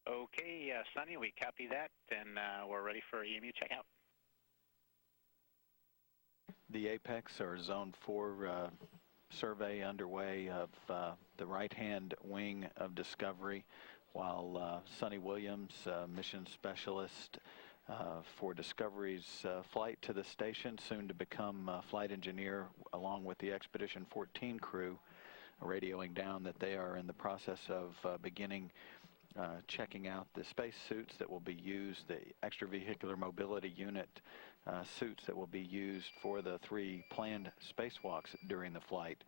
Okay, Sunny, we copy that, and we're ready for EMU checkout. The Apex or Zone 4 survey underway of the right-hand wing of Discovery, while Sonny Williams, mission specialist for Discovery's flight to the station, soon to become flight engineer, along with the Expedition 14 crew, radioing down that they are in the process of beginning checking out the space suits that will be used, the extravehicular mobility unit suits that will be used for the 3 planned spacewalks during the flight.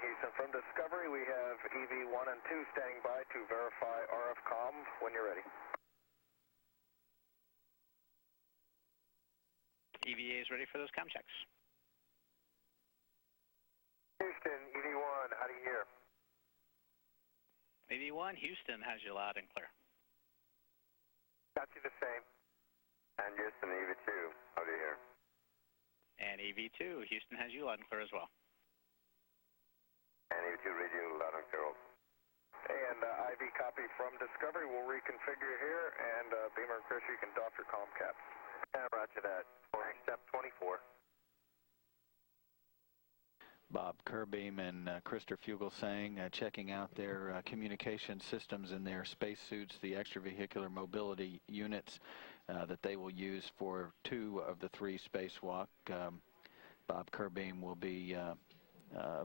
Houston, from Discovery, we have EV1 and 2 standing by to verify RF comm when you're ready. EVA is ready for those comm checks. Houston, EV1, how do you hear? EV1, Houston has you loud and clear. Got you the same. And Houston, EV2, how do you hear? And EV2, Houston has you loud and clear as well. And EV2 read you loud and clear. And IV copy from Discovery. We'll reconfigure here, and Beamer and Chris, you can doff your comm caps. Roger that. Step 24. Bob Kerbeam and Christer Fugelsang checking out their communication systems in their spacesuits, the extravehicular mobility units that they will use for 2 of the 3 spacewalk. Bob Kerbeam will be a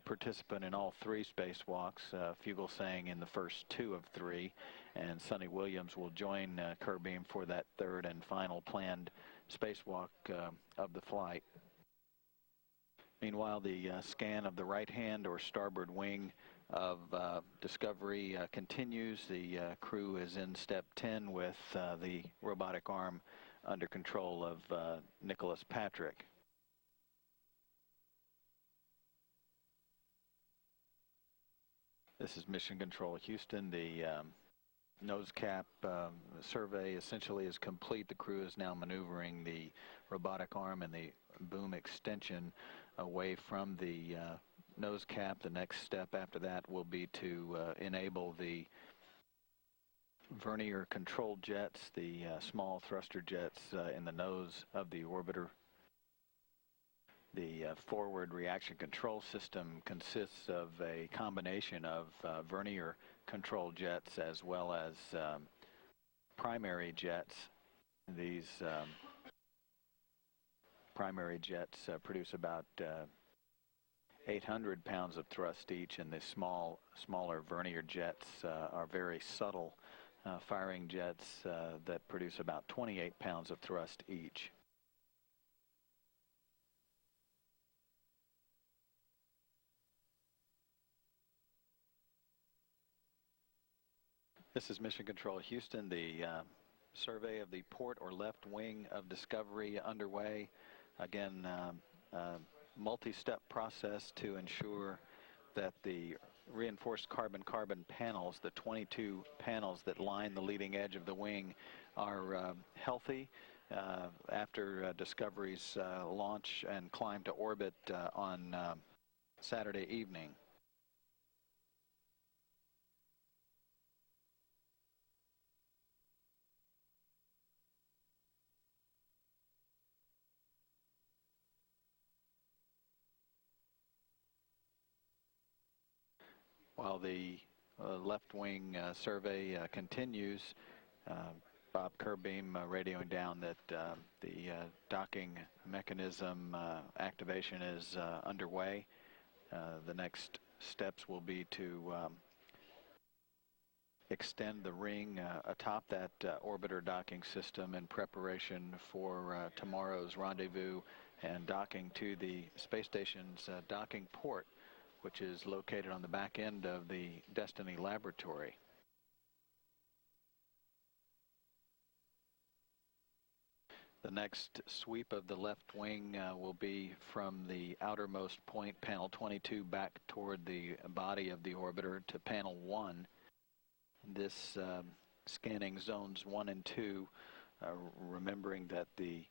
participant in all 3 spacewalks, Fugelsang in the first 2 of 3, and Sonny Williams will join Kerbeam for that 3rd and final planned spacewalk of the flight. Meanwhile, the scan of the right-hand or starboard wing of Discovery continues. The crew is in step 10 with the robotic arm under control of Nicholas Patrick. This is Mission Control Houston. The nose cap survey essentially is complete. The crew is now maneuvering the robotic arm and the boom extension away from the nose cap. The next step after that will be to enable the vernier control jets, the small thruster jets in the nose of the orbiter. The forward reaction control system consists of a combination of vernier control jets as well as primary jets. These primary jets produce about 800 pounds of thrust each, and the smaller vernier jets are very subtle firing jets that produce about 28 pounds of thrust each. This is Mission Control Houston. The survey of the port or left wing of Discovery underway. Again, multi-step process to ensure that the reinforced carbon-carbon panels, the 22 panels that line the leading edge of the wing, are healthy after Discovery's launch and climb to orbit on Saturday evening. While the left wing survey continues, Bob Kerbeam radioing down that the docking mechanism activation is underway. The next steps will be to extend the ring atop that orbiter docking system in preparation for tomorrow's rendezvous and docking to the space station's docking port, which is located on the back end of the Destiny laboratory. The next sweep of the left wing will be from the outermost point, panel 22, back toward the body of the orbiter to panel 1. This scanning zones 1 and 2, remembering that the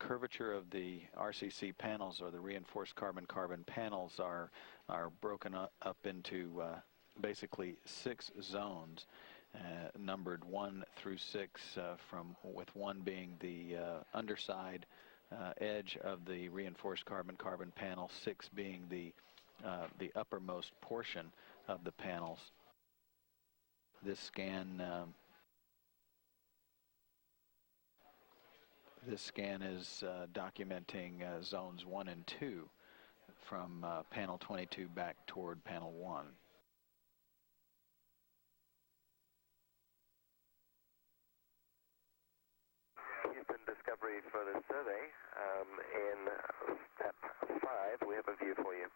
curvature of the RCC panels, or the reinforced carbon-carbon panels, are broken up into basically 6 zones. Numbered 1 through 6, with 1 being the underside edge of the reinforced carbon-carbon panel, 6 being the uppermost portion of the panels. This scan is documenting zones 1 and 2 from panel 22 back toward panel 1. Houston Discovery for the survey. In step 5, we have a view for you.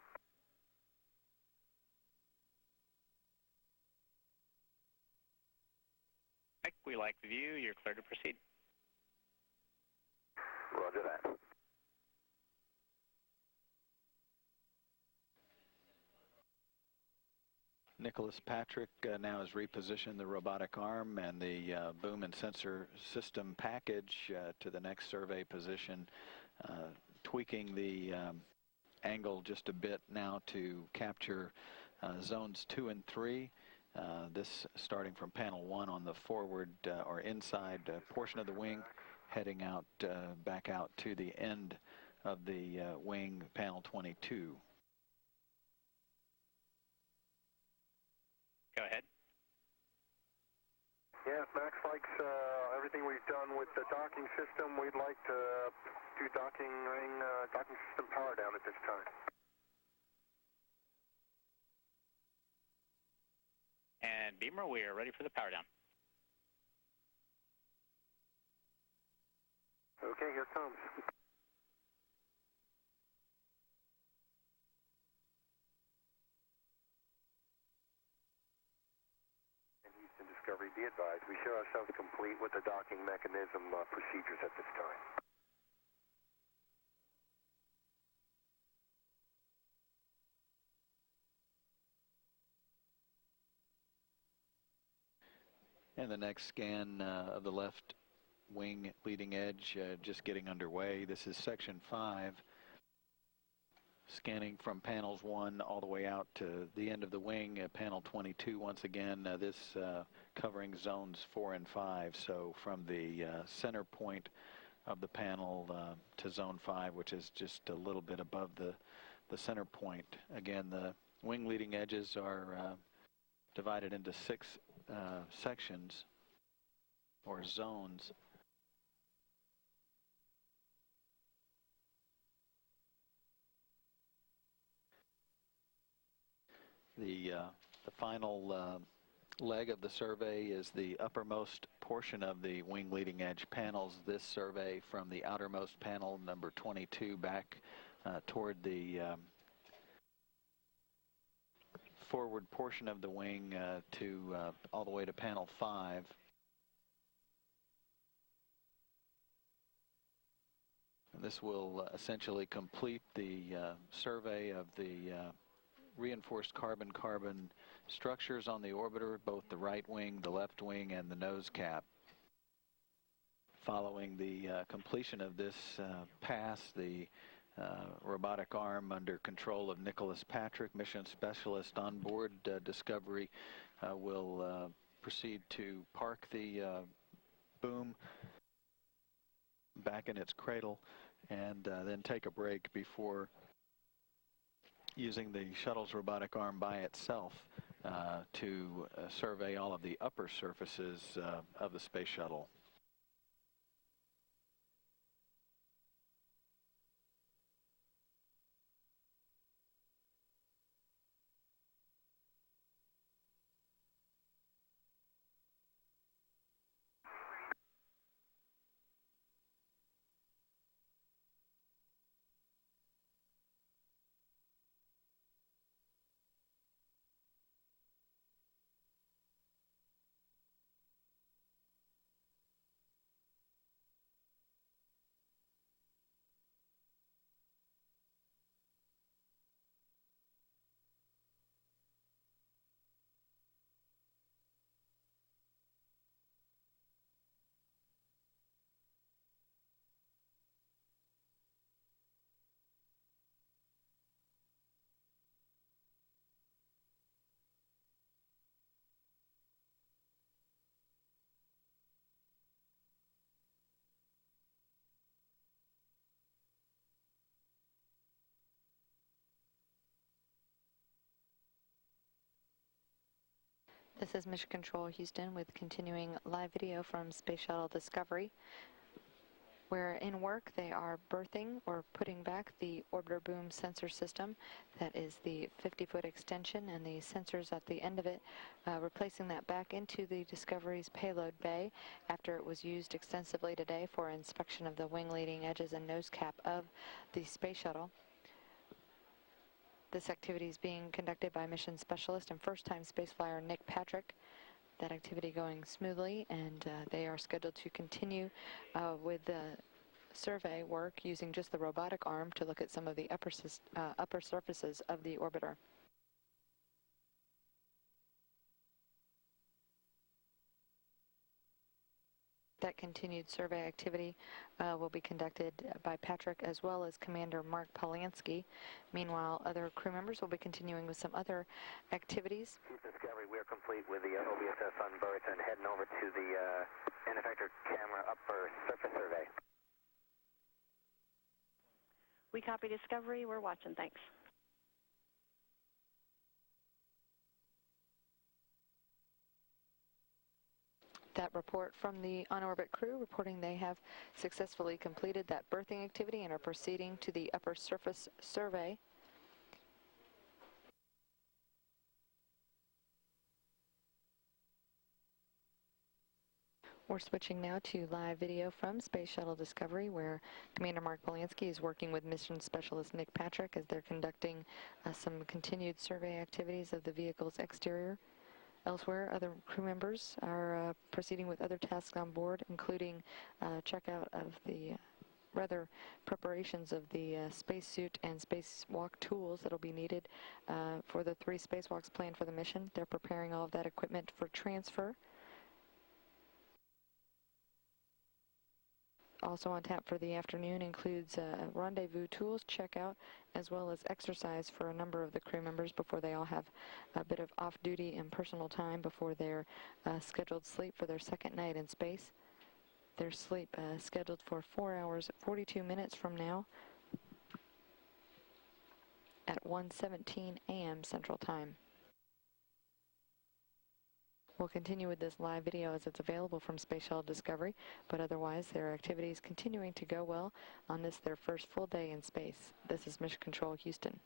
We like the view. You're clear to proceed. Roger that. Nicholas Patrick now has repositioned the robotic arm and the boom and sensor system package to the next survey position, tweaking the angle just a bit now to capture zones 2 and 3. This starting from panel 1 on the forward or inside portion of the wing, heading out back out to the end of the wing, panel 22. Go ahead. Yeah, if Max likes everything we've done with the docking system, we'd like to do docking system power down at this time. And Beamer, we are ready for the power down. Okay, here it comes. And Houston Discovery, be advised, we show ourselves complete with the docking mechanism procedures at this time. And the next scan of the left wing leading edge just getting underway. This is section 5, scanning from panels 1 all the way out to the end of the wing, panel 22 once again, this covering zones 4 and 5. So from the center point of the panel to zone 5, which is just a little bit above the center point. Again, the wing leading edges are divided into 6 sections or zones. The final leg of the survey is the uppermost portion of the wing leading edge panels. This survey from the outermost panel, number 22, back toward the forward portion of the wing to all the way to panel 5. And this will essentially complete the survey of the reinforced carbon-carbon structures on the orbiter, both the right wing, the left wing, and the nose cap. Following the completion of this pass, the robotic arm under control of Nicholas Patrick, mission specialist on board Discovery, will proceed to park the boom back in its cradle and then take a break before using the shuttle's robotic arm by itself to survey all of the upper surfaces of the space shuttle. This is Mission Control Houston with continuing live video from Space Shuttle Discovery, where in work they are berthing or putting back the orbiter boom sensor system. That is the 50-foot extension and the sensors at the end of it, replacing that back into the Discovery's payload bay after it was used extensively today for inspection of the wing leading edges and nose cap of the space shuttle. This activity is being conducted by mission specialist and first-time spaceflyer Nick Patrick. That activity going smoothly, and they are scheduled to continue with the survey work using just the robotic arm to look at some of the upper surfaces of the orbiter. That continued survey activity will be conducted by Patrick as well as Commander Mark Polansky. Meanwhile, other crew members will be continuing with some other activities. Discovery, we're complete with the OBSS on berth and heading over to the end effector camera upper surface survey. We copy Discovery. We're watching. Thanks. That report from the on-orbit crew reporting they have successfully completed that berthing activity and are proceeding to the upper surface survey. We're switching now to live video from Space Shuttle Discovery, where Commander Mark Polansky is working with mission specialist Nick Patrick as they're conducting some continued survey activities of the vehicle's exterior. Elsewhere, other crew members are proceeding with other tasks on board, including checkout of the preparations of the spacesuit and spacewalk tools that will be needed for the 3 spacewalks planned for the mission. They're preparing all of that equipment for transfer. Also on tap for the afternoon includes rendezvous tools checkout, as well as exercise for a number of the crew members before they all have a bit of off-duty and personal time before their scheduled sleep for their second night in space. Their sleep scheduled for 4 hours, 42 minutes from now at 1:17 a.m. Central Time. We'll continue with this live video as it's available from Space Shuttle Discovery, but otherwise their activities continuing to go well on this, their first full day in space. This is Mission Control Houston.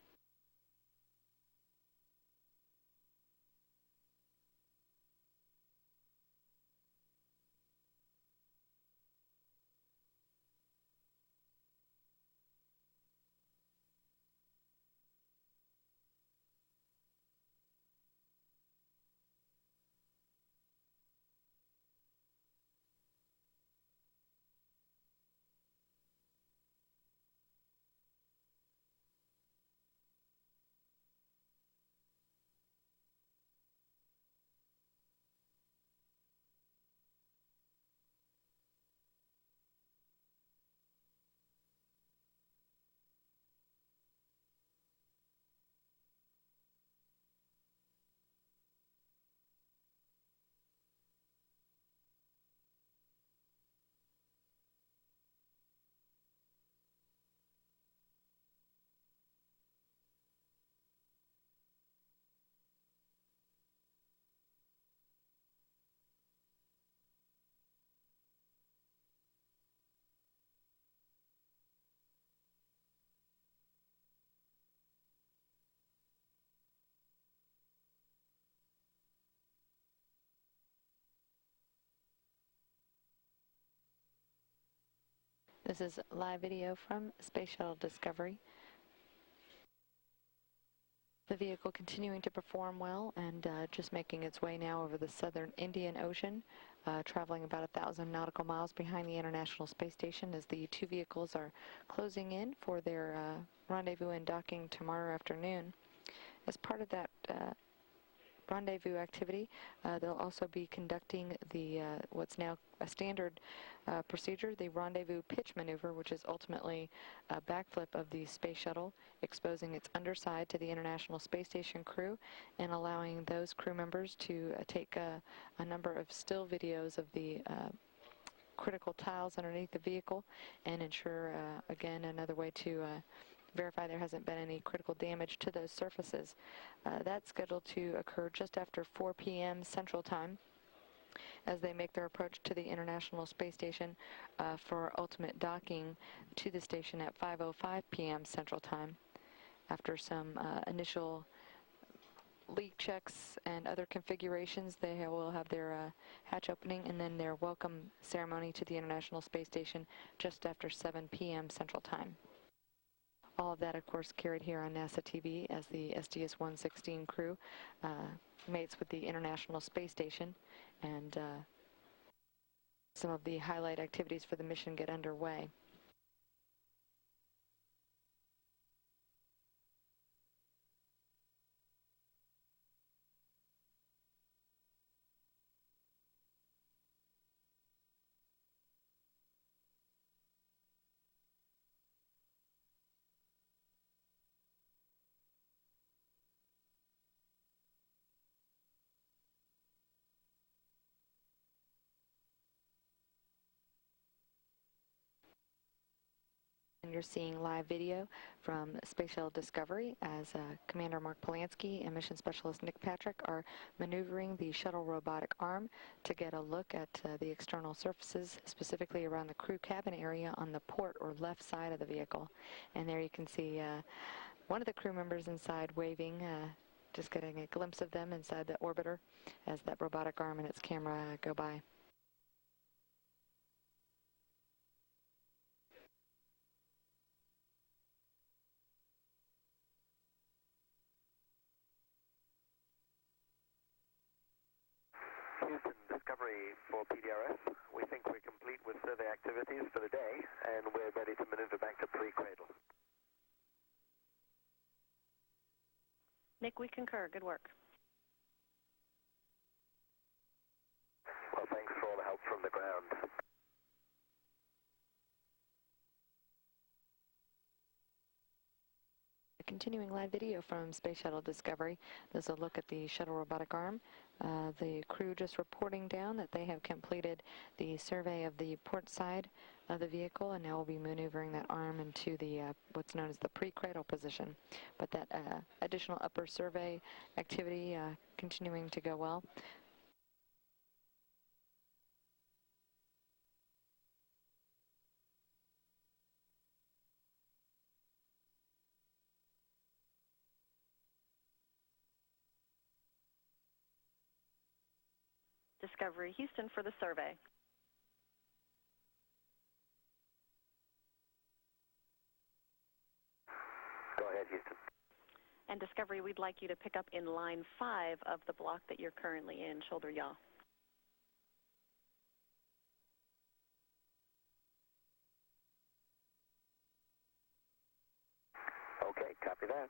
This is live video from Space Shuttle Discovery. The vehicle continuing to perform well and just making its way now over the southern Indian Ocean, traveling about 1,000 nautical miles behind the International Space Station as the 2 vehicles are closing in for their rendezvous and docking tomorrow afternoon. As part of that rendezvous activity, they'll also be conducting the what's now a standard procedure, the rendezvous pitch maneuver, which is ultimately a backflip of the space shuttle, exposing its underside to the International Space Station crew and allowing those crew members to take a number of still videos of the critical tiles underneath the vehicle and ensure, again, another way to verify there hasn't been any critical damage to those surfaces. That's scheduled to occur just after 4 p.m. Central Time, as they make their approach to the International Space Station for ultimate docking to the station at 5:05 p.m. Central Time. After some initial leak checks and other configurations, they will have their hatch opening and then their welcome ceremony to the International Space Station just after 7 p.m. Central Time. All of that, of course, carried here on NASA TV as the STS-116 crew mates with the International Space Station, and some of the highlight activities for the mission get underway. And you're seeing live video from Space Shuttle Discovery as Commander Mark Polanski and Mission Specialist Nick Patrick are maneuvering the shuttle robotic arm to get a look at the external surfaces, specifically around the crew cabin area on the port or left side of the vehicle. And there you can see one of the crew members inside waving, just getting a glimpse of them inside the orbiter as that robotic arm and its camera go by. Houston, Discovery for PDRS. We think we're complete with survey activities for the day, and we're ready to maneuver back to pre-cradle. Nick, we concur. Good work. Well, thanks for all the help from the ground. Continuing live video from Space Shuttle Discovery. There's a look at the shuttle robotic arm. The crew just reporting down that they have completed the survey of the port side of the vehicle, and now will be maneuvering that arm into the what's known as the pre-cradle position. But that additional upper survey activity continuing to go well. Discovery Houston for the survey. Go ahead, Houston. And Discovery, we'd like you to pick up in line 5 of the block that you're currently in, shoulder yaw. Okay, copy that.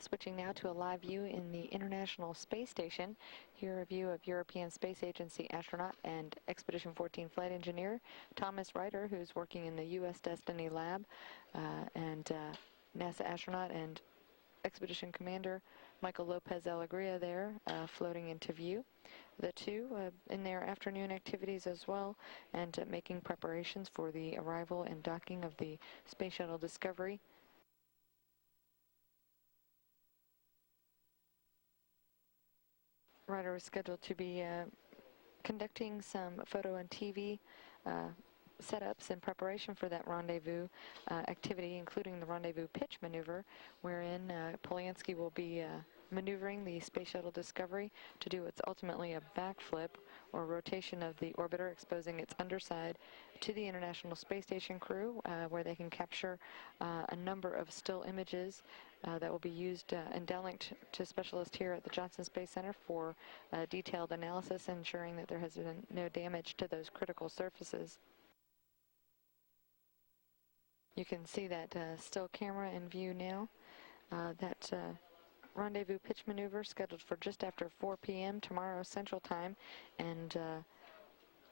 Switching now to a live view in the International Space Station. Here a view of European Space Agency astronaut and Expedition 14 flight engineer Thomas Reiter, who's working in the U.S. Destiny Lab, and NASA astronaut and Expedition Commander Michael Lopez Alegria there, floating into view. The two in their afternoon activities as well, and making preparations for the arrival and docking of the Space Shuttle Discovery. Ryder is scheduled to be conducting some photo and TV setups in preparation for that rendezvous activity, including the rendezvous pitch maneuver, wherein Polanski will be maneuvering the Space Shuttle Discovery to do what's ultimately a backflip or rotation of the orbiter, exposing its underside to the International Space Station crew, where they can capture a number of still images that will be used and downlinked to specialists here at the Johnson Space Center for detailed analysis, ensuring that there has been no damage to those critical surfaces. You can see that still camera in view now. That rendezvous pitch maneuver scheduled for just after 4 p.m. tomorrow Central Time, and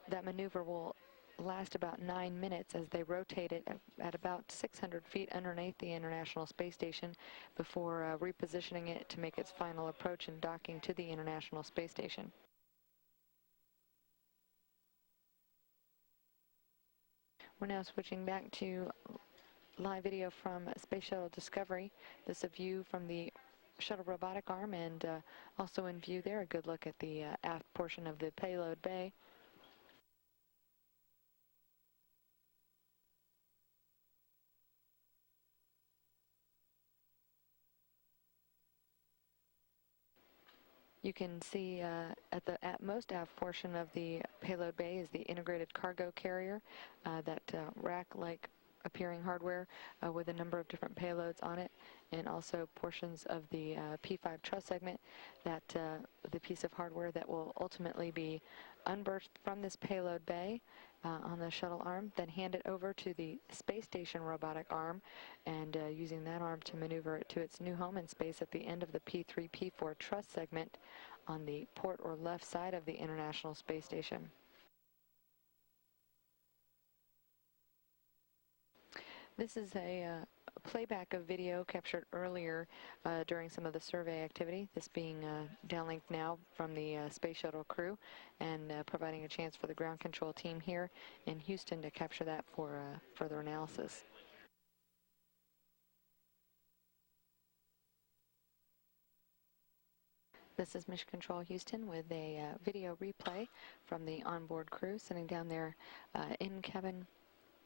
that maneuver will last about 9 minutes as they rotate it at about 600 feet underneath the International Space Station before repositioning it to make its final approach and docking to the International Space Station. We're now switching back to live video from Space Shuttle Discovery. This is a view from the shuttle robotic arm, and also in view there, a good look at the aft portion of the payload bay. You can see at the most aft portion of the payload bay is the integrated cargo carrier, that rack-like appearing hardware with a number of different payloads on it, and also portions of the P5 truss segment, that the piece of hardware that will ultimately be unberthed from this payload bay on the shuttle arm, then handed over to the space station robotic arm, and using that arm to maneuver it to its new home in space at the end of the P3, P4 truss segment on the port or left side of the International Space Station. This is a playback of video captured earlier during some of the survey activity, this being downlinked now from the Space Shuttle crew, and providing a chance for the ground control team here in Houston to capture that for further analysis. This is Mission Control Houston with a video replay from the onboard crew sitting down there in-cabin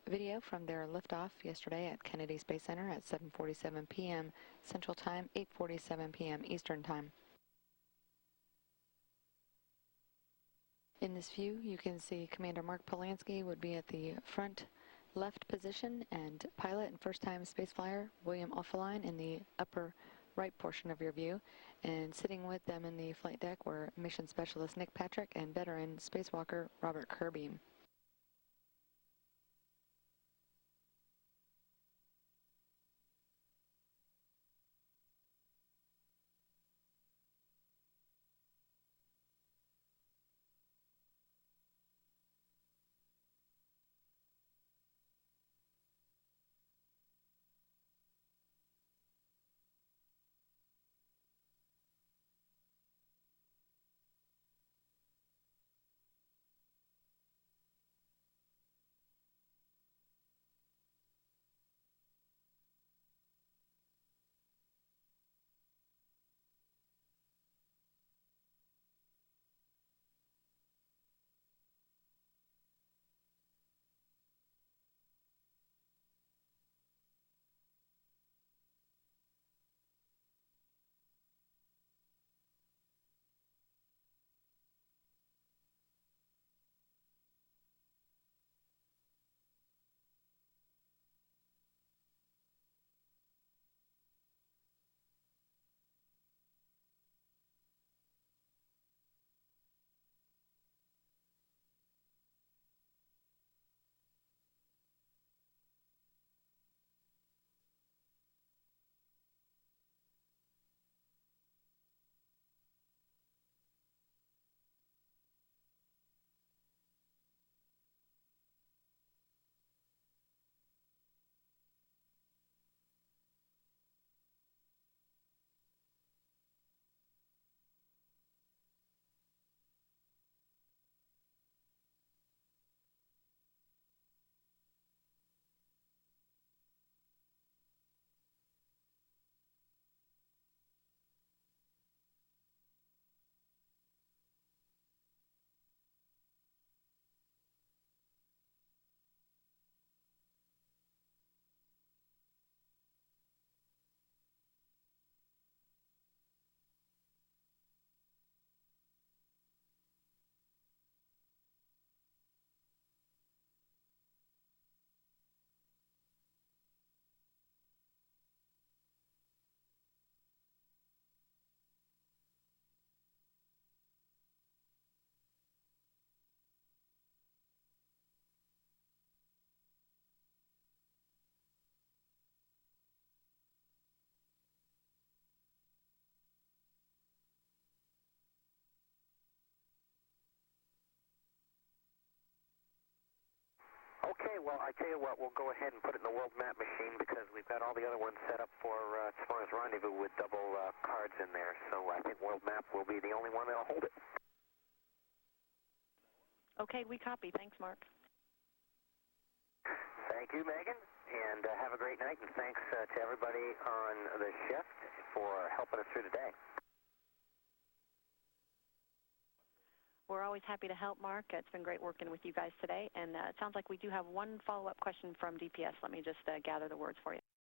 video from their liftoff yesterday at Kennedy Space Center at 7:47 p.m. Central Time, 8:47 p.m. Eastern Time. In this view, you can see Commander Mark Polanski would be at the front left position, and pilot and first-time space flyer William Offeline in the upper right portion of your view, and sitting with them in the flight deck were mission specialist Nick Patrick and veteran spacewalker Robert Kirby. Okay, well, I tell you what, we'll go ahead and put it in the world map machine because we've got all the other ones set up for tomorrow's rendezvous with double cards in there. So I think world map will be the only one that'll hold it. Okay, we copy. Thanks, Mark. Thank you, Megan, and have a great night, and thanks to everybody on the shift for helping us through today. We're always happy to help, Mark. It's been great working with you guys today, and it sounds like we do have one follow-up question from DPS. Let me just gather the words for you.